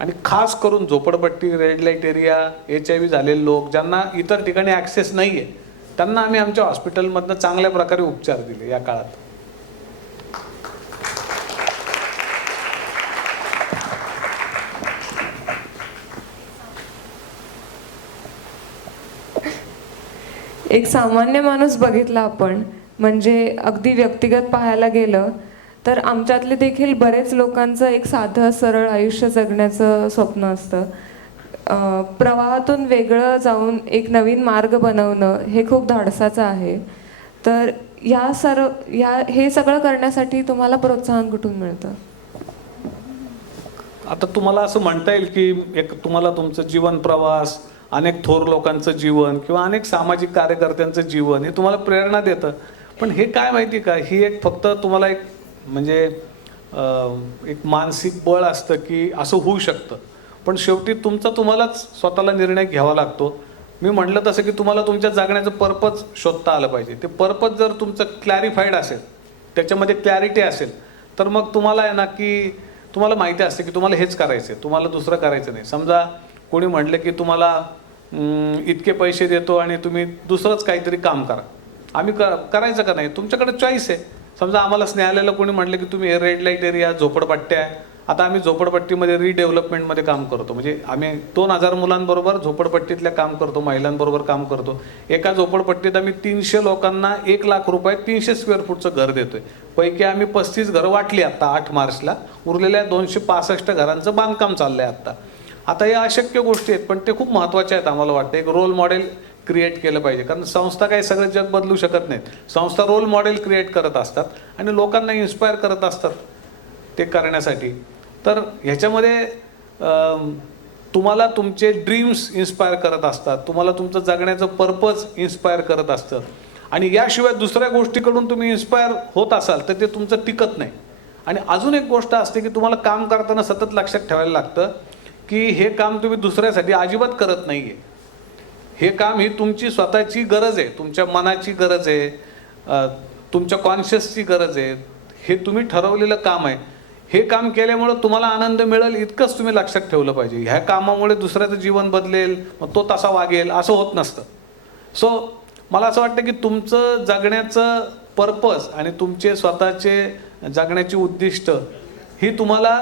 आणि खास करून झोपडपट्टी, रेड लाईट एरिया, HIV झालेले लोक, ज्यांना इतर ठिकाणी ॲक्सेस नाही आहे, त्यांना आम्ही आमच्या हॉस्पिटलमधनं चांगल्या प्रकारे उपचार दिले या काळात. एक सामान्य माणूस बघितला आपण, म्हणजे अगदी व्यक्तिगत पाहायला गेलं तर आमच्यातले देखील बरेच लोकांचं एक साधं सरळ आयुष्य जगण्याचं स्वप्न असतं. प्रवाहातून वेगळं जाऊन एक नवीन मार्ग बनवणं हे खूप धाडसाचं आहे. तर हे सगळं करण्यासाठी तुम्हाला प्रोत्साहन कुठून मिळतं? आता तुम्हाला असं म्हणता येईल की एक तुम्हाला तुमचं जीवन प्रवास, अनेक थोर लोकांचं जीवन किंवा अनेक सामाजिक कार्यकर्त्यांचं जीवन हे तुम्हाला प्रेरणा देतं. पण हे काय माहिती का, ही एक फक्त तुम्हाला एक म्हणजे एक मानसिक बळ असतं की असं होऊ शकतं. पण शेवटी तुम्हालाच स्वतःला निर्णय घ्यावा लागतो. मी म्हटलं तसं की तुम्हाला तुमच्या जगण्याचं पर्पज शोधता आलं पाहिजे. ते पर्पज जर तुमचं क्लॅरिफाईड असेल, त्याच्यामध्ये क्लॅरिटी असेल, तर मग तुम्हाला आहे ना की तुम्हाला माहिती असते की तुम्हाला हेच करायचं आहे, तुम्हाला दुसरं करायचं नाही. समजा कोणी म्हटलं की तुम्हाला इतके पैसे देतो आणि तुम्ही दुसरंच काहीतरी काम करा, आम्ही करायचं का नाही, तुमच्याकडे चॉईस आहे. समजा आम्हाला स्नेहालयाला कोणी म्हटलं की तुम्ही रेड लाईट एरिया, झोपडपट्ट्या, आता आम्ही झोपडपट्टीमध्ये रिडेव्हलपमेंटमध्ये काम करतो. म्हणजे आम्ही 2000 मुलांबरोबर झोपडपट्टीतल्या काम करतो, महिलांबरोबर काम करतो. एका झोपडपट्टीत आम्ही 300 लोकांना 1 लाख रुपये 300 स्क्वेअर फूटचं घर देतोय. पैकी आम्ही 35 घरं वाटली आता 8 मार्चला. उरलेल्या 265 घरांचं बांधकाम चाललंय आत्ता. आता या अशक्य गोष्टी आहेत, पण ते खूप महत्त्वाच्या आहेत आम्हाला वाटतं. एक रोल मॉडेल क्रिएट केलं पाहिजे, कारण संस्था काही सगळं जग बदलू शकत नाहीत. संस्था रोल मॉडेल क्रिएट करत असतात आणि लोकांना इन्स्पायर करत असतात ते करण्यासाठी. तर ह्याच्यामध्ये तुम्हाला तुमचे ड्रीम्स इन्स्पायर करत असतात, तुम्हाला तुमचं जगण्याचं पर्पज इन्स्पायर करत असतं. आणि याशिवाय दुसऱ्या गोष्टीकडून तुम्ही इन्स्पायर होत असाल तर ते तुमचं टिकत नाही. आणि अजून एक गोष्ट असते की तुम्हाला काम करताना सतत लक्षात ठेवायला लागतं की हे काम तुम्ही दुसऱ्यासाठी अजिबात करत नाही आहे. हे काम ही तुमची स्वतःची गरज आहे, तुमच्या मनाची गरज आहे, तुमच्या कॉन्शियसची गरज आहे. हे तुम्ही ठरवलेलं काम आहे. हे काम केल्यामुळं तुम्हाला आनंद मिळेल इतकंच तुम्ही लक्षात ठेवलं पाहिजे. ह्या कामामुळे दुसऱ्याचं जीवन बदलेल, मग तो तसा वागेल, असं होत नसतं. सो मला असं वाटतं की तुमचं जगण्याचं पर्पज आणि तुमचे स्वतःचे जगण्याची उद्दिष्ट ही तुम्हाला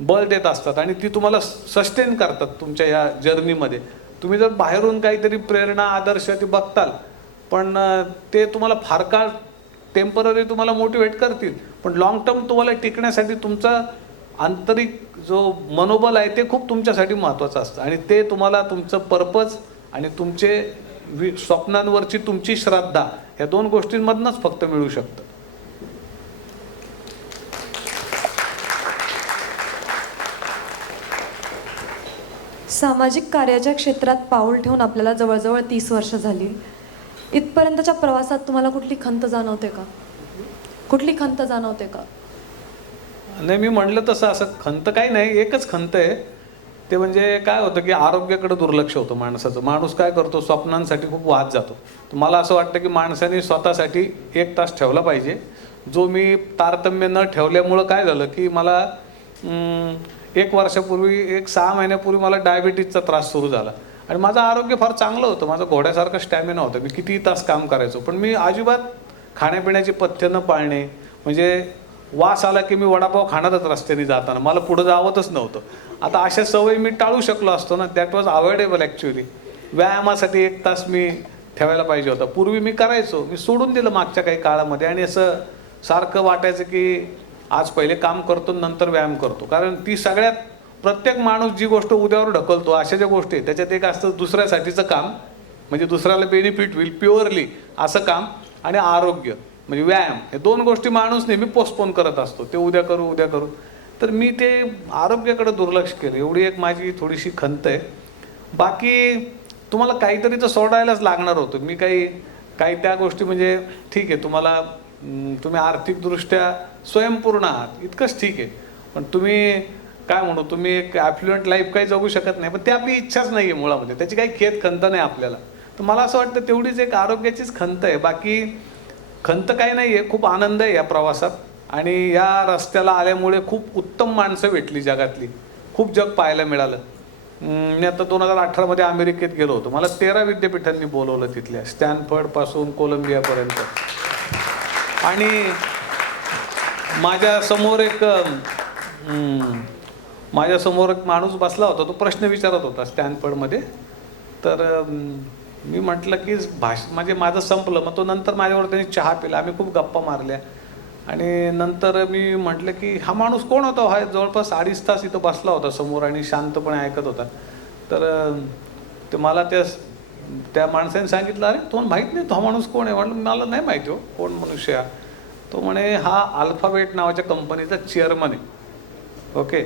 बळ देत असतात आणि ती तुम्हाला सस्टेन करतात तुमच्या या जर्नीमध्ये. तुम्ही जर बाहेरून काहीतरी प्रेरणा, आदर्श ते बघताल, पण ते तुम्हाला फार काळ टेम्पररी तुम्हाला मोटिवेट करतील, पण लॉंग टर्म तुम्हाला टिकण्यासाठी तुमचा आंतरिक जो मनोबल आहे ते खूप तुमच्यासाठी महत्त्वाचं असतं. आणि ते तुम्हाला तुमचं पर्पज आणि तुमचे स्वप्नांवरची तुमची श्रद्धा या 2 गोष्टींमधनंच फक्त मिळू शकतं. सामाजिक कार्याच्या क्षेत्रात पाऊल ठेवून आपल्याला जवळजवळ 30 वर्ष झाली. इथपर्यंतच्या प्रवासात तुम्हाला कुठली खंत जाणवते का? कुठली खंत जाणवते का? नाही, मी म्हणलं तसं असं खंत काही नाही. एकच खंत आहे ते म्हणजे काय होतं की आरोग्याकडे दुर्लक्ष होतं माणसाचं. माणूस काय करतो, स्वप्नांसाठी खूप वाद जातो. तर मला असं वाटतं की माणसाने स्वतःसाठी 1 तास ठेवला पाहिजे, जो मी तारतम्य न ठेवल्यामुळं काय झालं की मला 1 वर्षापूर्वी 6 महिन्यापूर्वी मला डायबिटीजचा त्रास सुरू झाला आणि माझं आरोग्य फार चांगलं होतं. माझं घोड्यासारखं स्टॅमिना होतं, मी कितीही तास काम करायचो. पण मी अजिबात खाण्यापिण्याची पथ्य न पाळणे, म्हणजे वास आला की मी वडापाव खाणारच रस्त्याने जाताना, मला पुढं जावतच नव्हतं. आता अशा सवयी मी टाळू शकलो असतो ना, दॅट वॉज अवॉइडेबल ॲक्च्युली. व्यायामासाठी 1 तास मी ठेवायला पाहिजे होता. पूर्वी मी करायचो, मी सोडून दिलं मागच्या काही काळामध्ये. आणि असं सारखं वाटायचं की आज पहिले काम करतो नंतर व्यायाम करतो. कारण ती सगळ्यात, प्रत्येक माणूस जी गोष्ट उद्यावर ढकलतो अशा ज्या गोष्टी आहेत, त्याच्यात एक असतं दुसऱ्यासाठीचं काम, म्हणजे दुसऱ्याला बेनिफिट होईल प्युअरली असं काम, आणि आरोग्य म्हणजे व्यायाम, हे 2 गोष्टी माणूस नेहमी पोस्टपोन करत असतो. ते उद्या करू उद्या करू. तर मी ते आरोग्याकडे दुर्लक्ष केलं. एवढी एक माझी थोडीशी खंत आहे. बाकी तुम्हाला काहीतरी तर सोडायलाच लागणार होतं. मी काही त्या गोष्टी, म्हणजे ठीक आहे तुम्हाला, तुम्ही आर्थिकदृष्ट्या स्वयंपूर्ण आहात इतकंच ठीक आहे, पण तुम्ही काय म्हणू, तुम्ही एक ॲफ्लुएंट लाईफ काही जगू शकत नाही. पण ते आपली इच्छाच नाही आहे मुळामध्ये, त्याची काही खेद खंत नाही आपल्याला. तर मला असं वाटतं तेवढीच एक आरोग्याचीच खंत आहे. बाकी खंत काही नाही आहे, खूप आनंद आहे या प्रवासात. आणि या रस्त्याला आल्यामुळे खूप उत्तम माणसं भेटली जगातली, खूप जग पाहायला मिळालं. मी आता 2018मध्ये अमेरिकेत गेलो होतो. मला 13 विद्यापीठांनी बोलवलं तिथल्या, स्टॅनफर्डपासून कोलंबियापर्यंत. आणि माझ्यासमोर एक माणूस बसला होता, तो प्रश्न विचारत होता स्टॅनफर्डमध्ये. तर मी म्हटलं की म्हणजे माझं संपलं. मग तो नंतर माझ्यावर त्यांनी चहा पिला, आम्ही खूप गप्पा मारल्या. आणि नंतर मी म्हटलं की हा माणूस कोण होता, हा जवळपास 2.5 तास इथं बसला होता समोर आणि शांतपणे ऐकत होता. तर ते मला त्या माणसाने सांगितलं, अरे तो माहीत नाही तो हा माणूस कोण आहे. म्हटलं मला नाही माहिती हो कोण मनुष्य हा. तो म्हणे हा अल्फाबेट नावाच्या कंपनीचा चेअरमन आहे. ओके.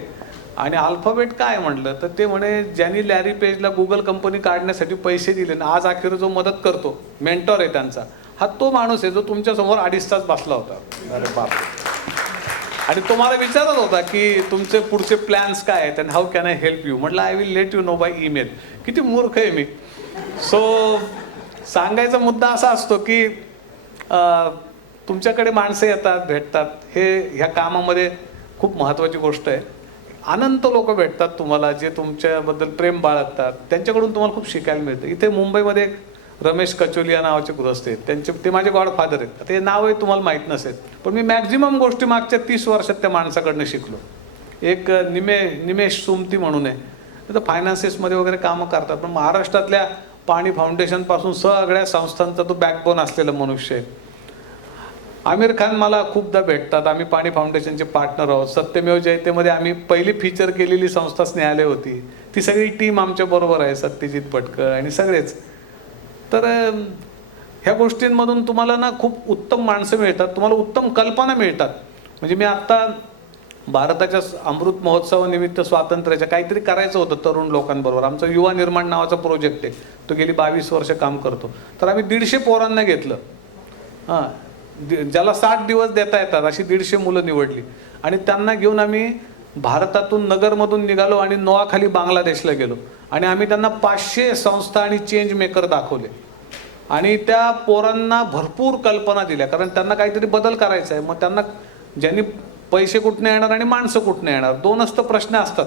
आणि अल्फाबेट काय म्हटलं तर ते म्हणे ज्यांनी लॅरी पेजला गुगल कंपनी काढण्यासाठी पैसे दिले ना, आज अखेर जो मदत करतो, मेंटॉर आहे त्यांचा, हा तो माणूस आहे जो तुमच्यासमोर 2.5 तास बसला होता. अरे बाप. आणि तो मला विचारत होता की तुमचे पुढचे प्लॅन्स काय आहेत आणि how can I help you. म्हटलं I will let you know by email. किती मूर्ख आहे मी. सो सांगायचा मुद्दा असा असतो की तुमच्याकडे माणसं येतात, भेटतात, हे ह्या कामामध्ये खूप महत्त्वाची गोष्ट आहे. अनंत लोक भेटतात तुम्हाला जे तुमच्याबद्दल प्रेम बाळगतात, त्यांच्याकडून तुम्हाला खूप शिकायला मिळतं. इथे मुंबईमध्ये एक रमेश कचोलिया नावाचे गृहस्थ आहेत, ते माझे गॉडफादर आहेत. ते नावही तुम्हाला माहीत नसेल, पण मी मॅक्झिमम गोष्टी मागच्या 30 वर्षात त्या माणसाकडनं शिकलो. एक निमेश सुमती म्हणून आहे, तर फायनान्सेसमध्ये वगैरे कामं करतात, पण महाराष्ट्रातल्या पाणी फाउंडेशनपासून सगळ्या संस्थांचा तो बॅकबोन असलेला मनुष्य आहे. आमिर खान मला खूपदा भेटतात. आम्ही पाणी फाउंडेशनचे पार्टनर आहोत. सत्यमेव जयतेमध्ये आम्ही पहिली फीचर केलेली संस्था स्नेहालय होती. ती सगळी टीम आमच्या बरोबर आहे, सत्यजित भटकर आणि सगळेच. तर ह्या गोष्टींमधून तुम्हाला ना खूप उत्तम माणसं मिळतात, तुम्हाला उत्तम कल्पना मिळतात. म्हणजे मी आत्ता भारताच्या अमृत महोत्सवानिमित्त स्वातंत्र्याच्या काहीतरी करायचं होतं तरुण लोकांबरोबर. आमचा युवा निर्माण नावाचा प्रोजेक्ट आहे, तो गेली 22 वर्ष काम करतो. तर आम्ही 150 पोरांना घेतलं. हां, ज्याला 60 दिवस देता येतात अशी 150 मुलं निवडली आणि त्यांना घेऊन आम्ही भारतातून नगरमधून निघालो आणि नोआखाली बांगलादेशला गेलो. आणि आम्ही त्यांना 500 संस्था आणि चेंज मेकर दाखवले आणि त्या पोरांना भरपूर कल्पना दिल्या, कारण त्यांना काहीतरी बदल करायचा आहे. मग त्यांना ज्यांनी पैसे कुठनं येणार आणि माणसं कुठनं येणार, 2च तर प्रश्न असतात.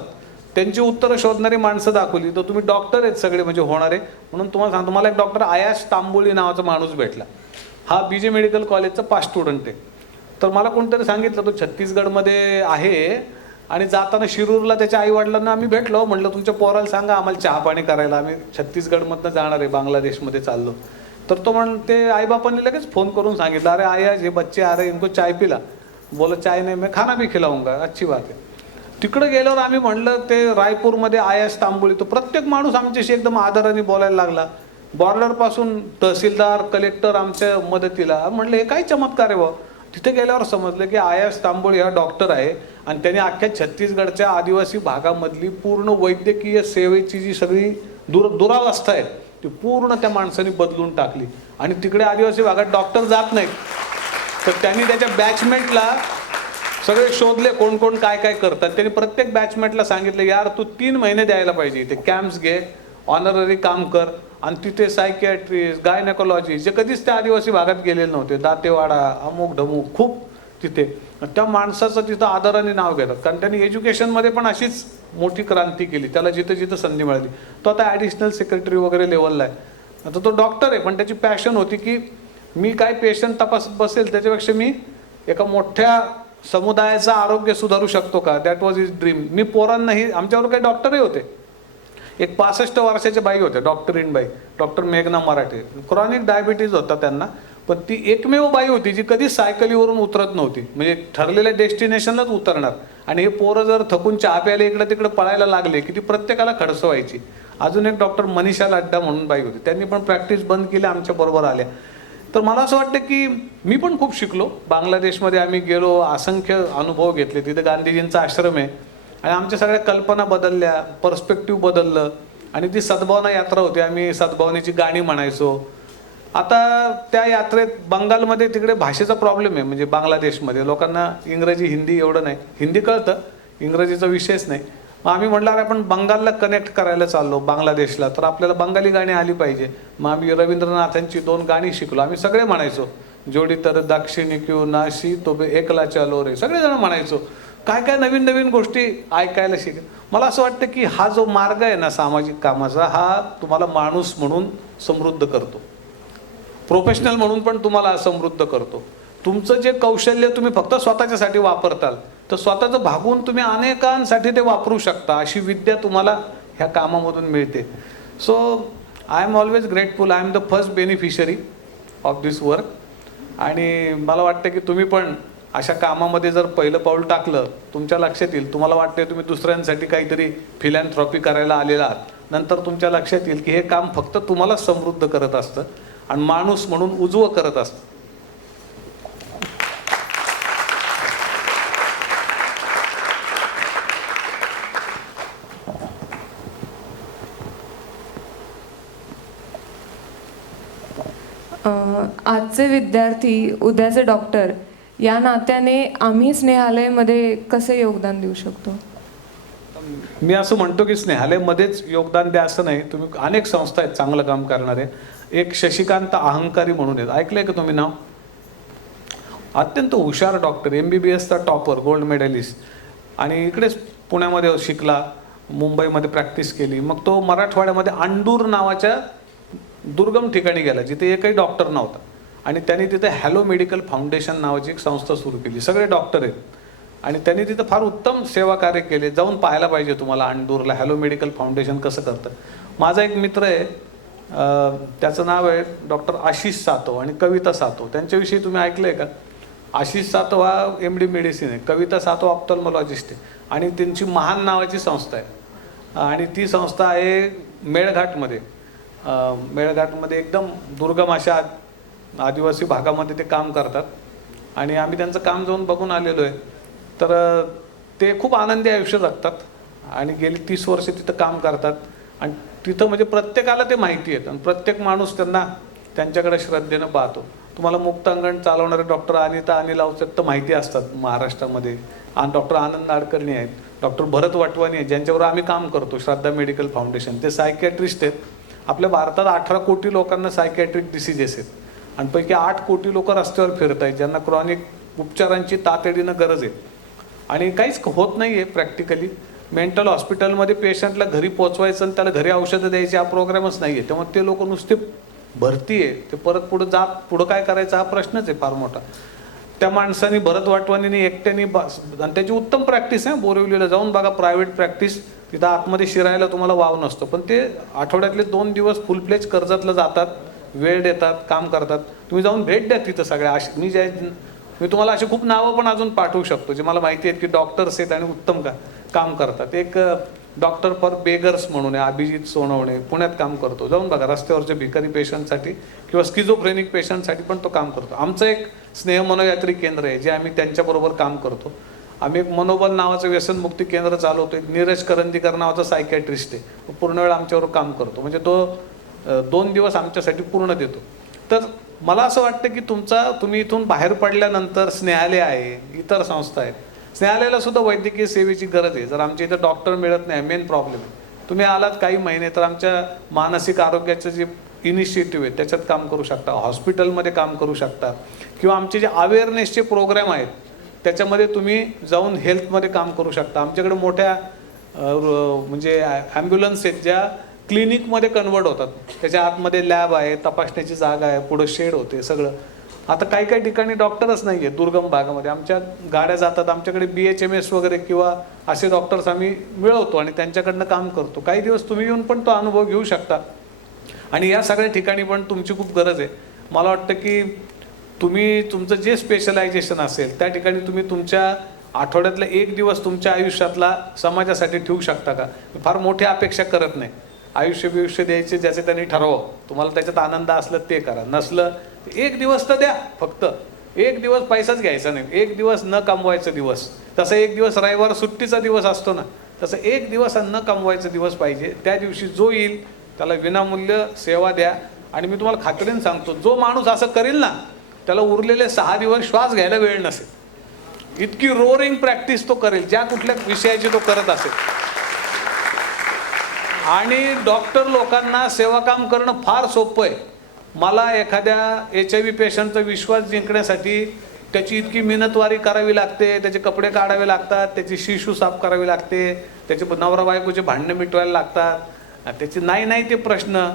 त्यांची उत्तरं शोधणारी माणसं दाखवली तर तुम्ही डॉक्टर आहेत सगळे म्हणजे होणारे. म्हणून तुम्हाला सांगतो, मला एक डॉक्टर आयाश तांबोळी नावाचा माणूस भेटला. हा BJ मेडिकल कॉलेजचा पास स्टुडंट आहे. तर मला कोणतरी सांगितलं तो छत्तीसगडमध्ये आहे आणि जाताना शिरूरला त्याच्या आईवडिलांना आम्ही भेटलो. म्हटलं तुमच्या पोराला सांगा आम्हाला चहा पाणी करायला, आम्ही छत्तीसगडमधनं जाणार आहे, बांगलादेशमध्ये चाललो. तर तो ते आईबापांनी लगेच फोन करून सांगितलं, अरे आयाज हे बच्चे आ रहे इनको चाय पिला. बोला चाय नाही, मैं खाना भी खिलाऊंगा. अच्छी बात आहे. तिकडे गेल्यावर आम्ही म्हणलं ते रायपूरमध्ये आयास तांबोळी, तो प्रत्येक माणूस आमच्याशी एकदम आदराने बोलायला लागला. बॉर्डरपासून तहसीलदार कलेक्टर आमच्या मदतीला. म्हटलं हे काय चमत्कार आहे बा. तिथे गेल्यावर समजलं की आयास तांबोळी हा डॉक्टर आहे आणि त्याने अख्ख्या छत्तीसगडच्या आदिवासी भागामधली पूर्ण वैद्यकीय सेवेची जी सगळी दुरावस्था आहे ती पूर्ण त्या माणसाने बदलून टाकली. आणि तिकडे आदिवासी भागात डॉक्टर जात नाहीत. तर त्यांनी त्याच्या बॅचमेटला सगळे शोधले कोण कोण काय काय करतात. त्यांनी प्रत्येक बॅचमेटला सांगितलं, यार तू 3 महिने द्यायला पाहिजे, ते कॅम्प्स घे, ऑनररी काम कर, आणि तिथे सायकियाट्रिस्ट, गायनेकोलॉजी जे कधीच त्या आदिवासी भागात गेलेले नव्हते, दातेवाडा, अमुक ढमुक, खूप तिथे त्या माणसाचं तिथं आदराने नाव घेतात, कारण त्यांनी एज्युकेशनमध्ये पण अशीच मोठी क्रांती केली. त्याला जिथं जिथं संधी मिळाली. तो आता ॲडिशनल सेक्रेटरी वगैरे लेवलला आहे. आता तो डॉक्टर आहे, पण त्याची पॅशन होती की मी काय पेशंट तपासत बसेल त्याच्यापेक्षा मी एका मोठ्या समुदायाचं आरोग्य सुधारू शकतो का, दॅट वॉज हिज ड्रीम. मी पोरांनाही, आमच्यावर काही डॉक्टरही होते, एक 65 वर्षाच्या बाई होत्या, डॉक्टरीन बाई, डॉक्टर मेघना मराठे. क्रॉनिक डायबिटीज होता त्यांना, पण ती एकमेव बाई होती जी कधी सायकलीवरून उतरत नव्हती, म्हणजे ठरलेल्या डेस्टिनेशनलाच उतरणार. आणि हे पोरं जर थकून चहा प्यायला इकडं तिकडं पळायला लागले की ती प्रत्येकाला खडसवायची. अजून एक डॉक्टर मनीषा लाड्डा म्हणून बाई होती, त्यांनी पण प्रॅक्टिस बंद केली, आमच्या बरोबर आल्या. तर मला असं वाटतं की मी पण खूप शिकलो. बांगलादेशमध्ये आम्ही गेलो, असंख्य अनुभव घेतले. तिथे गांधीजींचा आश्रम आहे आणि आमच्या सगळ्या कल्पना बदलल्या, पर्स्पेक्टिव्ह बदललं. आणि ती सद्भावना यात्रा होती, आम्ही सद्भावनेची गाणी म्हणायचो. आता त्या यात्रेत बंगालमध्ये तिकडे भाषेचा प्रॉब्लेम आहे, म्हणजे बांगलादेशमध्ये लोकांना इंग्रजी हिंदी एवढं नाही, हिंदी कळतं, इंग्रजीचा विषयच नाही. मग आम्ही म्हटलं अरे आपण बंगालला कनेक्ट करायला चाललो, बांगलादेशला, तर आपल्याला बंगाली गाणी आली पाहिजे. मग आम्ही रवींद्रनाथांची 2 गाणी शिकलो. आम्ही सगळे म्हणायचो, जोडी तर दक्षिणी क्यू नाशी तो बे एकला चालो रे, सगळेजण म्हणायचो. काय काय नवीन नवीन गोष्टी ऐकायला शिक. मला असं वाटतं की हा जो मार्ग आहे ना सामाजिक कामाचा, हा तुम्हाला माणूस म्हणून समृद्ध करतो, प्रोफेशनल म्हणून पण तुम्हाला समृद्ध करतो. तुमचं जे कौशल्य तुम्ही फक्त स्वतःच्यासाठी वापरताल, तर स्वतःचं भागून तुम्ही अनेकांसाठी ते वापरू शकता. अशी विद्या तुम्हाला ह्या कामामधून मिळते. So I am always grateful. I am the first beneficiary of this work. आणि मला वाटतं की तुम्ही पण अशा कामामध्ये जर पहिलं पाऊल टाकलं, तुमच्या लक्षात येईल, तुम्हाला वाटते तुम्ही दुसऱ्यांसाठी काहीतरी फिलॅन्थ्रॉपी करायला आलेला आहात, नंतर तुमच्या लक्षात येईल की हे काम फक्त तुम्हाला समृद्ध करत असतं आणि माणूस म्हणून उजवं करत असतं. आजचे विद्यार्थी उद्याचे डॉक्टर या नात्याने आम्ही स्नेहालयमध्ये कसे योगदान देऊ शकतो? मी असं म्हणतो की स्नेहालयमध्येच योगदान द्या असं नाही. तुम्ही अनेक संस्था आहेत चांगलं काम करणारे. एक शशिकांत अहंकारी म्हणून आहेत, ऐकलंय का तुम्ही नाव? अत्यंत हुशार डॉक्टर, MBBSचा टॉपर, गोल्ड मेडलिस्ट. आणि इकडेच पुण्यामध्ये शिकला, मुंबईमध्ये प्रॅक्टिस केली. मग तो मराठवाड्यामध्ये अंडूर नावाच्या दुर्गम ठिकाणी गेला जिथे एकही डॉक्टर नव्हता. आणि त्यांनी तिथे हॅलो मेडिकल फाउंडेशन नावाची एक संस्था सुरू केली. सगळे डॉक्टर आहेत आणि त्यांनी तिथं फार उत्तम सेवा कार्य केले. जाऊन पाहायला पाहिजे तुम्हाला अंडूरला हॅलो मेडिकल फाउंडेशन कसं करतं. माझा एक मित्र आहे, त्याचं नाव आहे डॉक्टर आशिष सातव आणि कविता सातव. त्यांच्याविषयी तुम्ही ऐकलं आहे का? आशिष सातव हा MD मेडिसिन आहे, कविता सातव ऑप्थल्मॉलॉजिस्ट आहे. आणि त्यांची महान नावाची संस्था आहे आणि ती संस्था आहे मेळघाटमध्ये. मेळघाटमध्ये एकदम दुर्गम अशा आदिवासी भागामध्ये ते काम करतात आणि आम्ही त्यांचं काम जाऊन बघून आलेलो आहे. तर ते खूप आनंदी आयुष्य जगतात आणि गेली 30 वर्ष तिथं काम करतात. आणि तिथं म्हणजे प्रत्येकाला ते माहिती आहेत आणि प्रत्येक माणूस त्यांना त्यांच्याकडे श्रद्धेनं पाहतो. तुम्हाला मुक्त अंगण चालवणारे डॉक्टर अनिता अनिल अवचट तर माहिती असतात महाराष्ट्रामध्ये. आणि डॉक्टर आनंद नाडकर्णी आहेत, डॉक्टर भरत वाटवानी आहेत, ज्यांच्यावर आम्ही काम करतो, श्रद्धा मेडिकल फाउंडेशन. ते सायकॅट्रिस्ट आहेत. आपल्या भारतात 18 कोटी लोकांना सायकॅट्रिक डिसिजेस आहेत आणि पैकी 8 कोटी लोक रस्त्यावर फिरत आहेत ज्यांना क्रॉनिक उपचारांची तातडीनं गरज आहे. आणि काहीच होत नाही आहे प्रॅक्टिकली. मेंटल हॉस्पिटलमध्ये पेशंटला घरी पोचवायचं आणि त्याला घरी औषधं द्यायची हा प्रोग्रामच नाही आहे. त्यामुळे ते लोक नुसते भरती आहे, ते परत पुढं काय करायचं हा प्रश्नच आहे फार मोठा. त्या माणसाने भरत वाटवानीने एकट्याने आणि त्याची उत्तम प्रॅक्टिस आहे. बोरिवलीला जाऊन बघा प्रायव्हेट प्रॅक्टिस, तिथं आतमध्ये शिरायला तुम्हाला वाव नसतो, पण ते आठवड्यातले 2 दिवस फुल फ्लेज कर्जतला जातात, वेळ देतात, काम करतात. तुम्ही जाऊन भेट द्या तिथं सगळ्या. मी तुम्हाला अशी खूप नावं पण अजून पाठवू शकतो जे मला माहिती आहेत की डॉक्टर्स आहेत आणि उत्तम काम करतात. एक डॉक्टर फॉर बेगर्स म्हणून आहे, अभिजित सोनवणे, पुण्यात काम करतो. जाऊन बघा, रस्त्यावरच्या भिकारी पेशंटसाठी किंवा स्किझोफ्रेनिक पेशंटसाठी पण तो काम करतो. आमचं एक स्नेह मनोयात्री केंद्र आहे जे आम्ही त्यांच्याबरोबर काम करतो. आम्ही एक मनोबल नावाचं व्यसनमुक्ती केंद्र चालवतो. एक नीरज करंदीकर नावाचा सायकॅट्रिस्ट आहे, पूर्ण वेळ आमच्यावर काम करतो. म्हणजे तो 2 दिवस आमच्यासाठी पूर्ण देतो. तर मला असं वाटतं की तुम्ही इथून बाहेर पडल्यानंतर स्नेहालय आहे, इतर संस्था आहेत, स्नेहालयाला सुद्धा वैद्यकीय सेवेची गरज आहे. जर आमच्या इथं डॉक्टर मिळत नाही, मेन प्रॉब्लेम आहे. तुम्ही आलात काही महिने तर आमच्या मानसिक आरोग्याचं जे इनिशिएटिव्ह आहे त्याच्यात काम करू शकता, हॉस्पिटलमध्ये काम करू शकता, किंवा आमचे जे अवेअरनेसचे प्रोग्राम आहेत त्याच्यामध्ये तुम्ही जाऊन हेल्थमध्ये काम करू शकता. आमच्याकडे मोठ्या म्हणजे ॲम्ब्युलन्स आहेत ज्या क्लिनिकमध्ये कन्वर्ट होतात. त्याच्या आतमध्ये लॅब आहे, तपासण्याची जागा आहे, पुढं शेड होते सगळं. आता काही काही ठिकाणी डॉक्टरच नाही आहे दुर्गम भागामध्ये. आमच्या गाड्या जातात, आमच्याकडे BHMS वगैरे किंवा असे डॉक्टर्स आम्ही मिळवतो आणि त्यांच्याकडनं काम करतो. काही दिवस तुम्ही येऊन पण तो अनुभव घेऊ शकता. आणि या सगळ्या ठिकाणी पण तुमची खूप गरज आहे. मला वाटतं की तुम्ही तुमचं जे स्पेशलायझेशन असेल त्या ठिकाणी तुम्ही तुमच्या आठवड्यातला एक दिवस तुमच्या आयुष्यातला समाजासाठी ठेवू शकता का? फार मोठी अपेक्षा करत नाही. आयुष्य द्यायचे ज्याचे त्यांनी ठरवावं. तुम्हाला त्याच्यात आनंद असलं ते करा, नसलं एक दिवस तर द्या. फक्त एक दिवस पैसाच घ्यायचा नाही, एक दिवस न कमवायचा दिवस. तसं एक दिवस रविवार सुट्टीचा दिवस असतो ना, तसं एक दिवस न कमवायचा दिवस पाहिजे. त्या दिवशी जो येईल त्याला विनामूल्य सेवा द्या. आणि मी तुम्हाला खात्रीने सांगतो, जो माणूस असं करेल ना त्याला उरलेले 6 दिवस श्वास घ्यायला वेळ नसेल. इतकी रोअरिंग प्रॅक्टिस तो करेल ज्या कुठल्या विषयाची तो करत असेल. आणि डॉक्टर लोकांना सेवा काम करणं फार सोपं आहे. मला एखाद्या HIV पेशंटचा विश्वास जिंकण्यासाठी त्याची इतकी मिन्नतवारी करावी लागते, त्याचे कपडे काढावे लागतात, त्याची शिशू साफ करावी लागते, त्याचे नवरा बायकोचे भांडणं मिटवायला लागतात, त्याचे नाही ते प्रश्न,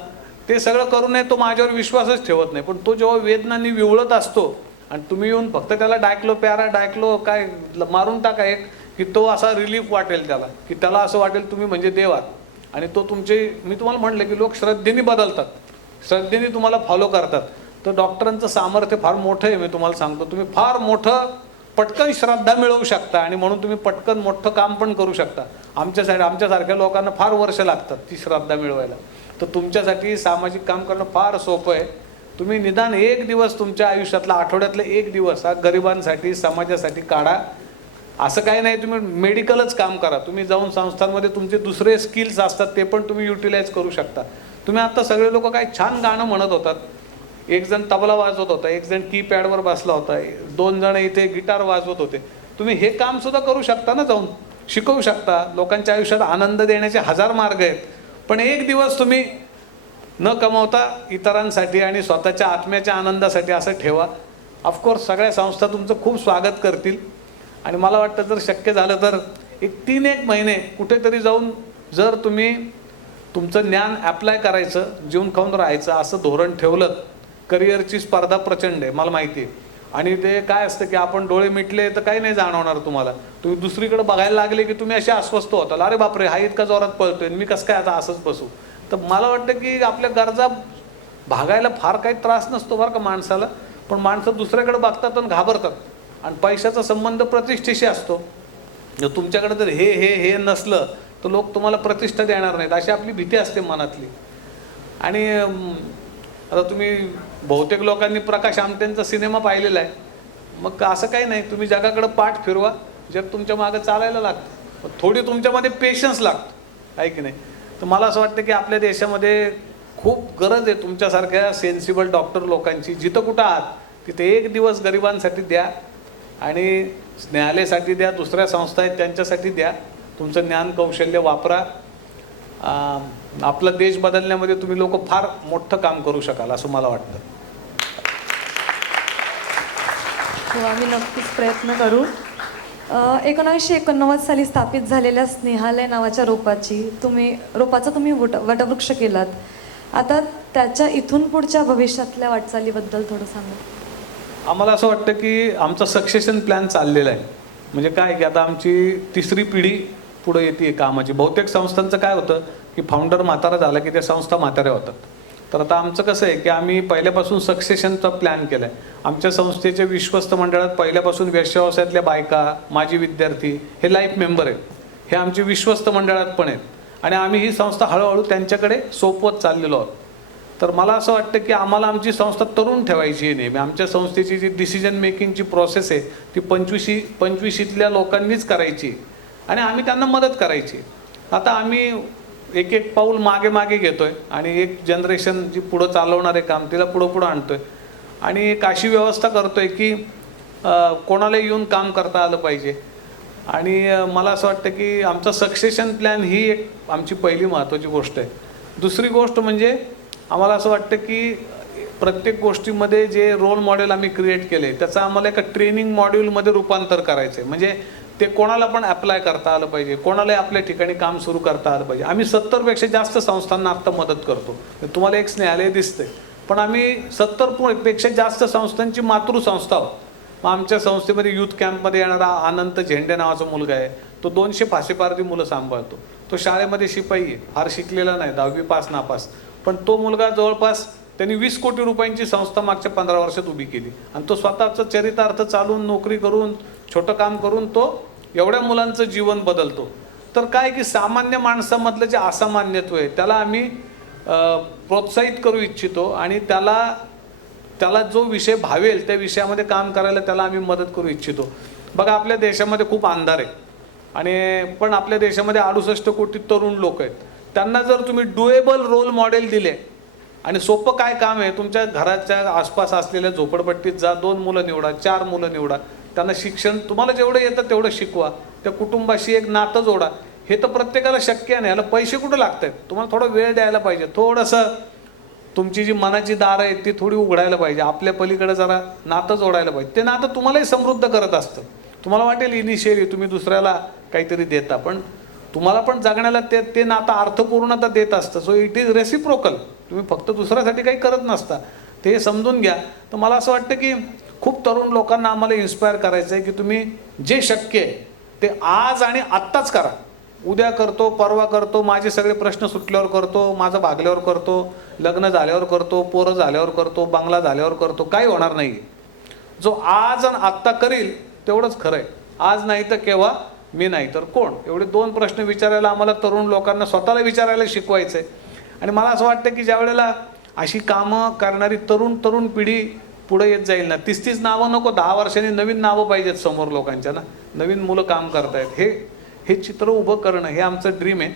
ते सगळं करू नये तो माझ्यावर विश्वासच ठेवत नाही. पण तो जेव्हा वेदनांनी विवळत असतो आणि तुम्ही येऊन फक्त त्याला डायक्लो काय मारून टाका एक, की तो असा रिलीफ वाटेल त्याला, की त्याला असं वाटेल तुम्ही म्हणजे देव आहात. आणि तो तुमचे, मी तुम्हाला म्हटलं की लोक श्रद्धेने बदलतात, श्रद्धेने तुम्हाला फॉलो करतात. तर डॉक्टरांचं सामर्थ्य फार मोठं आहे. मी तुम्हाला सांगतो, तुम्ही फार मोठं पटकन श्रद्धा मिळवू शकता आणि म्हणून तुम्ही पटकन मोठं काम पण करू शकता. आमच्यासारख्या लोकांना फार वर्ष लागतात ती श्रद्धा मिळवायला. तर तुमच्यासाठी सामाजिक काम करणं फार सोपं आहे. तुम्ही निदान एक दिवस तुमच्या आयुष्यातला, आठवड्यातला एक दिवस हा गरिबांसाठी, समाजासाठी काढा. असं काही नाही तुम्ही मेडिकलच काम करा, तुम्ही जाऊन संस्थांमध्ये तुमचे दुसरे स्किल्स असतात ते पण तुम्ही युटिलाइज करू शकता. तुम्ही आता सगळे लोक काय छान गाणं म्हणत होतात. एक जण तबला वाजवत होता, एक जण कीपॅडवर बसला होता, 2 जण इथे गिटार वाजवत होते. तुम्ही हे काम सुद्धा करू शकता ना, जाऊन शिकवू शकता. लोकांच्या आयुष्यात आनंद देण्याचे 1000 मार्ग आहेत. पण एक दिवस तुम्ही न कमवता इतरांसाठी आणि स्वतःच्या आत्म्याच्या आनंदासाठी असं ठेवा. ऑफकोर्स सगळ्या संस्था तुमचं खूप स्वागत करतील. आणि मला वाटतं जर शक्य झालं तर एक 3-1 महिने कुठेतरी जाऊन जर तुम्ही तुमचं ज्ञान ॲप्लाय करायचं, जीवन खाऊन राहायचं असं धोरण ठेवलं. करिअरची स्पर्धा प्रचंड आहे, मला माहिती आहे. आणि ते काय असतं की आपण डोळे मिटले तर काही नाही जाणवणार तुम्हाला. तुम्ही दुसरीकडे बघायला लागले की तुम्ही असे अस्वस्थ होताल, अरे बापरे हा इतका जोरात पळतोय, मी कसं काय आता असंच बसू. तर मला वाटतं की आपल्या गरजा भागायला फार काही त्रास नसतो बरं का माणसाला. पण माणसं दुसऱ्याकडे बघतात आणि घाबरतात. आणि पैशाचा संबंध प्रतिष्ठेशी असतो. जर तुमच्याकडे जर हे नसलं तर लोक तुम्हाला प्रतिष्ठा देणार नाहीत, अशी आपली भीती असते मनातली. आणि आता तुम्ही बहुतेक लोकांनी प्रकाश आमटेंचा सिनेमा पाहिलेला आहे. मग असं काही नाही, तुम्ही जगाकडे पाठ फिरवा, जग तुमच्या मागं चालायला लागतं. थोडी तुमच्यामध्ये पेशन्स लागतं, आहे की नाही. तर मला असं वाटतं की आपल्या देशामध्ये खूप गरज आहे तुमच्यासारख्या सेन्सिबल डॉक्टर लोकांची. जिथं कुठं आहात तिथे एक दिवस गरिबांसाठी द्या आणि स्नेहालयासाठी द्या, दुसऱ्या संस्था आहेत त्यांच्यासाठी द्या. तुमचं ज्ञान कौशल्य वापरा. आपला देश बदलण्यामध्ये तुम्ही लोक फार मोठं काम करू शकाल असं मला वाटतं. हो, आम्ही नक्कीच प्रयत्न करू. 1989 साली स्थापित झालेल्या स्नेहालय नावाच्या रोपाचा तुम्ही वटवृक्ष केलात. आता त्याच्या इथून पुढच्या भविष्यातल्या वाटचालीबद्दल थोडं सांगा. आम्हाला असं वाटतं की आमचा सक्सेशन प्लॅन चाललेला आहे. म्हणजे काय की आता आमची 3री पिढी पुढे येते कामाची. बहुतेक संस्थांचं काय होतं की फाउंडर म्हातारा झाला की त्या संस्था म्हाताऱ्या होतात. तर आता आमचं कसं आहे की आम्ही पहिल्यापासून सक्सेशनचा प्लॅन केला आहे. आमच्या संस्थेच्या विश्वस्त मंडळात पहिल्यापासून व्यवसायातल्या बायका, माजी विद्यार्थी हे लाईफ मेंबर आहेत. हे आमचे विश्वस्त मंडळात पण आहेत. आणि आम्ही ही संस्था हळूहळू त्यांच्याकडे सोपवत चाललेलो आहोत. तर मला असं वाटतं की आम्हाला आमची संस्था तरुण ठेवायची आहे नेहमी. आमच्या संस्थेची जी डिसिजन मेकिंगची प्रोसेस आहे ती 25शीतल्या लोकांनीच करायची आणि आम्ही त्यांना मदत करायची. आता आम्ही एक पाऊल मागे घेतोय आणि एक जनरेशन जी पुढं चालवणारे काम तिला पुढं आणतोय. आणि एक अशी व्यवस्था करतोय की कोणाला येऊन काम करता आलं पाहिजे. आणि मला असं वाटतं की आमचा सक्सेशन प्लॅन ही एक आमची पहिली महत्त्वाची गोष्ट आहे. दुसरी गोष्ट म्हणजे आम्हाला असं वाटतं की प्रत्येक गोष्टीमध्ये जे रोल मॉडेल आम्ही क्रिएट केले त्याचं आम्हाला एका ट्रेनिंग मॉड्यूलमध्ये रूपांतर करायचं आहे. म्हणजे ते कोणाला पण अप्लाय करता आलं पाहिजे, कोणालाही आपल्या ठिकाणी काम सुरू करता आलं पाहिजे. आम्ही 70पेक्षा जास्त संस्थांना आत्ता मदत करतो. तुम्हाला एक स्नेहालय दिसते, पण आम्ही 70पेक्षा जास्त संस्थांची मातृसंस्था आहोत. मग आमच्या संस्थेमध्ये यूथ कॅम्पमध्ये येणारा अनंत झेंडे नावाचा मुलगा आहे, तो 200 फाशीपारधी मुलं सांभाळतो. तो शाळेमध्ये शिपाई आहे, फार शिकलेला नाही, 10वी पास नापास, पण तो मुलगा जवळपास त्यांनी 20 कोटी रुपयांची संस्था मागच्या 15 वर्षात उभी केली. आणि तो स्वतःचं चरितार्थ चालून, नोकरी करून, छोटं काम करून तो एवढ्या मुलांचं जीवन बदलतो. तर काय की सामान्य माणसामधलं जे असामान्यत्व आहे त्याला आम्ही प्रोत्साहित करू इच्छितो आणि त्याला जो विषय भावेल त्या विषयामध्ये काम करायला त्याला आम्ही मदत करू इच्छितो. बघा, आपल्या देशामध्ये खूप अंधार आहे आणि पण आपल्या देशामध्ये 68 कोटी तरुण लोक आहेत. त्यांना जर तुम्ही डुएबल रोल मॉडेल दिले आणि सोपं काय काम आहे, तुमच्या घराच्या आसपास असलेल्या झोपडपट्टीत जा, 2 मुलं निवडा, 4 मुलं निवडा, त्यांना शिक्षण तुम्हाला जेवढं येतं तेवढं शिकवा, त्या कुटुंबाशी एक नातं जोडा. हे तर प्रत्येकाला शक्य नाही. याला पैसे कुठं लागत आहेत? तुम्हाला थोडा वेळ द्यायला पाहिजे, थोडंसं तुमची जी मनाची दारं आहेत ती थोडी उघडायला पाहिजे, आपल्या पलीकडे जरा नातं जोडायला पाहिजे. ते नातं तुम्हालाही समृद्ध करत असतं. तुम्हाला वाटेल इनिशियली तुम्ही दुसऱ्याला काहीतरी देता, पण तुम्हाला पण जगण्याला ते नातं अर्थपूर्णता देत असतं. So it is reciprocal. तुम्ही फक्त दुसऱ्यासाठी काही करत नसता, ते समजून घ्या. तर मला असं वाटतं की खूप तरुण लोकांना आम्हाला इन्स्पायर करायचं आहे की तुम्ही जे शक्य आहे ते आज आणि आत्ताच करा. उद्या करतो, परवा करतो, माझे सगळे प्रश्न सुटल्यावर करतो, माझं भागल्यावर करतो, लग्न झाल्यावर करतो, पोरं झाल्यावर करतो, बंगला झाल्यावर करतो, काही होणार नाही. जो आज आणि आत्ता करील तेवढंच खरं आहे. आज नाही तर केव्हा, मी नाही तर कोण, एवढे 2 प्रश्न विचारायला आम्हाला तरुण लोकांना स्वतःला विचारायला शिकवायचं आहे. आणि मला असं वाटतं की ज्या वेळेला अशी कामं करणारी तरुण पिढी पुढे येत जाईल ना, 30 नावं नको, 10 वर्षांनी नवीन नावं पाहिजेत समोर लोकांच्या ना, नवीन मुलं काम करतायत. हे चित्र उभं करणं हे आमचं ड्रीम आहे.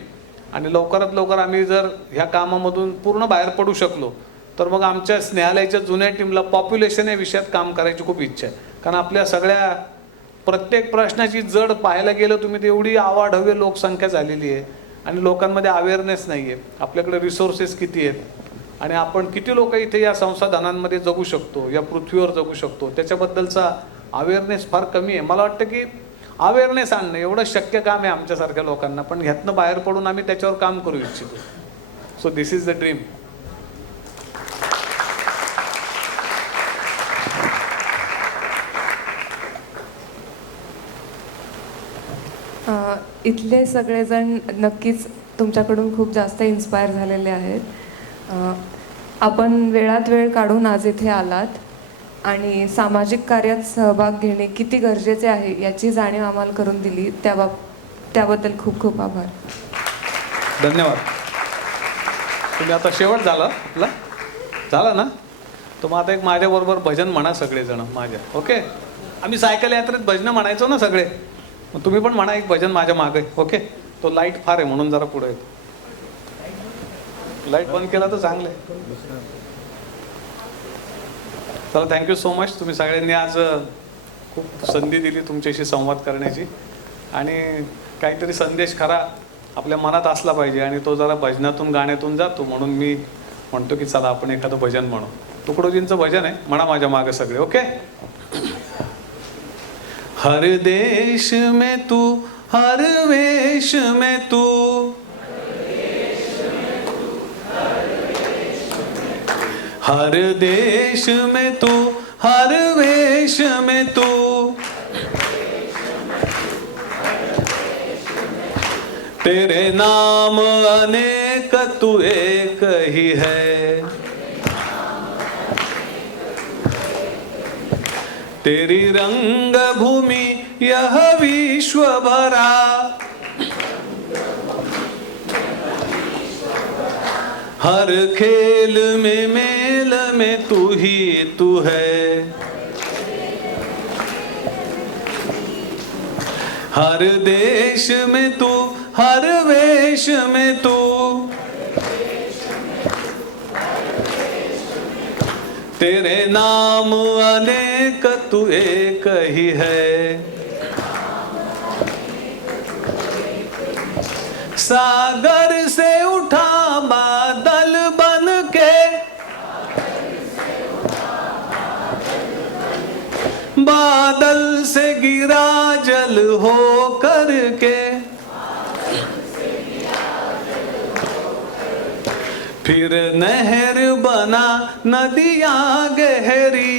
आणि लवकरात लवकर आम्ही जर ह्या कामामधून पूर्ण बाहेर पडू शकलो तर मग आमच्या स्नेहालयाच्या जुन्या टीमला पॉप्युलेशन या विषयात काम करायची खूप इच्छा आहे. कारण आपल्या सगळ्या प्रत्येक प्रश्नाची जड पाहायला गेलं तुम्ही तर एवढी आवाढव्य लोकसंख्या झालेली आहे आणि लोकांमध्ये अवेअरनेस नाही आहे. आपल्याकडे रिसोर्सेस किती आहेत आणि आपण किती लोक इथे या संसाधनांमध्ये जगू शकतो, या पृथ्वीवर जगू शकतो, त्याच्याबद्दलचा अवेअरनेस फार कमी आहे. मला वाटतं की अवेअरनेस आणणं एवढं शक्य काम आहे आमच्यासारख्या लोकांना, पण ह्यातनं बाहेर पडून आम्ही त्याच्यावर काम करू इच्छितो. So this is the dream. इथले सगळेजण नक्कीच तुमच्याकडून खूप जास्त इन्स्पायर झालेले आहेत. आपण वेळात वेळ काढून आज इथे आलात आणि सामाजिक कार्यात सहभाग घेणे किती गरजेचे आहे याची जाणीव आम्हाला करून दिली, त्याबद्दल खूप खूप आभार. धन्यवाद. तुम्ही आता शेवट झाला आपला झाला ना, तर मग आता एक माझ्याबरोबर भजन म्हणा सगळेजण माझ्या. ओके, आम्ही सायकल यात्रेत भजनं म्हणायचो ना सगळे, मग तुम्ही पण म्हणा एक भजन माझ्या मागे. ओके, तो लाईट फार आहे म्हणून जरा पुढे येतो. लाईट बंद केला तर चांगलं आहे. चला, थँक्यू सो मच. तुम्ही सगळ्यांनी आज खूप संधी दिली तुमच्याशी संवाद करण्याची आणि काहीतरी संदेश खरा आपल्या मनात असला पाहिजे आणि तो जरा भजनातून गाण्यातून जातो. म्हणून मी म्हणतो की चला आपण एखादं भजन म्हणू. तुकडोजींचं भजन आहे, म्हणा माझ्या मागे सगळे. ओके. हर देश में तू, हर वेश में तू, हर देश में तू, हर वेश में तू, तेरे नाम अनेक तू एक ही है, तेरी रंग भूमि यह विश्व भरा, हर खेल में मेल में तू ही तू है, हर देश में तू, हर वेश में तू, तेरे नाम अनेक तू एक ही है, सागर से उठा बादल बन के, बादल से गिरा जल हो करके, फिर नहर बना नदियां गहरी,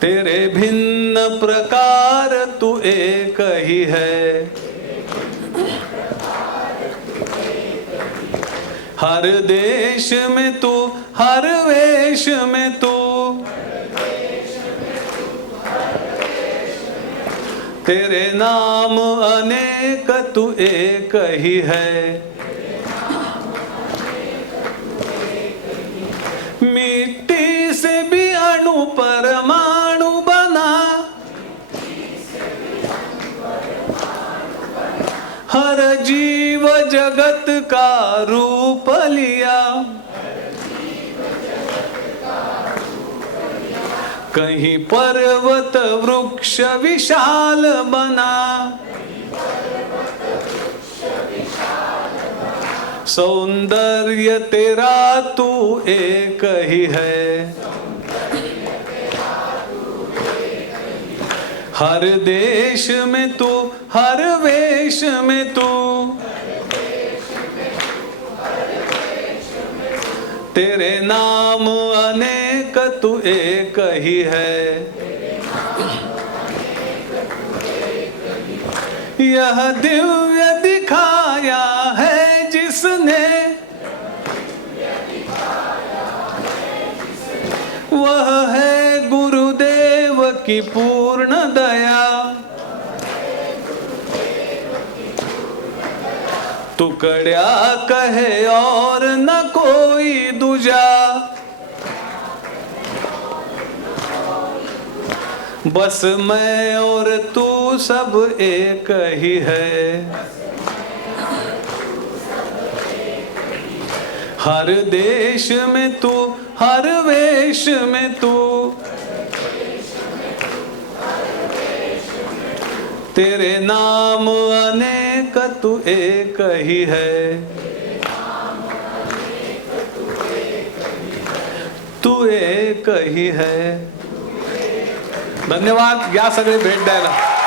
तेरे भिन्न प्रकार तू एक ही है, हर देश में तू, हर वेश में तू, तेरे नाम अनेक तू एक ही है। मिट्टी से भी अणु परमाणु बना, हर जीव जगत का रूप लिया, कहीं पर्वत वृक्ष विशाल बना, सौंदर्य तेरा तू एक ही है, हर देश में तू, हर वेश में तू, तेरे नाम अनेक तू एक ही है। यह दिव्य दिखाया है जिसने, वह है गुरुदेव की पूर्ण दया, टुकड़ा कहे और न कोई दूजा, बस मैं और तू सब एक ही है, हर देश में तू, हर वेश में तू, तेरे नाम अनेक तू एक ही है, तू एक ही है। धन्यवाद या सगळे भेट द्यायला।